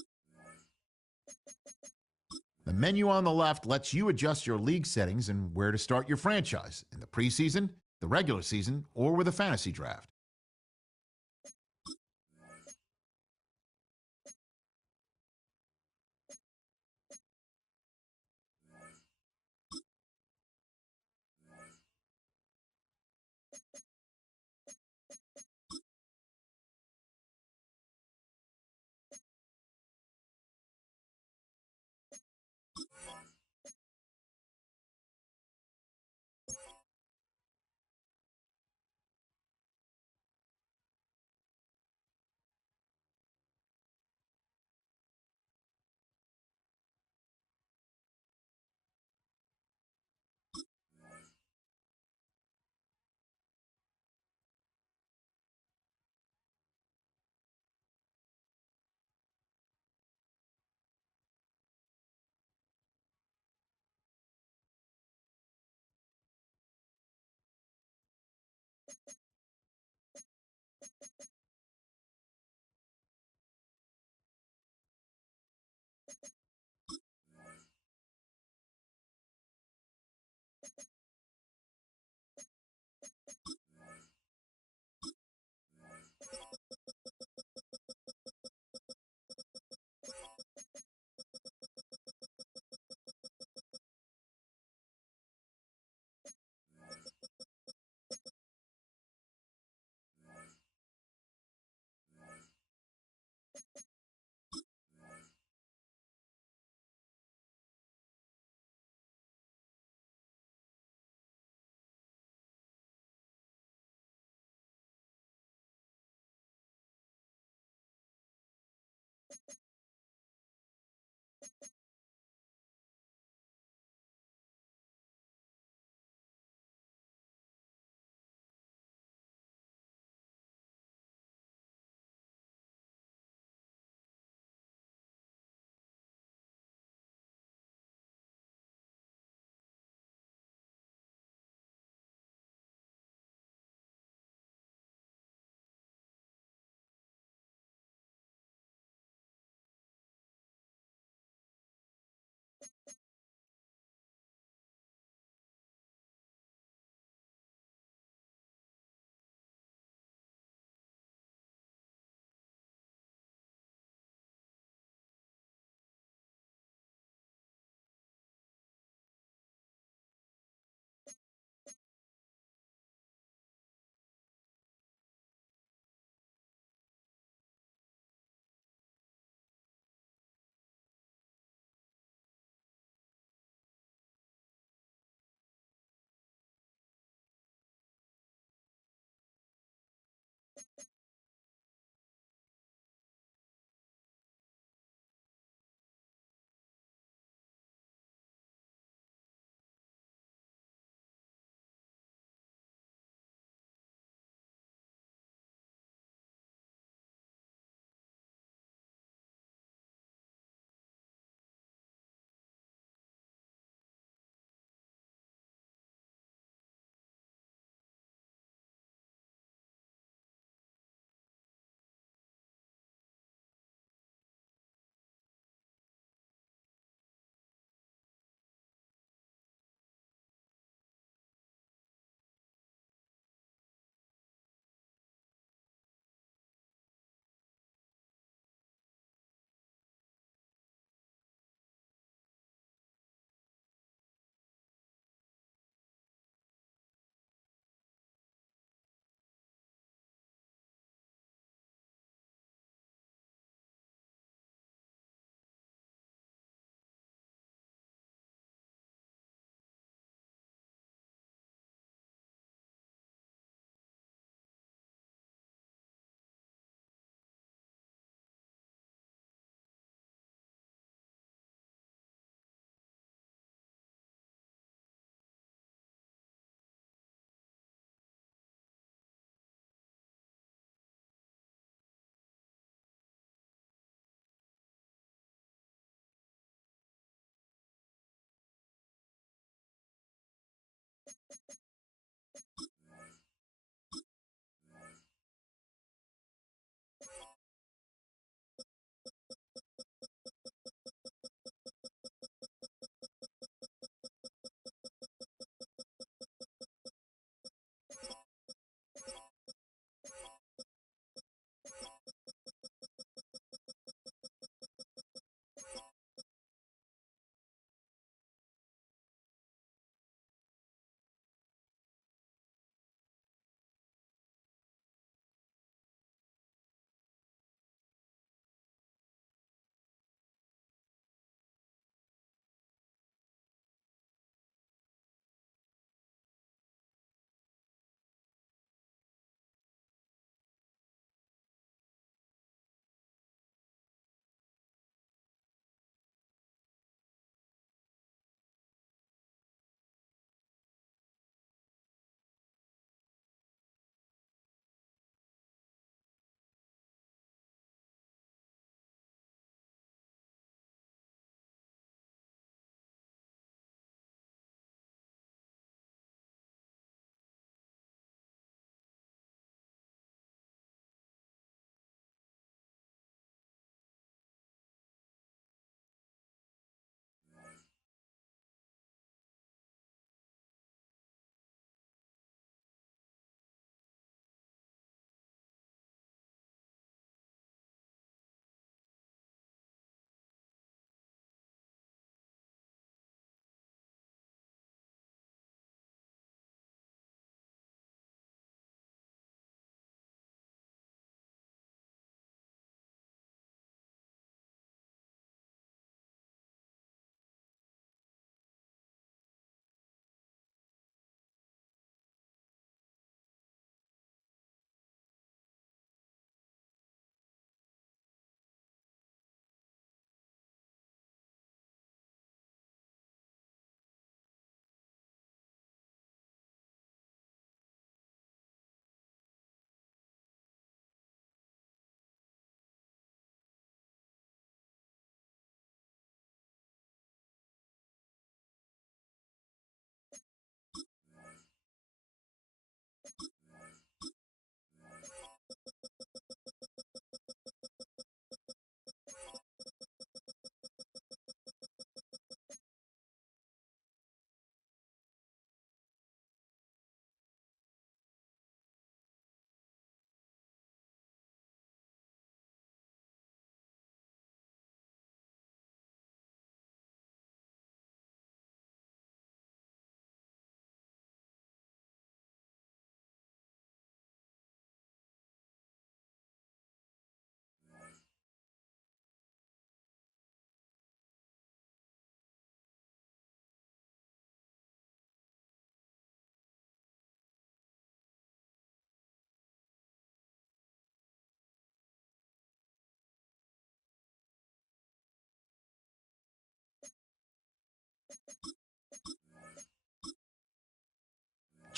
The menu on the left lets you adjust your league settings and where to start your franchise in the preseason, the regular season, or with a fantasy draft.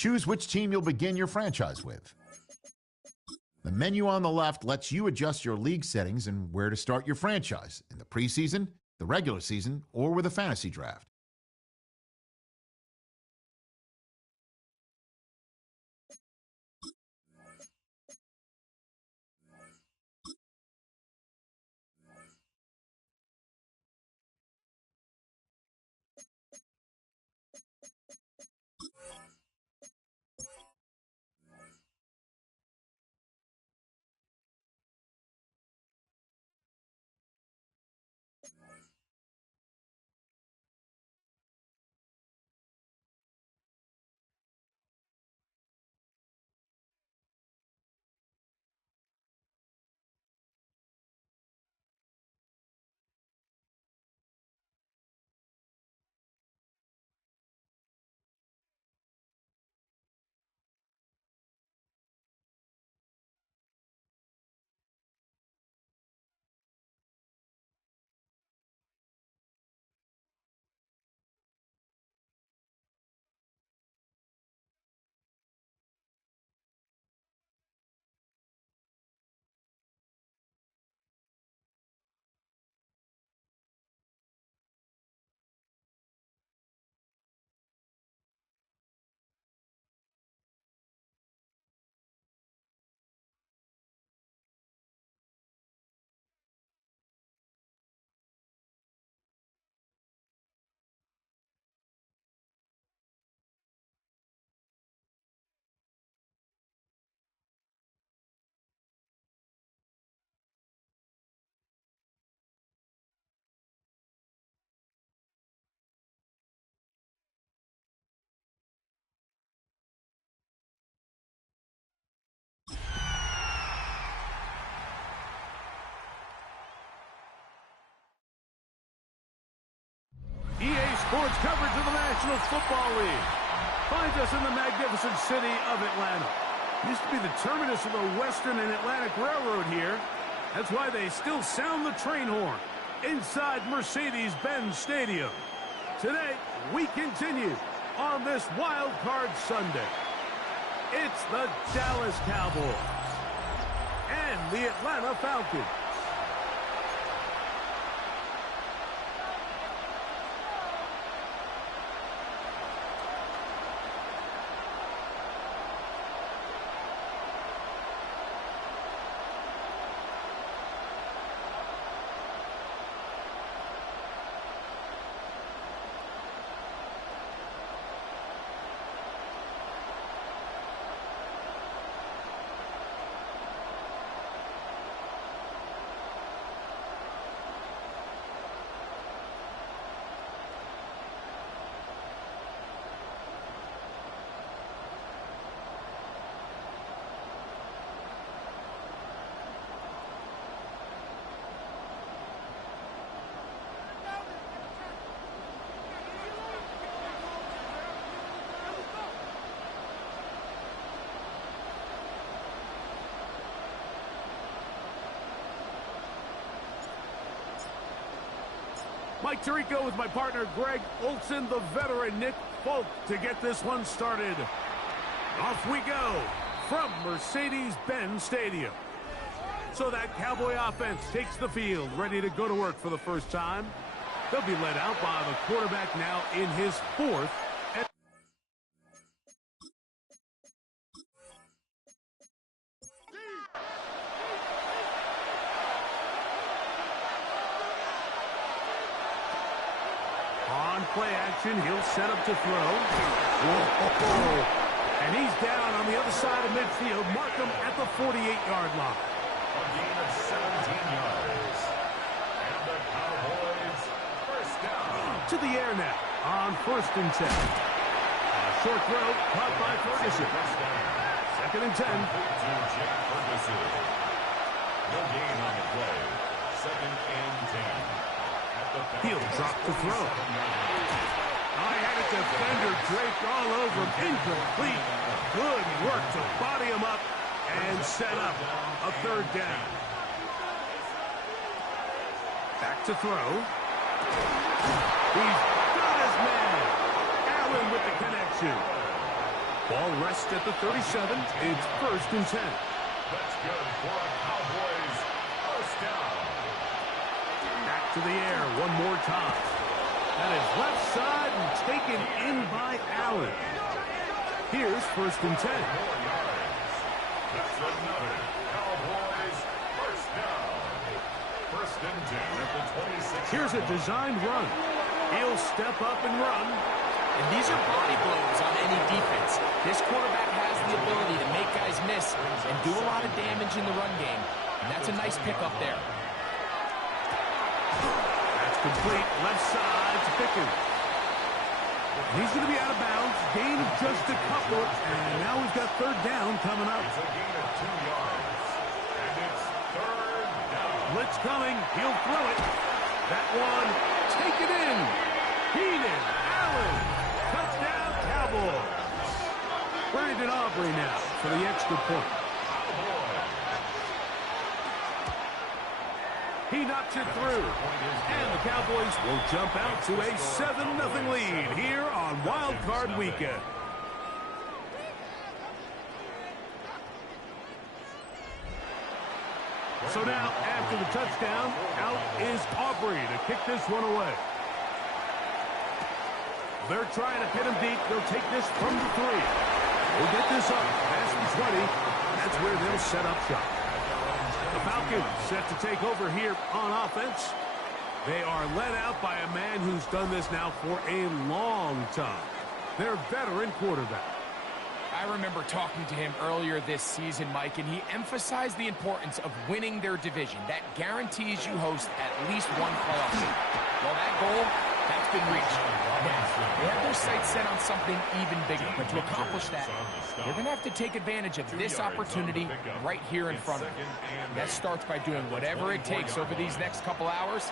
Choose which team you'll begin your franchise with. The menu on the left lets you adjust your league settings and where to start your franchise in the preseason, the regular season, or with a fantasy draft. EA Sports coverage of the National Football League finds us in the magnificent city of Atlanta. Used to be the terminus of the Western and Atlantic Railroad here. That's why they still sound the train horn inside Mercedes-Benz Stadium. Today, we continue on this Wild Card Sunday. It's the Dallas Cowboys and the Atlanta Falcons. Mike Tirico with my partner Greg Olson, the veteran Nick Folk to get this one started. Off we go from Mercedes-Benz Stadium. So that Cowboy offense takes the field, ready to go to work for the first time. They'll be led out by the quarterback now in his fourth. Play action, he'll set up to throw. Whoa. And he's down on the other side of midfield. Mark him at the 48-yard line. A gain of 17 yards. And the Cowboys first down. To the air now on 1st and 10. A short throw caught by Ferguson. 2nd and 10. To Jake Ferguson. No gain on the play. 2nd and 10. He'll drop the throw. I had a defender draped all over him. Incomplete. Good work to body him up and set up a 3rd down. Back to throw. He's got his man. Allen with the connection. Ball rests at the 37. It's 1st and 10. That's good for a Cowboys first down. Back to the air one more time. That is left side and taken in by Allen. Here's 1st and 10. That's another Cowboys first down. 1st and 10 at the 26. Here's a designed run. He'll step up and run. And these are body blows on any defense. This quarterback has the ability to make guys miss and do a lot of damage in the run game. And that's a nice pickup there. That's complete. Left side to Pickens. He's going to be out of bounds. Gain of just a couple. And now we've got 3rd down coming up. It's a gain of 2 yards. And it's 3rd down. Blitz coming. He'll throw it. That one taken in. Keenan Allen. Touchdown Cowboys. Brandon Aubrey now for the extra point. He knocks it through. And the Cowboys will jump out to a 7-0 lead here on Wild Card Weekend. So now, after the touchdown, out is Aubrey to kick this one away. They're trying to pin him deep. They'll take this from the 3. We'll get this up past the 20. That's where they'll set up shop. The Falcons set to take over here on offense. They are led out by a man who's done this now for a long time. Their veteran quarterback. I remember talking to him earlier this season, Mike, and he emphasized the importance of winning their division. That guarantees you host at least one playoff game. Well, that goal, that's been reached. Now, they have their sights set on something even bigger, but to accomplish that, they're going to have to take advantage of this opportunity right here in front of them. That starts by doing whatever it takes over these next couple hours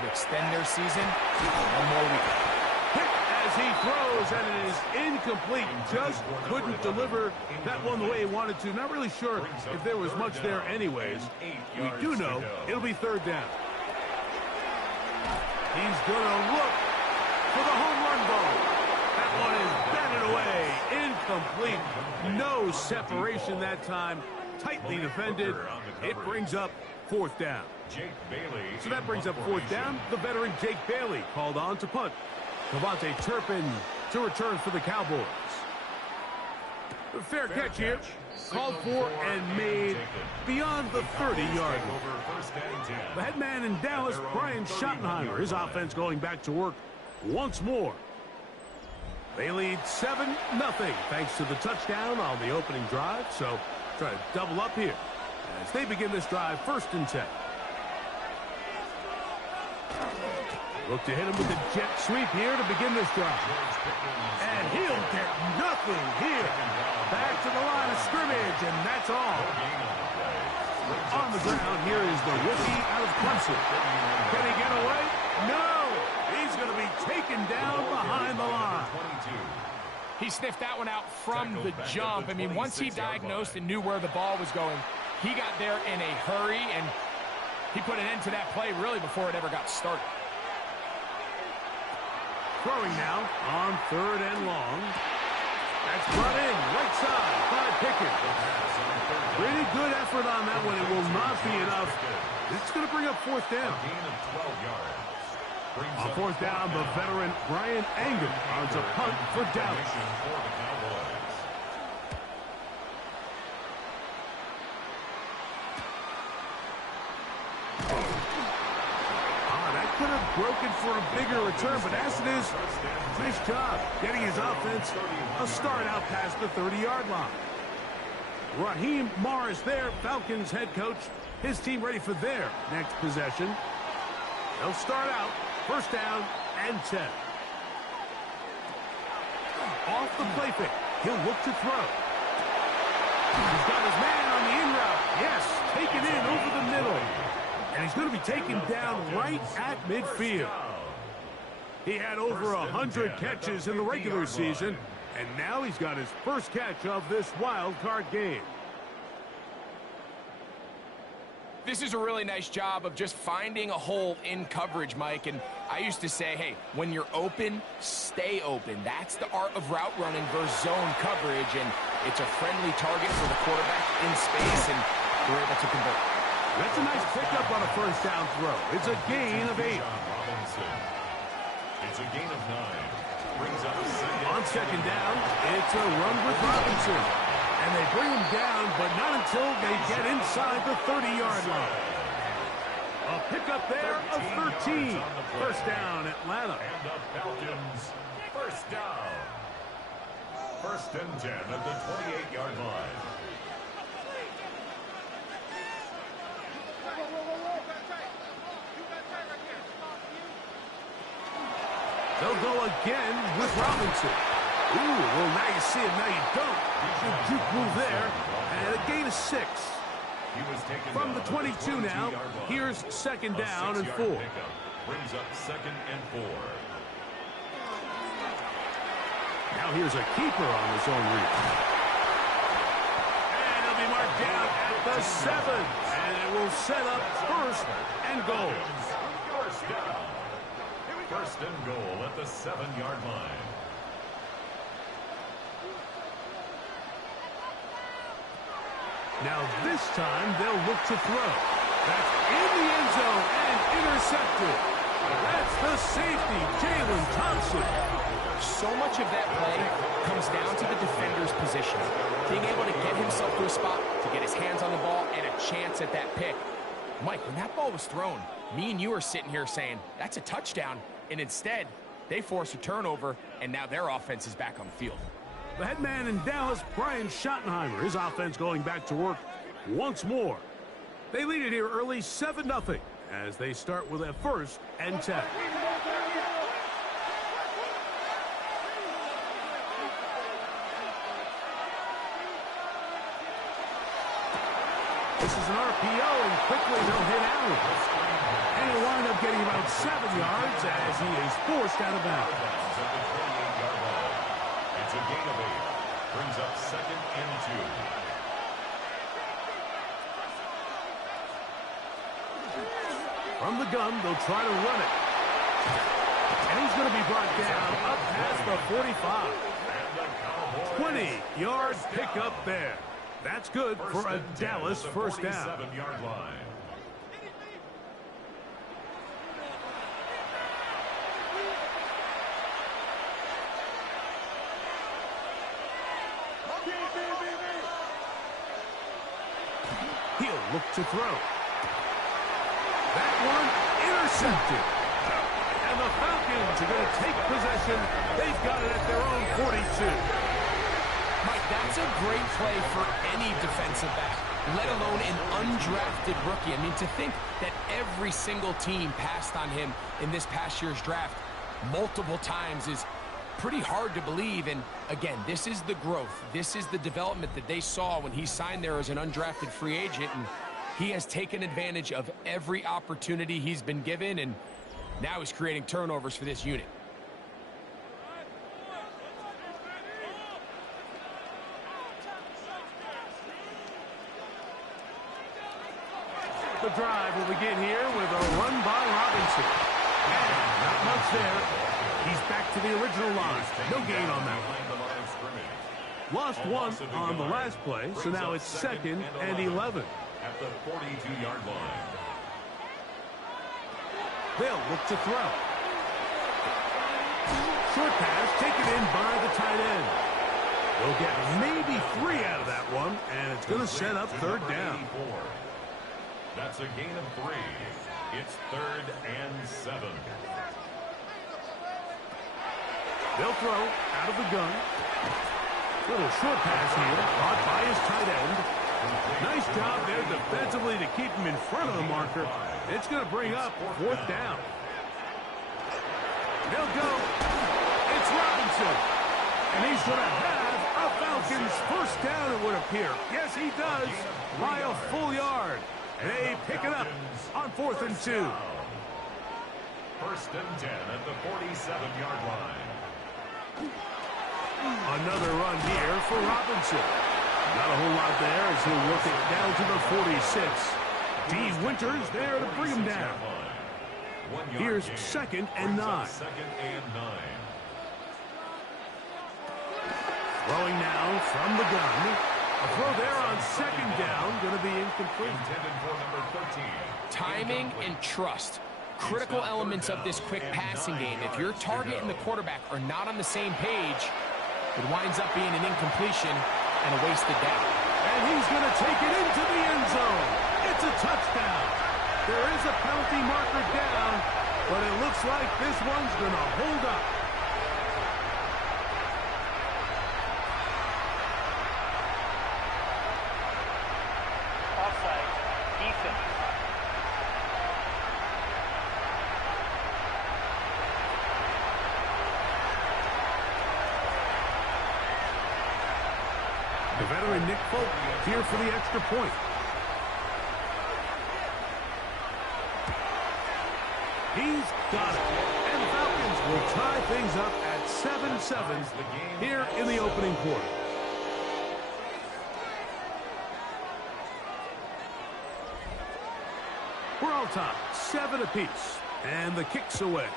to extend their season one more week. As he throws, and it is incomplete. Just couldn't deliver that one the way he wanted to. Not really sure if there was much there anyways. We do know it'll be 3rd down. He's going to look for the home run ball. That one is batted away. Incomplete. No separation that time. Tightly defended. It brings up 4th down. So that brings up 4th down. The veteran Jake Bailey called on to punt. Devontae Turpin to return for the Cowboys. Fair catch here. Called for and made beyond the 30-yard line. The head man in Dallas, Brian Schottenheimer, his offense going back to work once more. They lead 7-0 thanks to the touchdown on the opening drive. So try to double up here as they begin this drive 1st and 10. Look to hit him with a jet sweep here to begin this drive. And he'll get nothing here. Back to the line of scrimmage, and that's all. On the ground, here is the rookie out of Clemson. Can he get away? No! He's going to be taken down behind the line. He sniffed that one out from the jump. I mean, once he diagnosed and knew where the ball was going, he got there in a hurry, and he put an end to that play really before it ever got started. Throwing now on 3rd and long. That's brought in right side by Pickens. Pretty good effort on that one. It will not be enough. It's going to bring up 4th down. On 4th down, the veteran Brian Anger on to punt for Dallas. Could have broken for a bigger return, but as it is, nice job getting his offense a start out past the 30-yard line. Raheem Morris there, Falcons head coach. His team ready for their next possession. They'll start out 1st down and 10. Off the play fake, he'll look to throw. He's got his man on the in route. Yes, taken in over the middle. And he's going to be taken down right at midfield. He had over 100 catches in the regular season, and now he's got his first catch of this wild card game. This is a really nice job of just finding a hole in coverage, Mike. And I used to say, hey, when you're open, stay open. That's the art of route running versus zone coverage. And it's a friendly target for the quarterback in space, and we're able to convert. That's a nice pickup on a first down throw. It's a gain of 8. It's a gain of 9. Brings up on second down, it's a run with Robinson. And they bring him down, but not until they get inside the 30-yard line. A pickup there of 13. First down, Atlanta. And the Falcons, first down. First and 10 at the 28-yard line. They'll go again with Robinson. Ooh, well, now you see it, now you don't. Good juke move there, and a gain of 6. From the 22 now, here's second down and 4. Brings up second and 4. Now here's a keeper on his own read. And he'll be marked down at the 7. And it will set up first and goal. First down. First and goal at the 7-yard line. Now this time they'll look to throw. That's in the end zone and intercepted. That's the safety, Jalen Thompson. So much of that play comes down to the defender's position. Being able to get himself to a spot, to get his hands on the ball, and a chance at that pick. Mike, when that ball was thrown, me and you are sitting here saying, that's a touchdown. And instead, they force a turnover, and now their offense is back on the field. The head man in Dallas, Brian Schottenheimer, his offense going back to work once more. They lead it here early 7-0 as they start with a first and 10. This is an RPO, and quickly they'll hit Allen. And he'll wind up getting about 7 yards as he is forced out of bounds. It's a gain of 8. Brings up second and 2. From the gun, they'll try to run it. And he's going to be brought down up past the 45. 20-yard pickup there. That's good for a Dallas first down. 47-yard line. He'll look to throw. That one intercepted. And the Falcons are going to take possession. They've got it at their own 42. Mike, that's a great play for any defensive back, let alone an undrafted rookie. I mean, to think that every single team passed on him in this past year's draft multiple times is pretty hard to believe. And again, this is the growth. This is the development that they saw when he signed there as an undrafted free agent. And he has taken advantage of every opportunity he's been given, and now he's creating turnovers for this unit. The drive will begin here with a run by Robinson. And not much there. He's back to the original line. No gain on that one. Lost one on the last play, so now it's second and 11. At the 42-yard line. They'll look to throw. Short pass taken in by the tight end. They'll get maybe 3 out of that one, and it's going to set up third down. That's a gain of 3. It's third and 7. They'll throw out of the gun. Little short pass here, caught by his tight end. Nice job there defensively to keep him in front of the marker. It's going to bring up fourth down. They'll go. It's Robinson. And he's going to have a Falcons first down, it would appear. Yes, he does, by a full yard. And they pick it up on 4th and 2. First and 10 at the 47-yard line. Another run here for Robinson. Not a whole lot there as he'll work it down to the 46. D. Winters there to bring him down. Here's 2nd and 9. Throwing now from the gun. A throw there on 2nd down, going to be incomplete. Timing and trust. Critical elements of this quick passing game. If your target and the quarterback are not on the same page, it winds up being an incompletion and a wasted down. And he's going to take it into the end zone. It's a touchdown. There is a penalty marker down, but it looks like this one's going to hold up. Offside. Defense. The veteran Nick Folk here for the extra point. He's got it. And the Falcons will tie things up at 7-7 here in the opening quarter. We're all tied, 7 apiece. And the kick's away.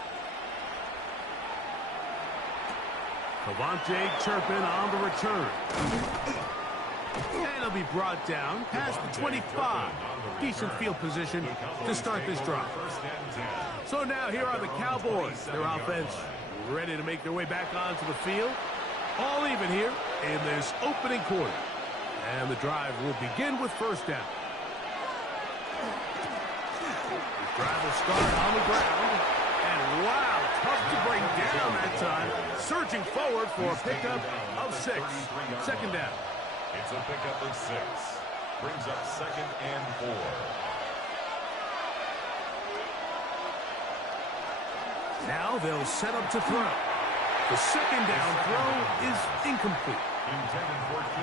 Cavante Turpin on the return. And he'll be brought down past the 25. Decent field position to start this drive. So now here are the Cowboys. Their offense ready to make their way back onto the field. All even here in this opening quarter. And the drive will begin with 1st down. The drive will start on the ground. And wow, tough to bring down that time. Surging forward for a pickup of 6. 2nd down. It's a pickup of 6. Brings up 2nd and 4. Now they'll set up to throw. The 2nd down throw is incomplete.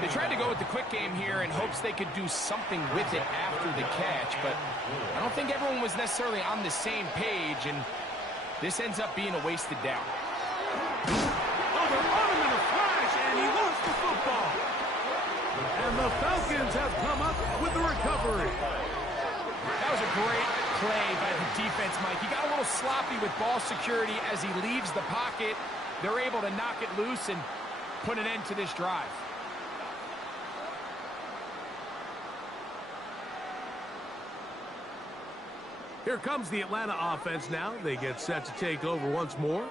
They tried to go with the quick game here in hopes they could do something with it after the catch, but I don't think everyone was necessarily on the same page, and this ends up being a wasted down. Oh, they're on him in a flash, and he lost the football. And the Falcons have come up with the recovery. That was a great play by the defense, Mike. He got a little sloppy with ball security as he leaves the pocket. They're able to knock it loose and put an end to this drive. Here comes the Atlanta offense now. They get set to take over once more.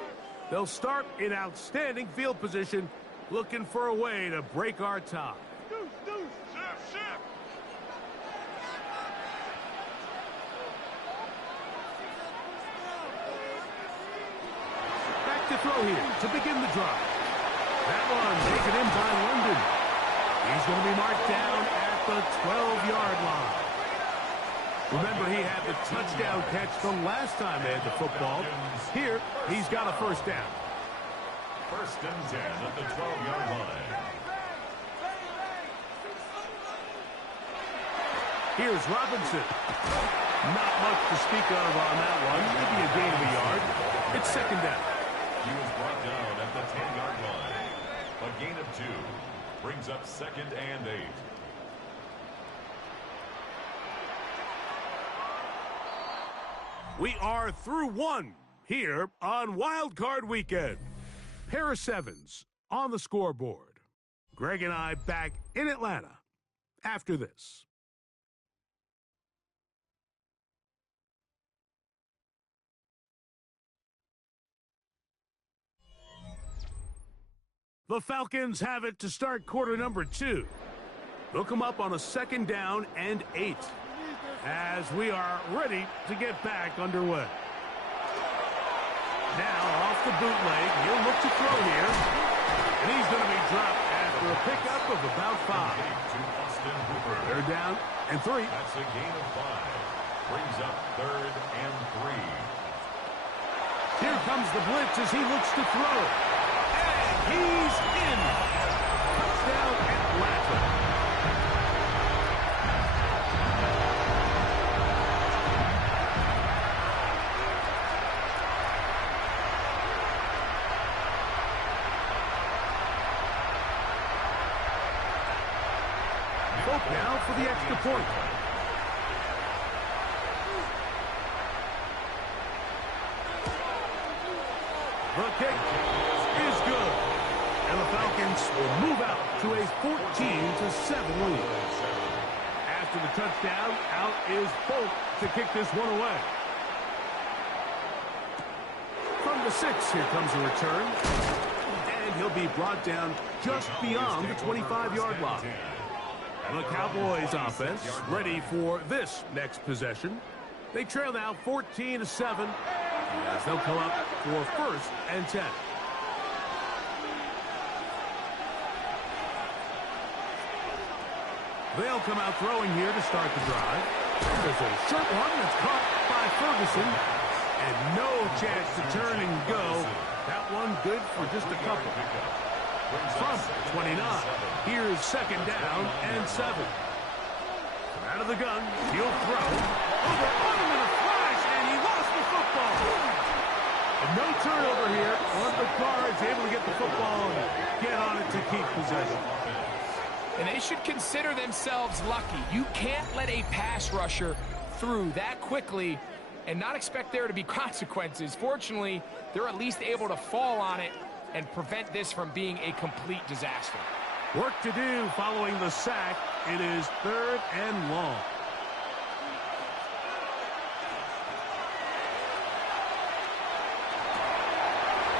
They'll start in outstanding field position, looking for a way to break our tie. Back to throw here to begin the drive. That one taken in by London. He's going to be marked down at the 12-yard line. Remember, he had the touchdown catch the last time they had the football. Here, he's got a 1st down. 1st and 10 at the 12-yard line. Here's Robinson. Not much to speak of on that one. Maybe a gain of a yard. It's 2nd down. He was brought down at the 10-yard line. A gain of 2 brings up 2nd and 8. We are through 1 here on Wild Card Weekend. Pair of 7s on the scoreboard. Greg and I back in Atlanta after this. The Falcons have it to start quarter number 2. They'll come up on a 2nd down and 8. As we are ready to get back underway. Now off the bootleg, he'll look to throw here. And he's going to be dropped after a pickup of about 5. They're down and 3. That's a gain of 5. Brings up 3rd and 3. Here comes the blitz as he looks to throw. And he's in. Touchdown Atlanta. Now for the extra point. The kick is good. And the Falcons will move out to a 14-7 lead. After the touchdown, out is Bolt to kick this one away. From the 6, here comes a return. And he'll be brought down just beyond the 25-yard line. And the Cowboys offense ready for this next possession. They trail now 14-7 as they'll come up for 1st and 10. They'll come out throwing here to start the drive. There's a short one that's caught by Ferguson. And no chance to turn and go. That one good for just a couple. From 29, here's 2nd down and 7. Out of the gun, he'll throw. Over on him in a flash, and he lost the football. And no turnover here on the Cards, able to get the football and get on it to keep possession. And they should consider themselves lucky. You can't let a pass rusher through that quickly and not expect there to be consequences. Fortunately, they're at least able to fall on it and prevent this from being a complete disaster. Work to do following the sack. It is 3rd and long.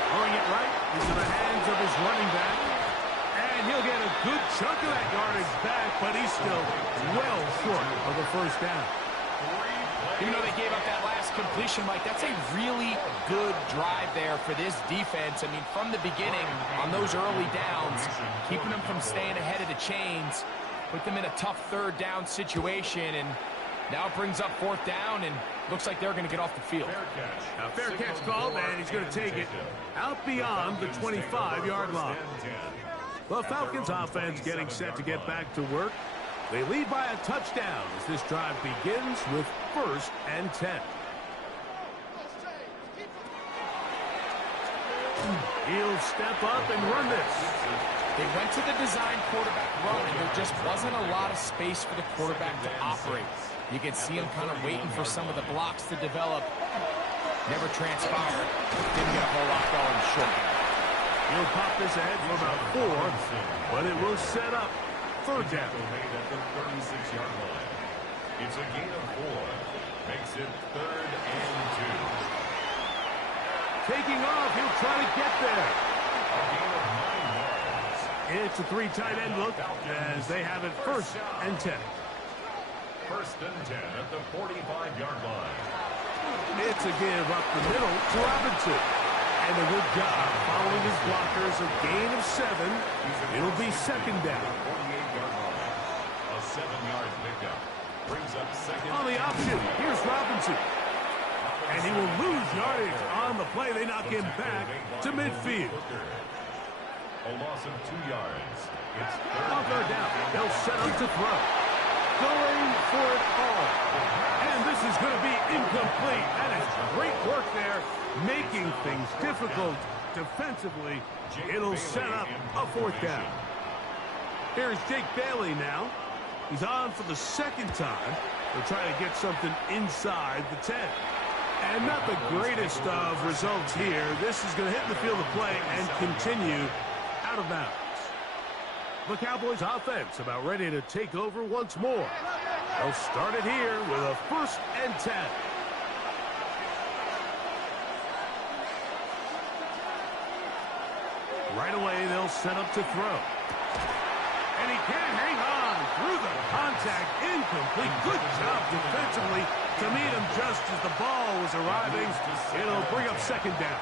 Throwing it right into the hands of his running back. And he'll get a good chunk of that yardage back, but he's still well short of the 1st down. Even though they gave up that last completion, Mike, that's a really good drive there for this defense. I mean, from the beginning, on those early downs, keeping them from staying ahead of the chains, put them in a tough 3rd down situation, and now it brings up 4th down, and looks like they're going to get off the field. A fair catch called, and he's going to take it out beyond the 25-yard line. The Falcons offense getting set to get back to work. They lead by a touchdown as this drive begins with 1st and 10. He'll step up and run this. They went to the design quarterback run, and there just wasn't a lot of space for the quarterback to operate. You can see him kind of waiting for some of the blocks to develop. Never transpired. Didn't get a whole lot going short. He'll pop this ahead for about 4, but it will set up 3rd down. At the 36-yard line. It's a gain of 4. Makes it 3rd and 2. Taking off, he'll try to get there. A gain of 9 yards. It's a 3 tight end look as they have it 1st and 10. 1st and 10 at the 45-yard line. It's a give up the middle to Robinson. And a good job following his blockers. A gain of 7. It'll be 2nd down. 48-yard line. A 7-yard pickup. Brings up 2nd. On the option, here's Robinson. And he will lose yardage on the play. They knock him back to midfield. A loss of 2 yards. It's 3rd down. They'll set up to throw. Going for it all. And this is going to be incomplete. That is great work there, making things difficult defensively. It'll set up a 4th down. Here's Jake Bailey now. He's on for the 2nd time. They're trying to get something inside the 10. And not the greatest of results here. This is going to hit the field of play and continue out of bounds. The Cowboys offense about ready to take over once more. They'll start it here with a 1st and 10. Right away, they'll set up to throw. And he can't hang on through the contact. Incomplete. Good job defensively to meet him just as the ball was arriving. It'll bring up 2nd down.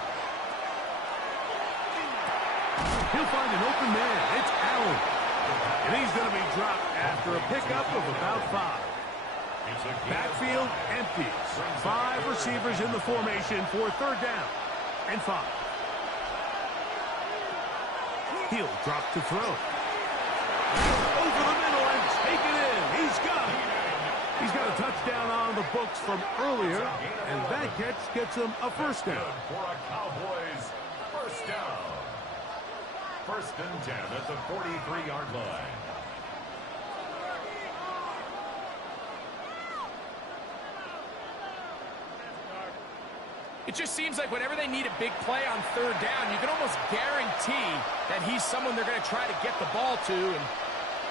He'll find an open man. It's Allen. And he's going to be dropped after a pickup of about 5. Backfield empties. 5 receivers in the formation for 3rd down and 5. He'll drop to throw. Over the middle and take it in. He's got it. He's got a touchdown on the books from earlier, and that catch gets him a 1st down. For a Cowboys 1st down. 1st and 10 at the 43-yard line. It just seems like whenever they need a big play on third down, you can almost guarantee that he's someone they're going to try to get the ball to, and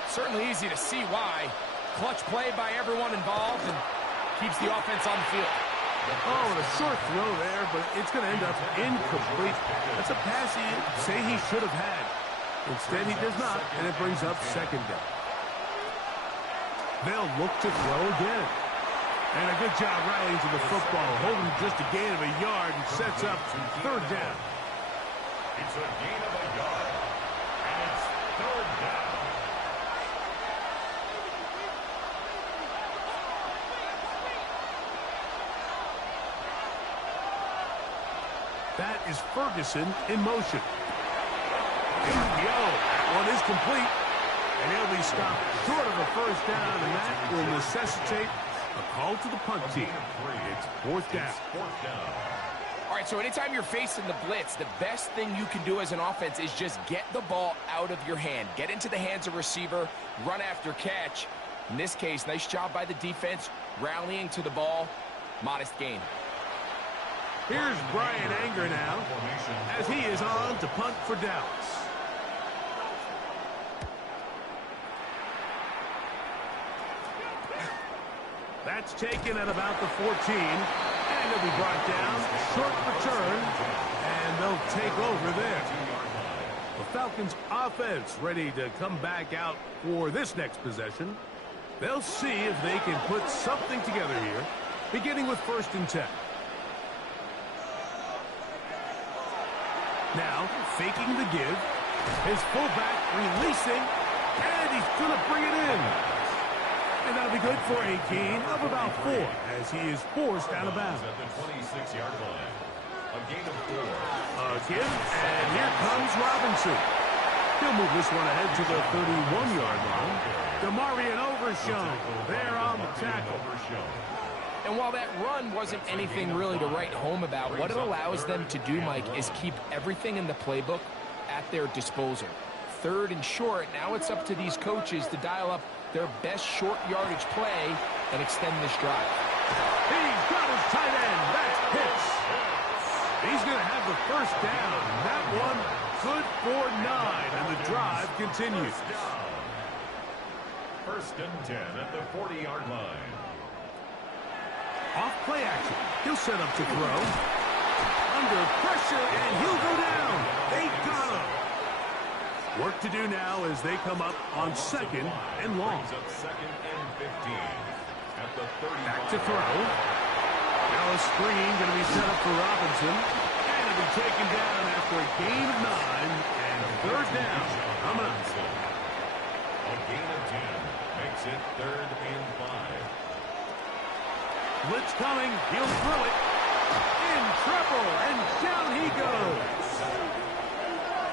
certainly easy to see why. Clutch play by everyone involved and keeps the offense on the field. Oh, and a short throw there, but it's going to end up incomplete. That's a pass he'd say he should have had. Instead, he does not, and it brings up second down. They'll look to throw again. And a good job rallying to the football, holding just a gain of a yard and sets up third down. It's a gain of a yard, and it's third down. That is Ferguson in motion. That one is complete. And he'll be stopped short of a first down, and that will necessitate a call to the punt team. It's fourth down. All right, so anytime you're facing the blitz, the best thing you can do as an offense is just get the ball out of your hand. Get into the hands of receiver, run after catch. In this case, nice job by the defense, rallying to the ball. Modest gain. Here's Brian Anger now, as he is on to punt for Dallas. That's taken at about the 14, and it'll be brought down. Short return, and they'll take over there. The Falcons' offense ready to come back out for this next possession. They'll see if they can put something together here, beginning with 1st and 10. Now, faking the give. His fullback releasing, and he's going to bring it in. And that'll be good for a gain of about 4 as he is forced out of bounds. At the 26-yard line. A gain of 4. A give, and here comes Robinson. He'll move this one ahead to the 31-yard line. DeMarion Overshown there on the tackle. And while that run wasn't anything really to write home about, what it allows them to do, Mike, is keep everything in the playbook at their disposal. 3rd and short, now it's up to these coaches to dial up their best short yardage play and extend this drive. He's got his tight end. That's Pitts. He's going to have the first down. That one good for 9, and the drive continues. 1st and 10 at the 40-yard line. Off play action. He'll set up to throw. Under pressure, and he'll go down. They got him. Work to do now as they come up on 2nd and long. Up 2nd and 15 at the 35. Back to throw. Now a screen going to be set up for Robinson. And it'll be taken down after a gain of 9. And 3rd down. Coming up. A gain of 10 makes it 3rd and 5. Blitz coming. He'll throw it. In trouble. And down he goes.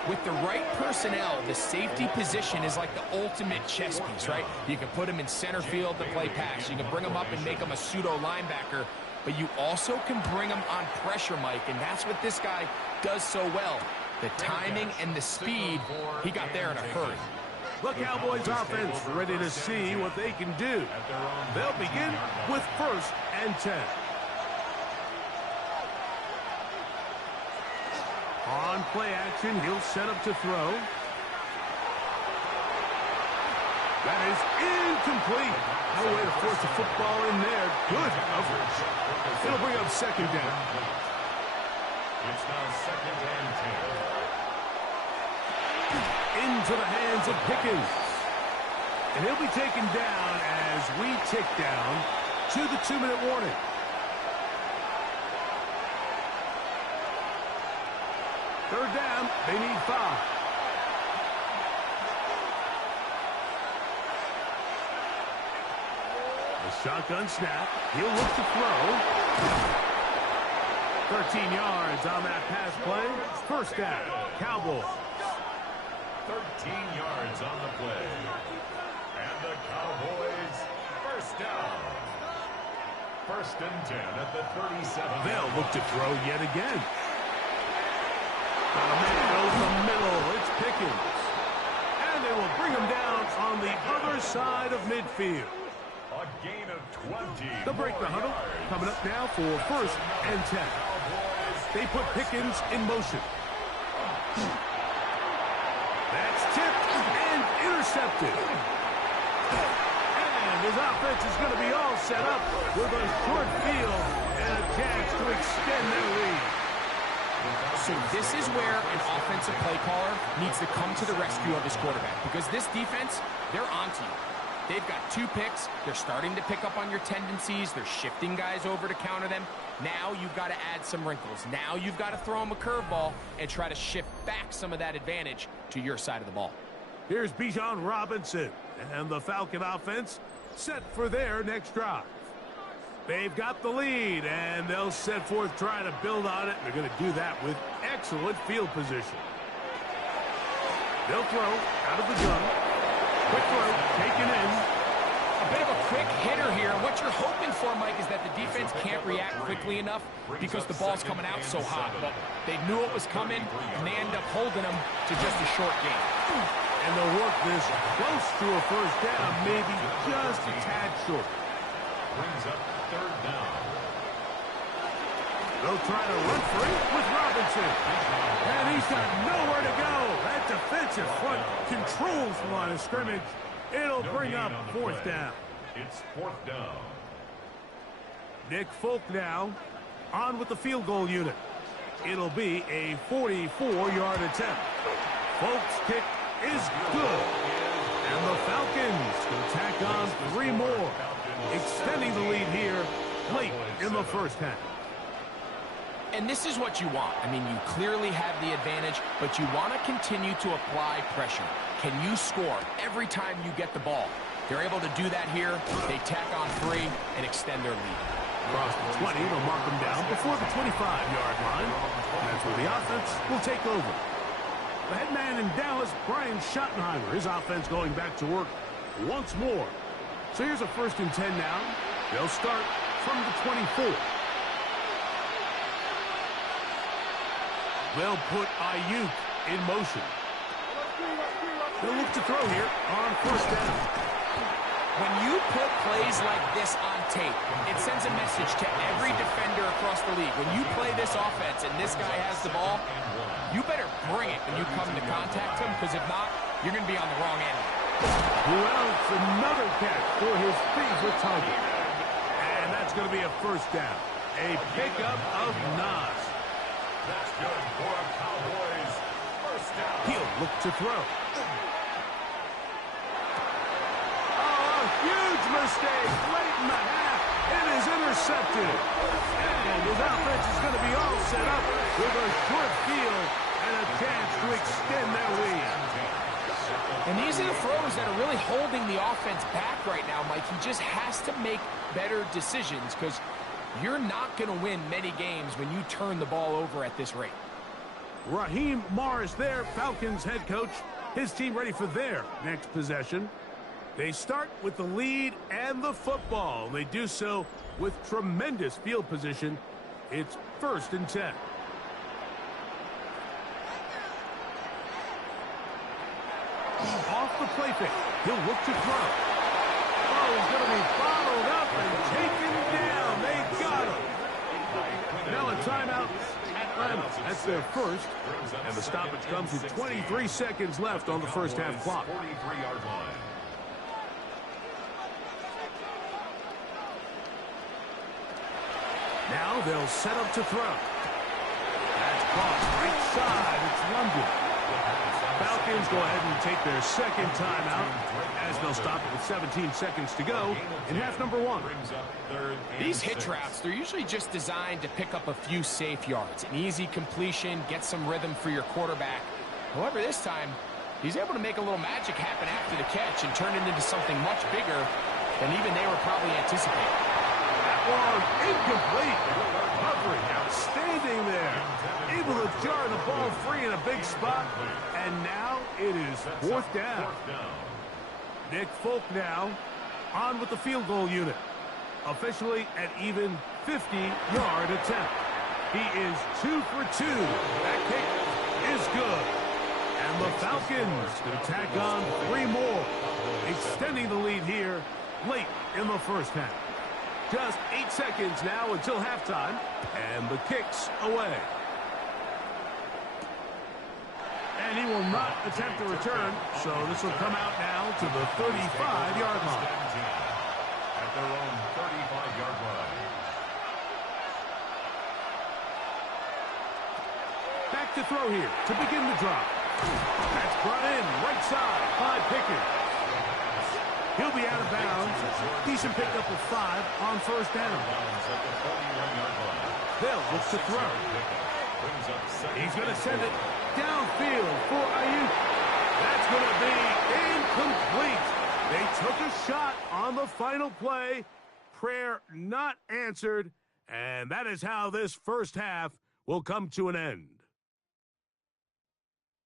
With the right personnel, the safety position is like the ultimate chess piece, right? You can put him in center field to play pass. You can bring him up and make him a pseudo linebacker. But you also can bring him on pressure, Mike. And that's what this guy does so well. The timing and the speed, he got there in a hurry. The Cowboys offense ready to see what they can do. They'll begin with 1st and 10. On play action, he'll set up to throw. That is incomplete. No way to force the football in there. Good coverage. It'll bring up 2nd down. It's now 2nd and 10. Into the hands of Pickens. And he'll be taken down as we tick down to the 2-minute warning. Third down, they need 5. The shotgun snap. He'll look to throw. 13 yards on that pass play. 1st down, Cowboys. 13 yards on the play. And the Cowboys, 1st down. 1st and 10 at the 37. They'll look to throw yet again. The man goes the middle. It's Pickens. And they will bring him down on the other side of midfield. A gain of 20. They'll break the huddle. Coming up now for 1st and 10. They put Pickens in motion. That's tipped and intercepted. And his offense is going to be all set up with a short field and a chance to extend their lead. So this is where an offensive play caller needs to come to the rescue of his quarterback, because this defense, they're onto you. They've got 2 picks. They're starting to pick up on your tendencies. They're shifting guys over to counter them. Now you've got to add some wrinkles. Now you've got to throw them a curveball and try to shift back some of that advantage to your side of the ball. Here's Bijan Robinson, and the Falcon offense set for their next drive. They've got the lead, and they'll set forth trying to build on it. They're going to do that with excellent field position. They'll throw out of the gun. Quick throw, taken in. A bit of a quick hitter here. What you're hoping for, Mike, is that the defense can't react quickly enough because the ball's coming out so hot. But they knew it was coming, and they end up holding them to just a short game. And they'll work this close to a first down, maybe just a tad short. Brings up 3rd down. They'll try to run free with Robinson. And he's got nowhere to go. That defensive front controls the line of scrimmage. It'll bring up 4th down. It's 4th down. Nick Folk now on with the field goal unit. It'll be a 44-yard attempt. Folk's kick is good. And the Falcons will tack on 3 more, extending the lead here late in the first half. And this is what you want. I mean, you clearly have the advantage, but you want to continue to apply pressure. Can you score every time you get the ball? They're able to do that here. They tack on 3 and extend their lead. Across the 20, they'll mark them down before the 25-yard line. And that's where the offense will take over. The head man in Dallas, Brian Schottenheimer, his offense going back to work once more. So here's a 1st and 10 now. They'll start from the 24. They'll put Ayuk in motion. They'll look to throw here on 1st down. When you put plays like this on tape, it sends a message to every defender across the league. When you play this offense and this guy has the ball, you better bring it when you come to contact him, because if not, you're going to be on the wrong end. Who else? Another catch for his favorite target. And that's going to be a 1st down. A pickup of Nas. That's good for Cowboys. 1st down. He'll look to throw. Oh, a huge mistake late in the half. It is intercepted. And his offense is going to be all set up with a short field and a chance to extend their lead. And these are the throws that are really holding the offense back right now, Mike. He just has to make better decisions, because you're not going to win many games when you turn the ball over at this rate. Raheem Morris there, Falcons head coach. His team ready for their next possession. They start with the lead and the football. They do so with tremendous field position. It's 1st and 10. Off the play fake. He'll look to throw. Oh, he's going to be followed up and taken down. They got him. Now a timeout. Atlanta. That's their 1st. And the stoppage comes with 23 seconds left on the first half clock. 43-yard line. Now they'll set up to throw. That's caught right side. It's London. Falcons go ahead and take their 2nd timeout as they'll stop it with 17 seconds to go in half number 1. These hitch routes, they're usually just designed to pick up a few safe yards. An easy completion, get some rhythm for your quarterback. However, this time, he's able to make a little magic happen after the catch and turn it into something much bigger than even they were probably anticipating. That one incomplete. Recovery outstanding there. Able to jar the ball free in a big spot. And now it is 4th down. Nick Folk now on with the field goal unit. Officially an even 50-yard attempt. He is 2 for 2. That kick is good. And the Falcons going to tack on 3 more, extending the lead here late in the first half. Just 8 seconds now until halftime, and the kick's away. And he will not attempt to return, so this will come out now to the 35-yard line. At their own 35-yard line. Back to throw here to begin the drop. That's brought in right side by Pickett. He'll be out of bounds. Decent pickup of 5 on first down. They'll look to throw. He's going to send it downfield for Ayuk. That's going to be incomplete. They took a shot on the final play. Prayer not answered. And that is how this first half will come to an end.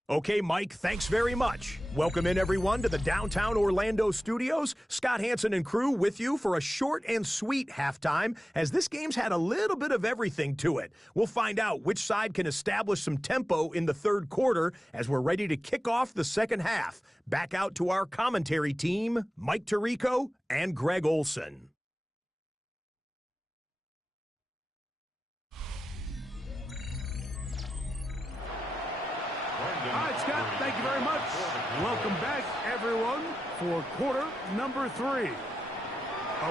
Okay, Mike, thanks very much. Welcome in, everyone, to the downtown Orlando studios. Scott Hansen and crew with you for a short and sweet halftime, as this game's had a little bit of everything to it. We'll find out which side can establish some tempo in the third quarter as we're ready to kick off the second half. Back out to our commentary team, Mike Tirico and Greg Olson. All right, Scott, thank you very much. Welcome back, everyone, for quarter number 3. A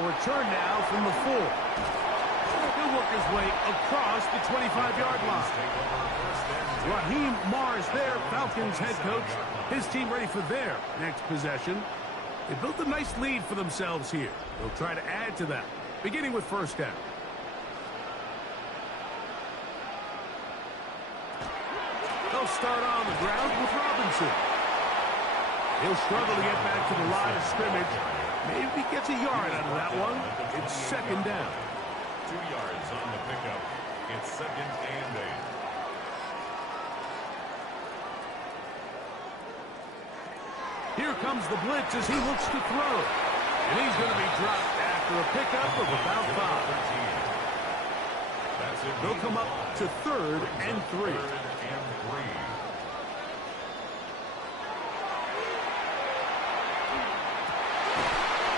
return now from the 4. He'll work his way across the 25-yard line. Raheem Morris there, Falcons head coach. His team ready for their next possession. They built a nice lead for themselves here. They'll try to add to that, beginning with first down. They'll start on the ground with Robinson. He'll struggle to get back to the line of scrimmage. Maybe gets a yard out of that one. It's second down. 2 yards on the pickup. It's second and 8. Here comes the blitz as he looks to throw. And he's going to be dropped after a pickup of about 5. They'll come up to third and 3.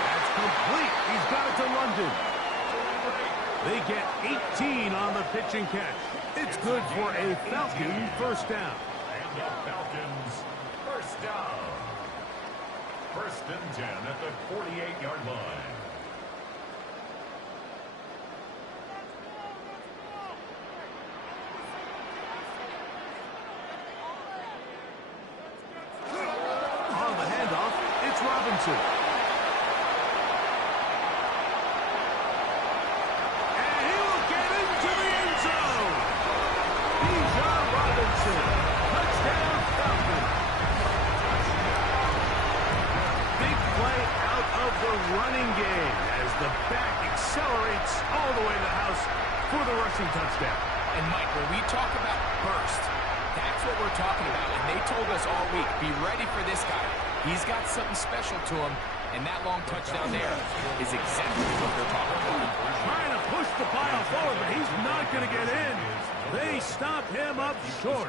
That's complete. He's got it to London. They get 18 on the pitch and catch. It's good for a Falcon first down. And the Falcons first down. First and 10 at the 48-yard line. On the handoff, it's Robinson. And he will get into the end zone. Bijan Robinson. Touchdown, Falcons. Big play out of the running game as the back accelerates all the way to the house for the rushing touchdown. And, Mike, when we talk about burst, that's what we're talking about. And they told us all week, be ready for this guy. He's got something special to him, and that long touchdown there is exactly what they're talking about. Trying to push the pile forward, but he's not going to get in. They stop him up short.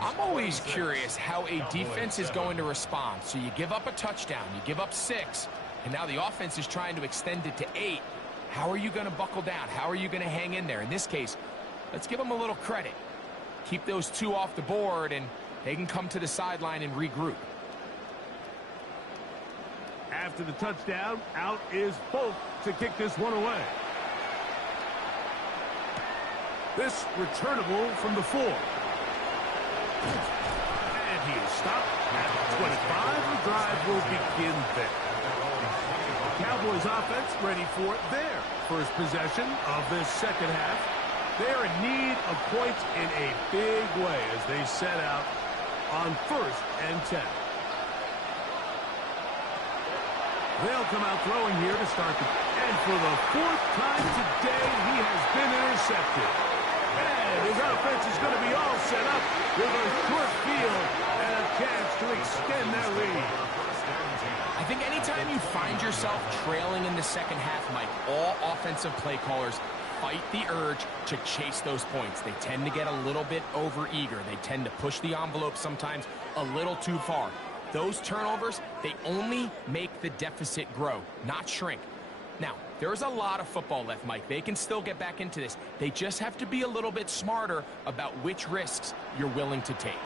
I'm always curious how a defense is going to respond. So you give up a touchdown, you give up 6, and now the offense is trying to extend it to 8. How are you going to buckle down? How are you going to hang in there? In this case, let's give them a little credit. Keep those 2 off the board, and they can come to the sideline and regroup. After the touchdown, out is Folk to kick this one away. This returnable from the 4. And he is stopped at the 25. The drive will begin there. Cowboys offense ready for their first possession of this second half. They're in need of points in a big way as they set out on first and 10. They'll come out throwing here to start the... And for the 4th time today, he has been intercepted. And his offense is going to be all set up with a short field and a chance to extend their lead. I think anytime you find yourself trailing in the second half, Mike, all offensive play callers fight the urge to chase those points. They tend to get a little bit overeager. They tend to push the envelope sometimes a little too far. Those turnovers, they only make the deficit grow, not shrink. Now, there's a lot of football left, Mike. They can still get back into this. They just have to be a little bit smarter about which risks you're willing to take.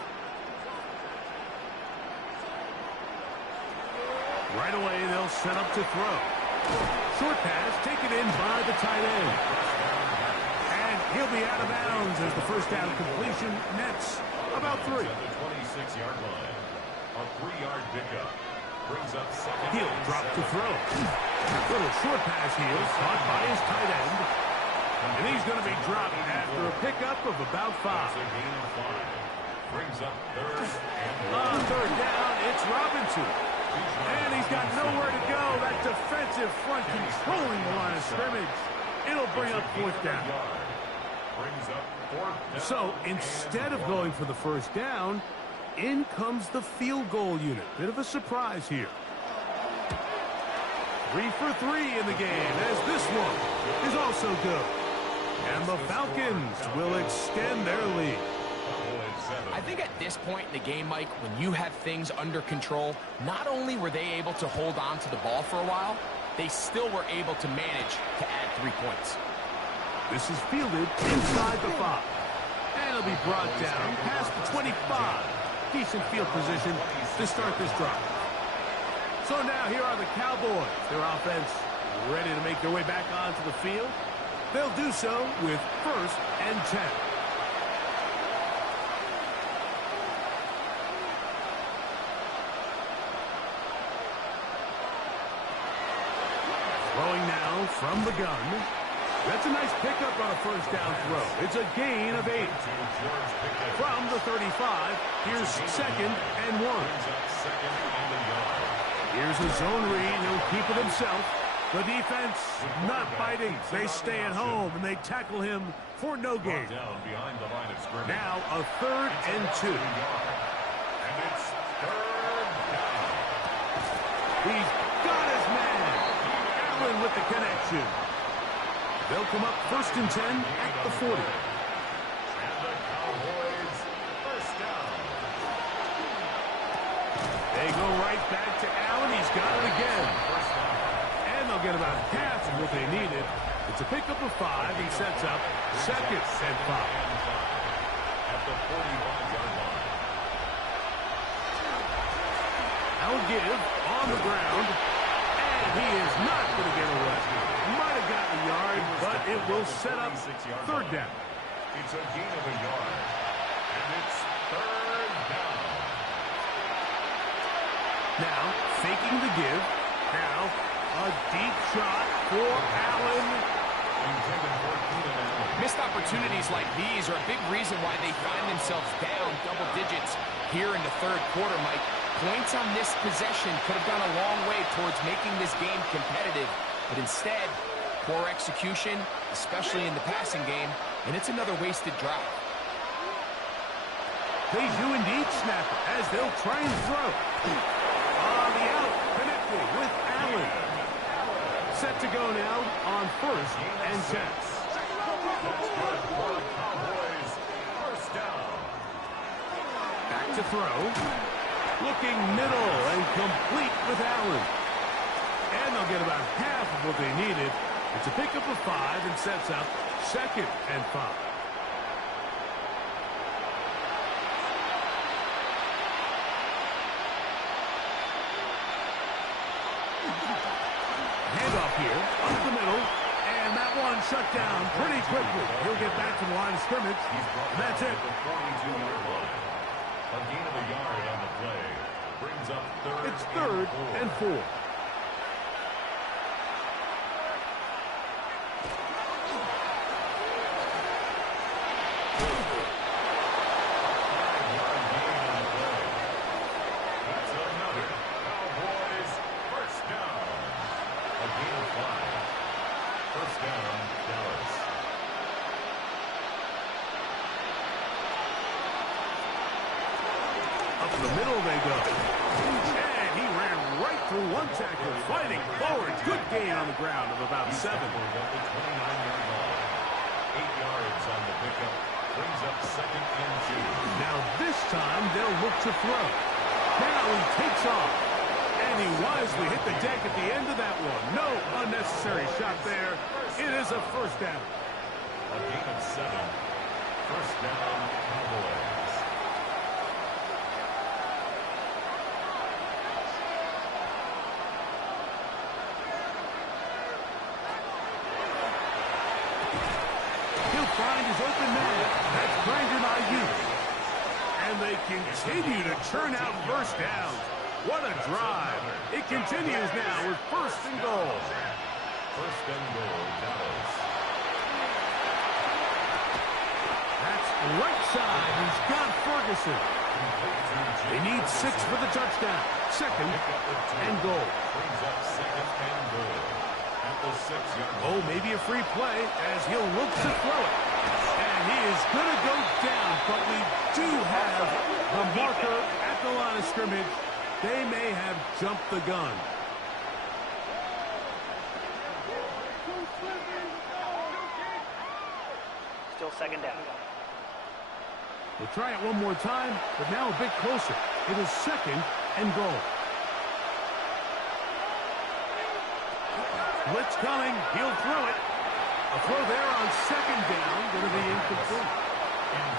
Right away, they'll set up to throw. Short pass taken in by the tight end. And he'll be out of bounds as the first down completion nets about 3. At the 26-yard line. A 3-yard pickup. Brings up second. He'll drop to throw. Little short pass here, caught by his tight end. And he's going to be dropped after a pickup of about 5. A gain of 5. Brings up third and On third down, it's Robinson. And he's got nowhere to go. That defensive front controlling the line of scrimmage. It'll bring up 4th down. Brings up 4th down. So instead of going for the first down, in comes the field goal unit. Bit of a surprise here. 3 for 3 in the game, as this one is also good. And the Falcons will extend their lead. I think at this point in the game, Mike, when you have things under control, not only were they able to hold on to the ball for a while, they still were able to manage to add 3 points. This is fielded inside the 5. And it'll be brought down past the 25. Decent field position to start this drive. So now here are the Cowboys. Their offense ready to make their way back onto the field. They'll do so with 1st and 10. Throwing now from the gun. That's a nice pickup on a first down throw. It's a gain of 8. From the 35, here's 2nd and 1. Here's a zone read. He'll keep it himself. The defense not biting. They stay at home, and they tackle him for no gain. Now a 3rd and 2. And it's 3rd down. He's got his man. Allen with the connection. They'll come up 1st and 10 at the 40. And the Cowboys first down. They go right back to Allen. He's got it again. And they'll get about half of what they needed. It's a pickup of 5 and sets up 2nd and 5. At the 45-yard line. I'll give on the ground. And he is not going to get away. Might have gotten a yard, but it will set up 3rd down. It's a gain of a yard. And it's 3rd down. Now, faking the give. Now, a deep shot for Allen. Intended for Keenan Allen. Missed opportunities like these are a big reason why they find themselves down double digits here in the 3rd quarter, Mike. Points on this possession could have gone a long way towards making this game competitive, but instead, poor execution, especially in the passing game, and it's another wasted drive. They do indeed snap it as they'll try and throw. On the out, connected with Allen. Set to go now on 1st and 10. That's good for the Cowboys. First down. Back to throw. Looking middle and complete with Allen. And they'll get about half of what they needed. It's a pickup of 5 and sets up 2nd and 5. Handoff here, up the middle, and that one shut down pretty quickly. He'll get back to the line of scrimmage, and that's it. The 42-yard line. A gain of a yard on the play. Brings up 3rd. It's 3rd and 4. That's another Cowboys first down. A gain of 5. First down, Dallas. Up the middle they go. And he ran right through one tackle, fighting forward. Good gain on the ground of about 7. At the 29-yard line. 8 yards on the pickup. Brings up 2nd and 2. Now this time they'll look to throw. Now he takes off. And he wisely hit the deck at the end of that one. No unnecessary shot there. It is a first down. A gain of 7. First down, Cowboys. find his open man. That's Brandon Ayuk. And they continue to churn out first downs. What a drive. It continues now with first and goal. First and goal, Dallas. That's right side. He's got Ferguson. They need 6 for the touchdown. Second and goal. Brings up second and goal. At the 6-yard line. Oh, maybe a free play as he'll look to throw it. And he is going to go down, but we do have the marker at the line of scrimmage. They may have jumped the gun. Still second down. We'll try it one more time, but now a bit closer. It is second and goal. Blitz coming. He'll throw it. A throw there on second down. Going to be incomplete.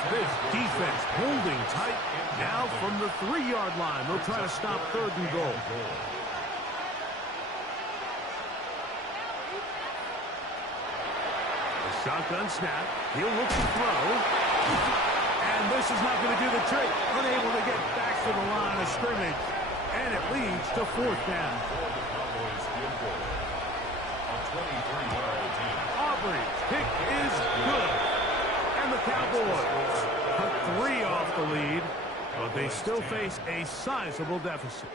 This defense holding tight. Now from the 3-yard line. They'll try to stop third and goal. A shotgun snap. He'll look to throw. And this is not going to do the trick. Unable to get back to the line of scrimmage. And it leads to fourth down. Auburn's pick is good. And the Cowboys put 3 off the lead, but they still face a sizable deficit.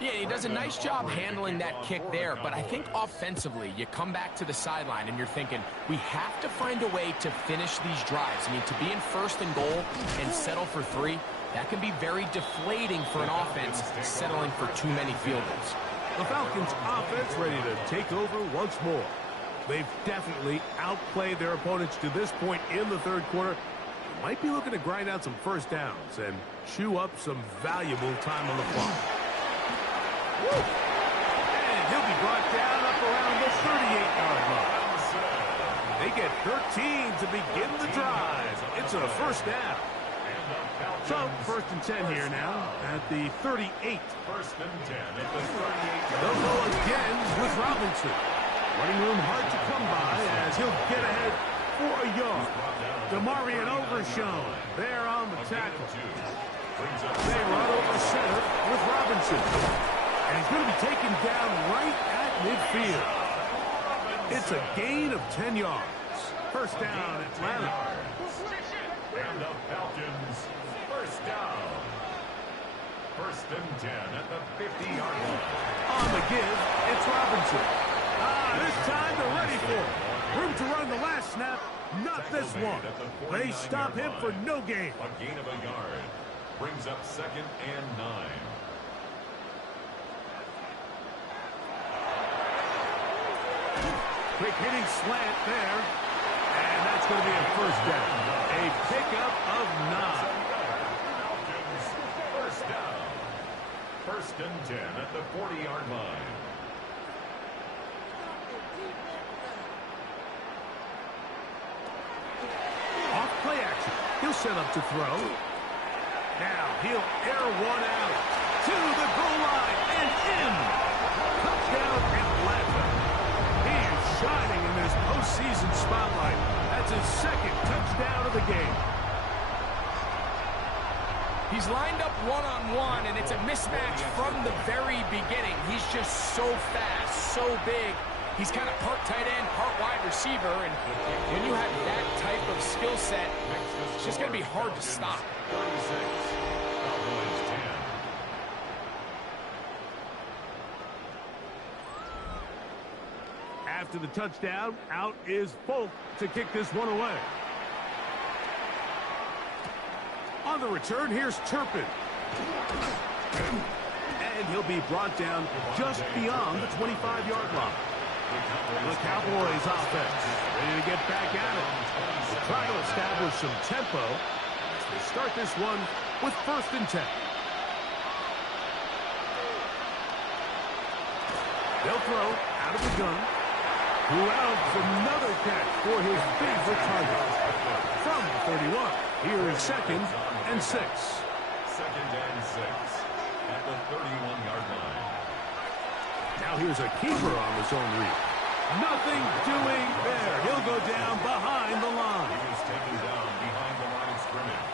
Yeah, he does a nice job handling that kick there, but I think offensively, you come back to the sideline and you're thinking, we have to find a way to finish these drives. I mean, to be in first and goal and settle for 3, that can be very deflating for an offense settling for too many field goals. The Falcons' offense ready to take over once more. They've definitely outplayed their opponents to this point in the third quarter. They might be looking to grind out some first downs and chew up some valuable time on the clock. Woo! And he'll be brought down up around the 38-yard line. They get 13 to begin the drive. It's a first down. So, first and 10 here now at the 38. First and 10 at the 38. They'll go again with Robinson. Running room hard to come by as he'll get ahead for a yard. DeMarion Overshown there on the tackle. They run over center with Robinson. And he's going to be taken down right at midfield. It's a gain of 10 yards. First down, Atlanta. And the Falcons, first down. First and 10 at the 50-yard line. On the give, it's Robinson. This time they're ready for it. Room to run the last snap, not this one. They stop him for no gain. A gain of a yard. Brings up second and 9. Quick hitting slant there. And that's going to be a first down. A pickup of 9. First down. First and 10 at the 40-yard line. Off play action. He'll set up to throw. Now he'll air one out to the goal line and in. Touchdown Atlanta. He is shining in this postseason spotlight. That's his second touchdown of the game. He's lined up one-on-one, and it's a mismatch from the very beginning. He's just so fast, so big. He's kind of part tight end, part wide receiver, and when you have that type of skill set, it's just going to be hard to stop. 36. Cowboys 10. After the touchdown, out is Folk to kick this one away. On the return, here's Turpin. And he'll be brought down just beyond the 25-yard line. The Cowboys offense ready to get back at it. They'll try to establish some tempo as they start this one with first and 10. They'll throw out of the gun. Louds another catch for his favorite target. From the 31, here is second and 6. Second and 6 at the 31-yard line. Now here's a keeper on the zone read. Nothing doing there. He'll go down behind the line. He was taken down behind the line of scrimmage.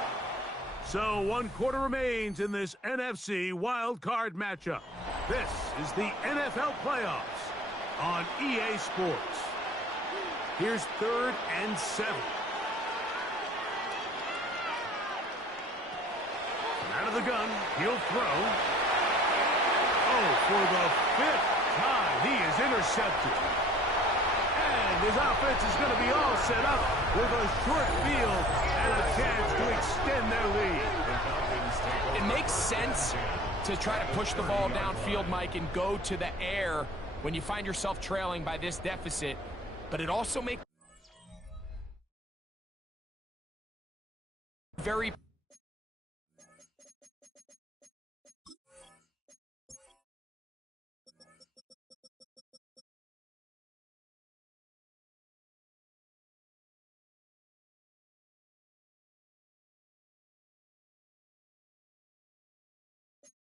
So 1 quarter remains in this NFC wild card matchup. This is the NFL playoffs on EA Sports. Here's 3rd and 7. Out of the gun, he'll throw. Oh, for the 5th time, he is intercepted. And his offense is going to be all set up with a short field and a chance to extend their lead. It makes sense to try to push the ball downfield, Mike, and go to the air when you find yourself trailing by this deficit. But it also makes very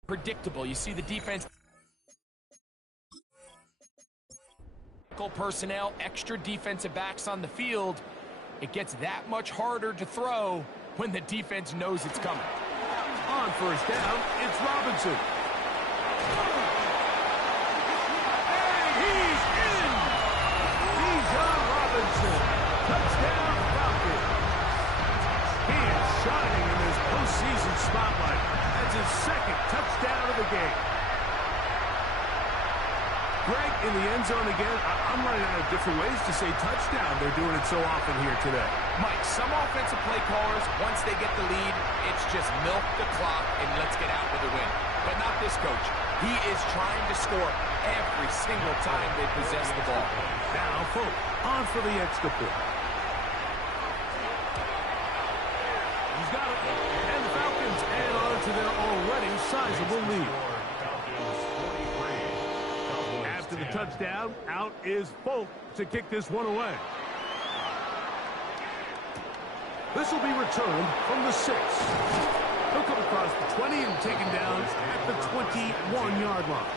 predictable. You see the defense personnel, extra defensive backs on the field. It gets that much harder to throw when the defense knows it's coming. On 1st down, it's Robinson. And he's in! Bijan Robinson. Touchdown Falcons. He is shining in this postseason spotlight. That's his 2nd touchdown of the game. Greg, in the end zone again. I'm running out of different ways to say touchdown. They're doing it so often here today. Mike, some offensive play callers, once they get the lead, it's just milk the clock and let's get out with a win. But not this coach. He is trying to score every single time they possess the ball. Now, Folk, on for the extra point. He's got it. And the Falcons add on to their already sizable lead. After the touchdown, out is Folk to kick this one away. This will be returned from the 6. He'll come across the 20 and taken down at the 21-yard line.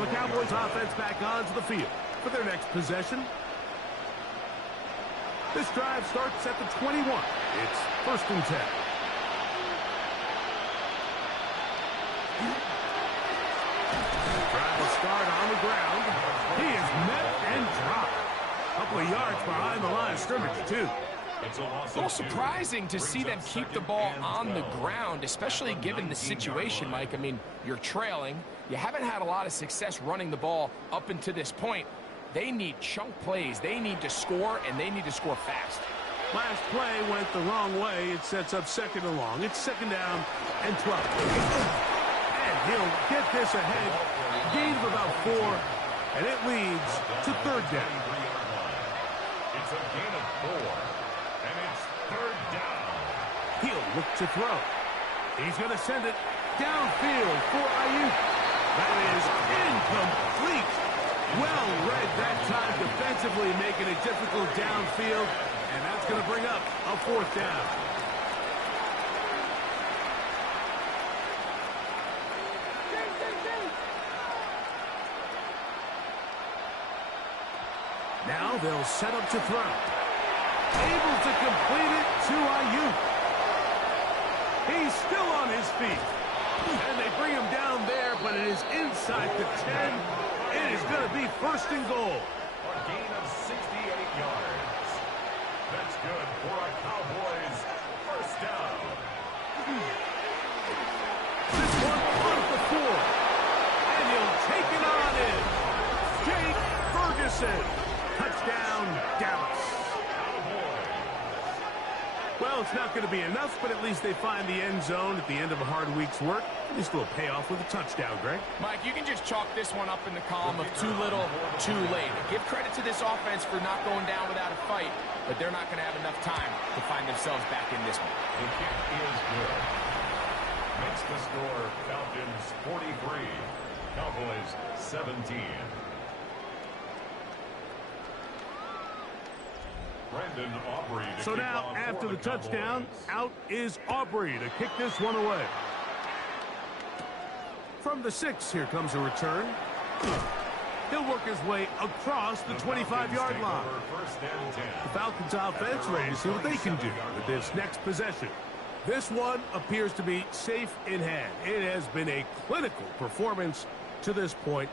The Cowboys offense back onto the field for their next possession. This drive starts at the 21. It's 1st and 10. Drive will start on the ground. He is met and dropped. A couple of yards behind the line of scrimmage, too. It's a little surprising to see them keep the ball on the ground, especially given the situation, Mike. I mean, you're trailing. You haven't had a lot of success running the ball up until this point. They need chunk plays. They need to score, and they need to score fast. Last play went the wrong way. It sets up 2nd and long. It's 2nd down and 12. And he'll get this ahead. Gain of about 4, and it leads to 3rd down. It's a gain of 4, and it's 3rd down. He'll look to throw. He's going to send it downfield for Ayuk. That is incomplete. Well read that time defensively, making it difficult downfield, and that's going to bring up a 4th down. Now they'll set up to throw. Able to complete it to Ayuk. He's still on his feet. And they bring him down there, but it is inside the 10. It is going to be 1st and goal. A gain of 68 yards. That's good for a Cowboys 1st down. This one off the 4. And he'll take it on in. Jake Ferguson. Touchdown, Dallas. Well, it's not going to be enough, but at least they find the end zone at the end of a hard week's work. At least a little payoff with a touchdown, Greg. Mike, you can just chalk this one up in the column of too little, too late. Give credit to this offense for not going down without a fight, but they're not going to have enough time to find themselves back in this one. The kick is good. Makes the score Falcons 43, Cowboys 17. So now, after the touchdown, out is Aubrey to kick this one away. From the 6, here comes a return. He'll work his way across the 25-yard line. The Falcons offense ready to see what they can do with this next possession. This one appears to be safe in hand. It has been a clinical performance to this point.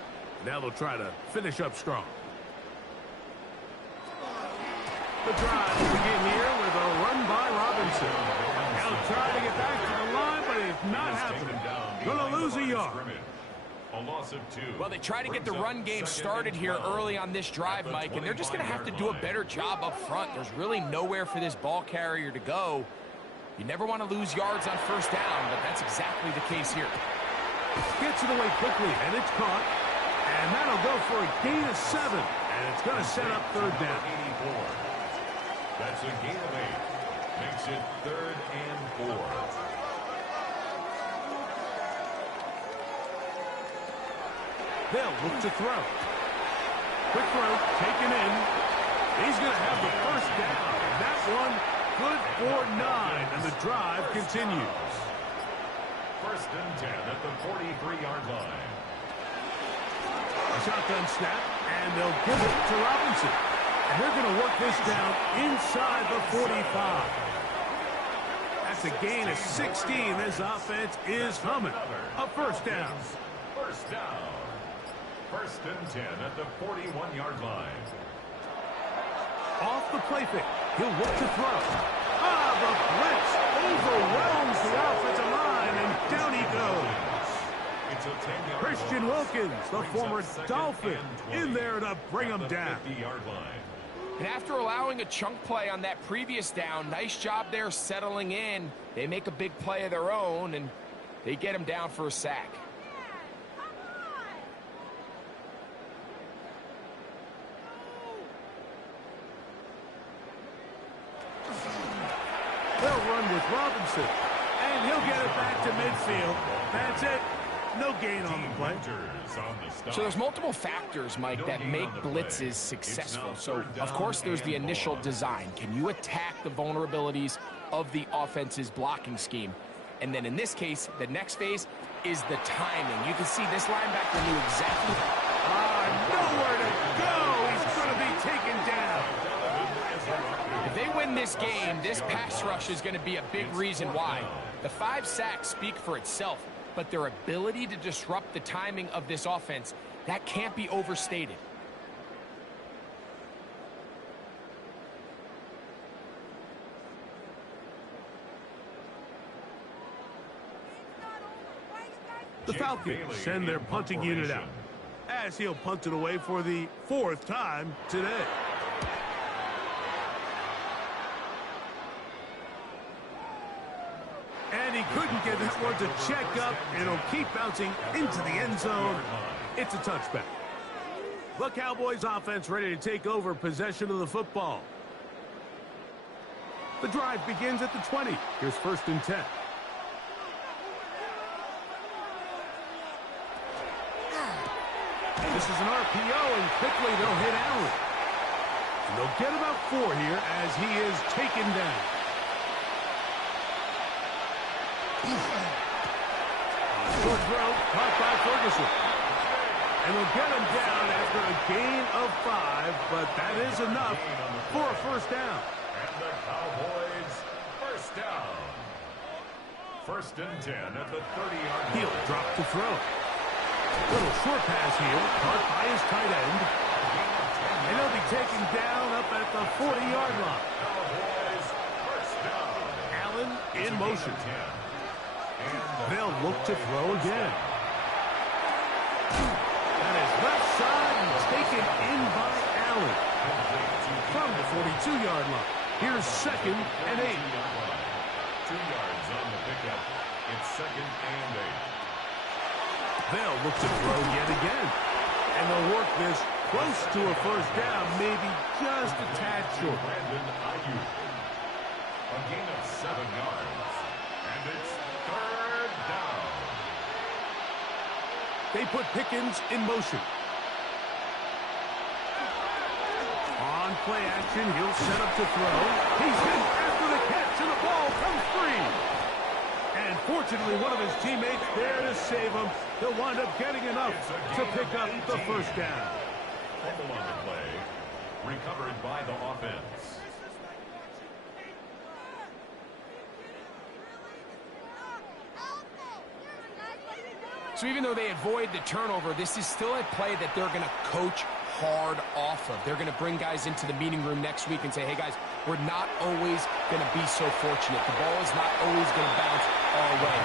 Now they'll try to finish up strong. The drive will begin here with a run by Robinson. Now trying to get back to the line, but it's not happening. Going to lose a yard. A loss of 2. Well, they try to get the run game started here early on this drive, Mike, and they're just going to have to do a better job up front. There's really nowhere for this ball carrier to go. You never want to lose yards on first down, but that's exactly the case here. Gets it away quickly, and it's caught. And that'll go for a gain of 7. And it's going to set up third down. That's a gain of 8. Makes it 3rd and 4. They'll look to throw. Quick throw, taken in. He's going to have the first down. That one good for 9, and the drive continues. 1st and 10 at the 43-yard line. A shotgun snap, and they'll give it to Robinson. And they're going to work this down inside the 45. That's a gain of 16. This offense is humming. A first down. First down. 1st and 10 at the 41-yard line. Off the play fake. He'll look to throw. The blitz overwhelms the offensive line, and down he goes. It's a 10-yard Christian Wilkins, the former Dolphin, in there to bring him down. 50-yard line. And after allowing a chunk play on that previous down, nice job there settling in. They make a big play of their own, and they get him down for a sack. They'll run with Robinson, and he'll get it back to midfield. That's it. No gain on the play. So there's multiple factors, Mike, that make blitzes successful. So, of course, there's the initial design. Can you attack the vulnerabilities of the offense's blocking scheme? And then in this case, the next phase is the timing. You can see this linebacker knew exactly... nowhere to go. He's going to be taken down. If they win this game, this pass rush is going to be a big reason why. The 5 sacks speak for itself, but their ability to disrupt the timing of this offense, that can't be overstated. The Falcons send their punting unit out, as he'll punt it away for the 4th time today. And he couldn't get that one to check up. It'll keep bouncing into the end zone. It's a touchback. The Cowboys offense ready to take over possession of the football. The drive begins at the 20. Here's 1st and 10. This is an RPO, and quickly they'll hit Allen. And they'll get about 4 here as he is taken down. Short throw, caught by Ferguson. And they'll get him down after a gain of 5, but that is enough for a first down. And the Cowboys, first down. 1st and 10 at the 30-yard line. He'll drop to throw. Little short pass here, caught by his tight end. And he'll be taken down up at the 40-yard line. Cowboys, first down. Allen in motion. They'll look to throw again. That is left side and taken in by Allen. From the 42-yard line. Here's 2nd and 8. 2 yards on the pickup. It's 2nd and 8. They'll look to throw yet again. And they'll work this close to a first down, maybe just a tad short. A gain of 7 yards. And it's 3rd down. They put Pickens in motion. On play action, he'll set up to throw. He's hit after the catch, and the ball comes free. And fortunately, one of his teammates there to save him. He'll wind up getting enough to pick up the first down. Fumble on the play. Recovered by the offense. So even though they avoid the turnover, this is still a play that they're going to coach hard off of. They're going to bring guys into the meeting room next week and say, hey, guys, we're not always going to be so fortunate. The ball is not always going to bounce our way.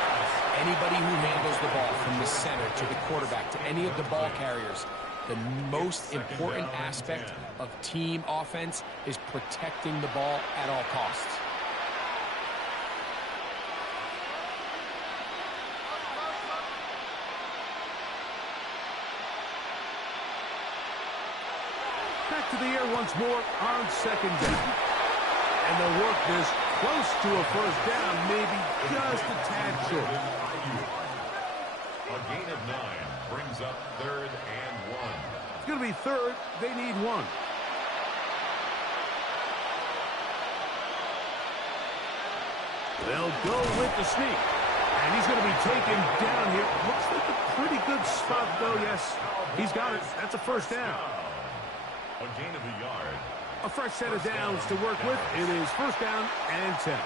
Anybody who handles the ball from the center to the quarterback to any of the ball carriers, the most important aspect of team offense is protecting the ball at all costs. Back to the air once more on second down. And they'll work this close to a first down, maybe just a tad short. A gain of 9 brings up 3rd and 1. It's going to be 3rd. They need 1. They'll go with the sneak. And he's going to be taken down here. Looks like a pretty good spot, though. Yes, he's got it. That's a first down. A gain of a yard. A fresh set of downs to work with. It is first down and 10.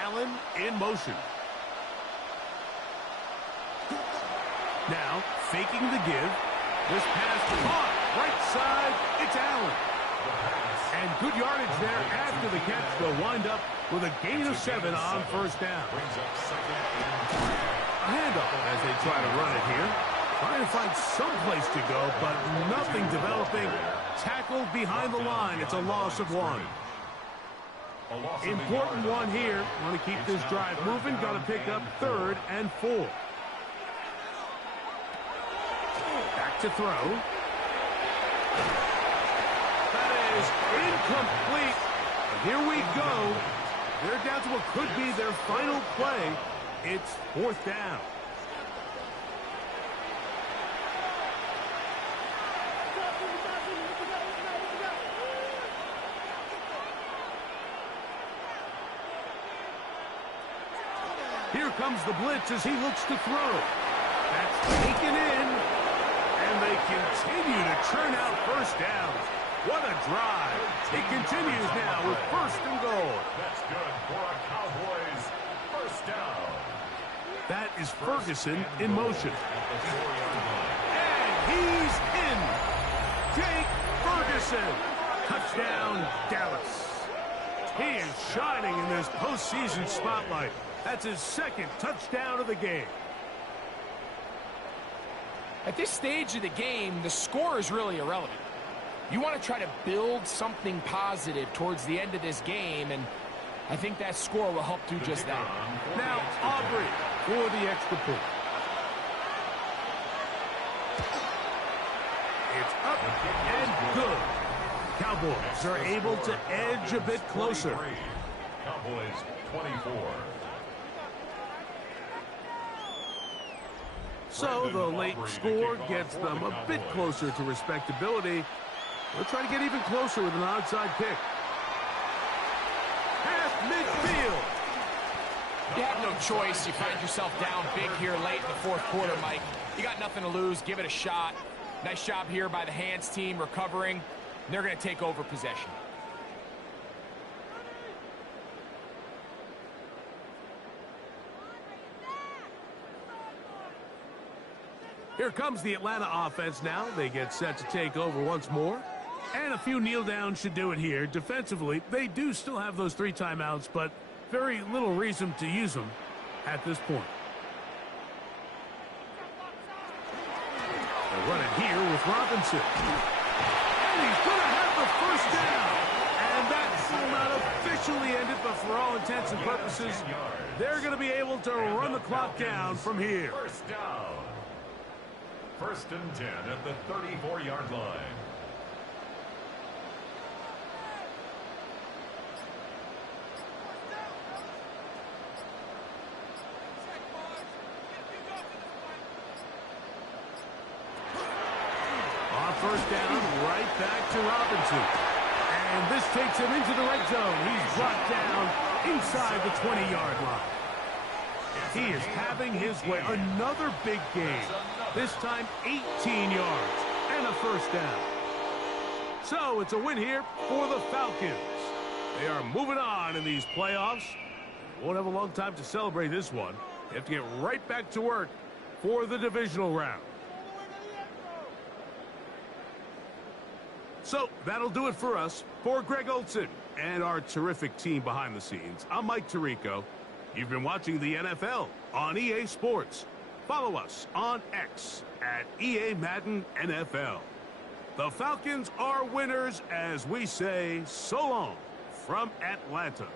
Allen in motion. Now, faking the give. This pass caught. Right side, it's Allen. And good yardage there after the catch. They'll wind up with a gain of 7 on first down. A handoff as they try to run it here. Trying to find some place to go, but nothing developing. Tackled behind the line. It's a loss of 1. Important one here. Want to keep this drive moving. Got to pick up 3rd and 4. Back to throw. That is incomplete. And here we go. They're down to what could be their final play. It's 4th down. Here comes the blitz as he looks to throw. That's taken in. And they continue to churn out first downs. What a drive. It continues now with 1st and goal. That's good for a Cowboys first down. That is Ferguson in motion. And he's in. Jake Ferguson. Touchdown, Dallas. He is shining in this postseason spotlight. That's his 2nd touchdown of the game. At this stage of the game, the score is really irrelevant. You want to try to build something positive towards the end of this game, and I think that score will help do just that. Now, Aubrey for the extra point. It's up and good. Cowboys are able to edge a bit closer. Cowboys 24. So the late score gets them a bit closer to respectability. They'll try to get even closer with an onside kick. Past midfield. You have no choice. You find yourself down big here late in the 4th quarter, Mike. You got nothing to lose. Give it a shot. Nice job here by the hands team recovering. They're going to take over possession. Here comes the Atlanta offense now. They get set to take over once more. And a few kneel downs should do it here. Defensively, they do still have those 3 timeouts, but very little reason to use them at this point. They run it here with Robinson. And he's going to have the first down. And that will not officially end it, but for all intents and purposes, they're going to be able to run the clock down from here. First down. 1st and 10 at the 34-yard line. On first down, right back to Robinson. And this takes him into the red zone. He's brought down inside the 20-yard line. He is having his way. Another big game. This time 18 yards and a first down. So it's a win here for the Falcons. They are moving on in these playoffs. Won't have a long time to celebrate this one. They have to get right back to work for the divisional round. So that'll do it for us. For Greg Olson and our terrific team behind the scenes, I'm Mike Tirico. You've been watching the NFL on EA Sports. Follow us on X at EA Madden NFL. The Falcons are winners as we say so long from Atlanta.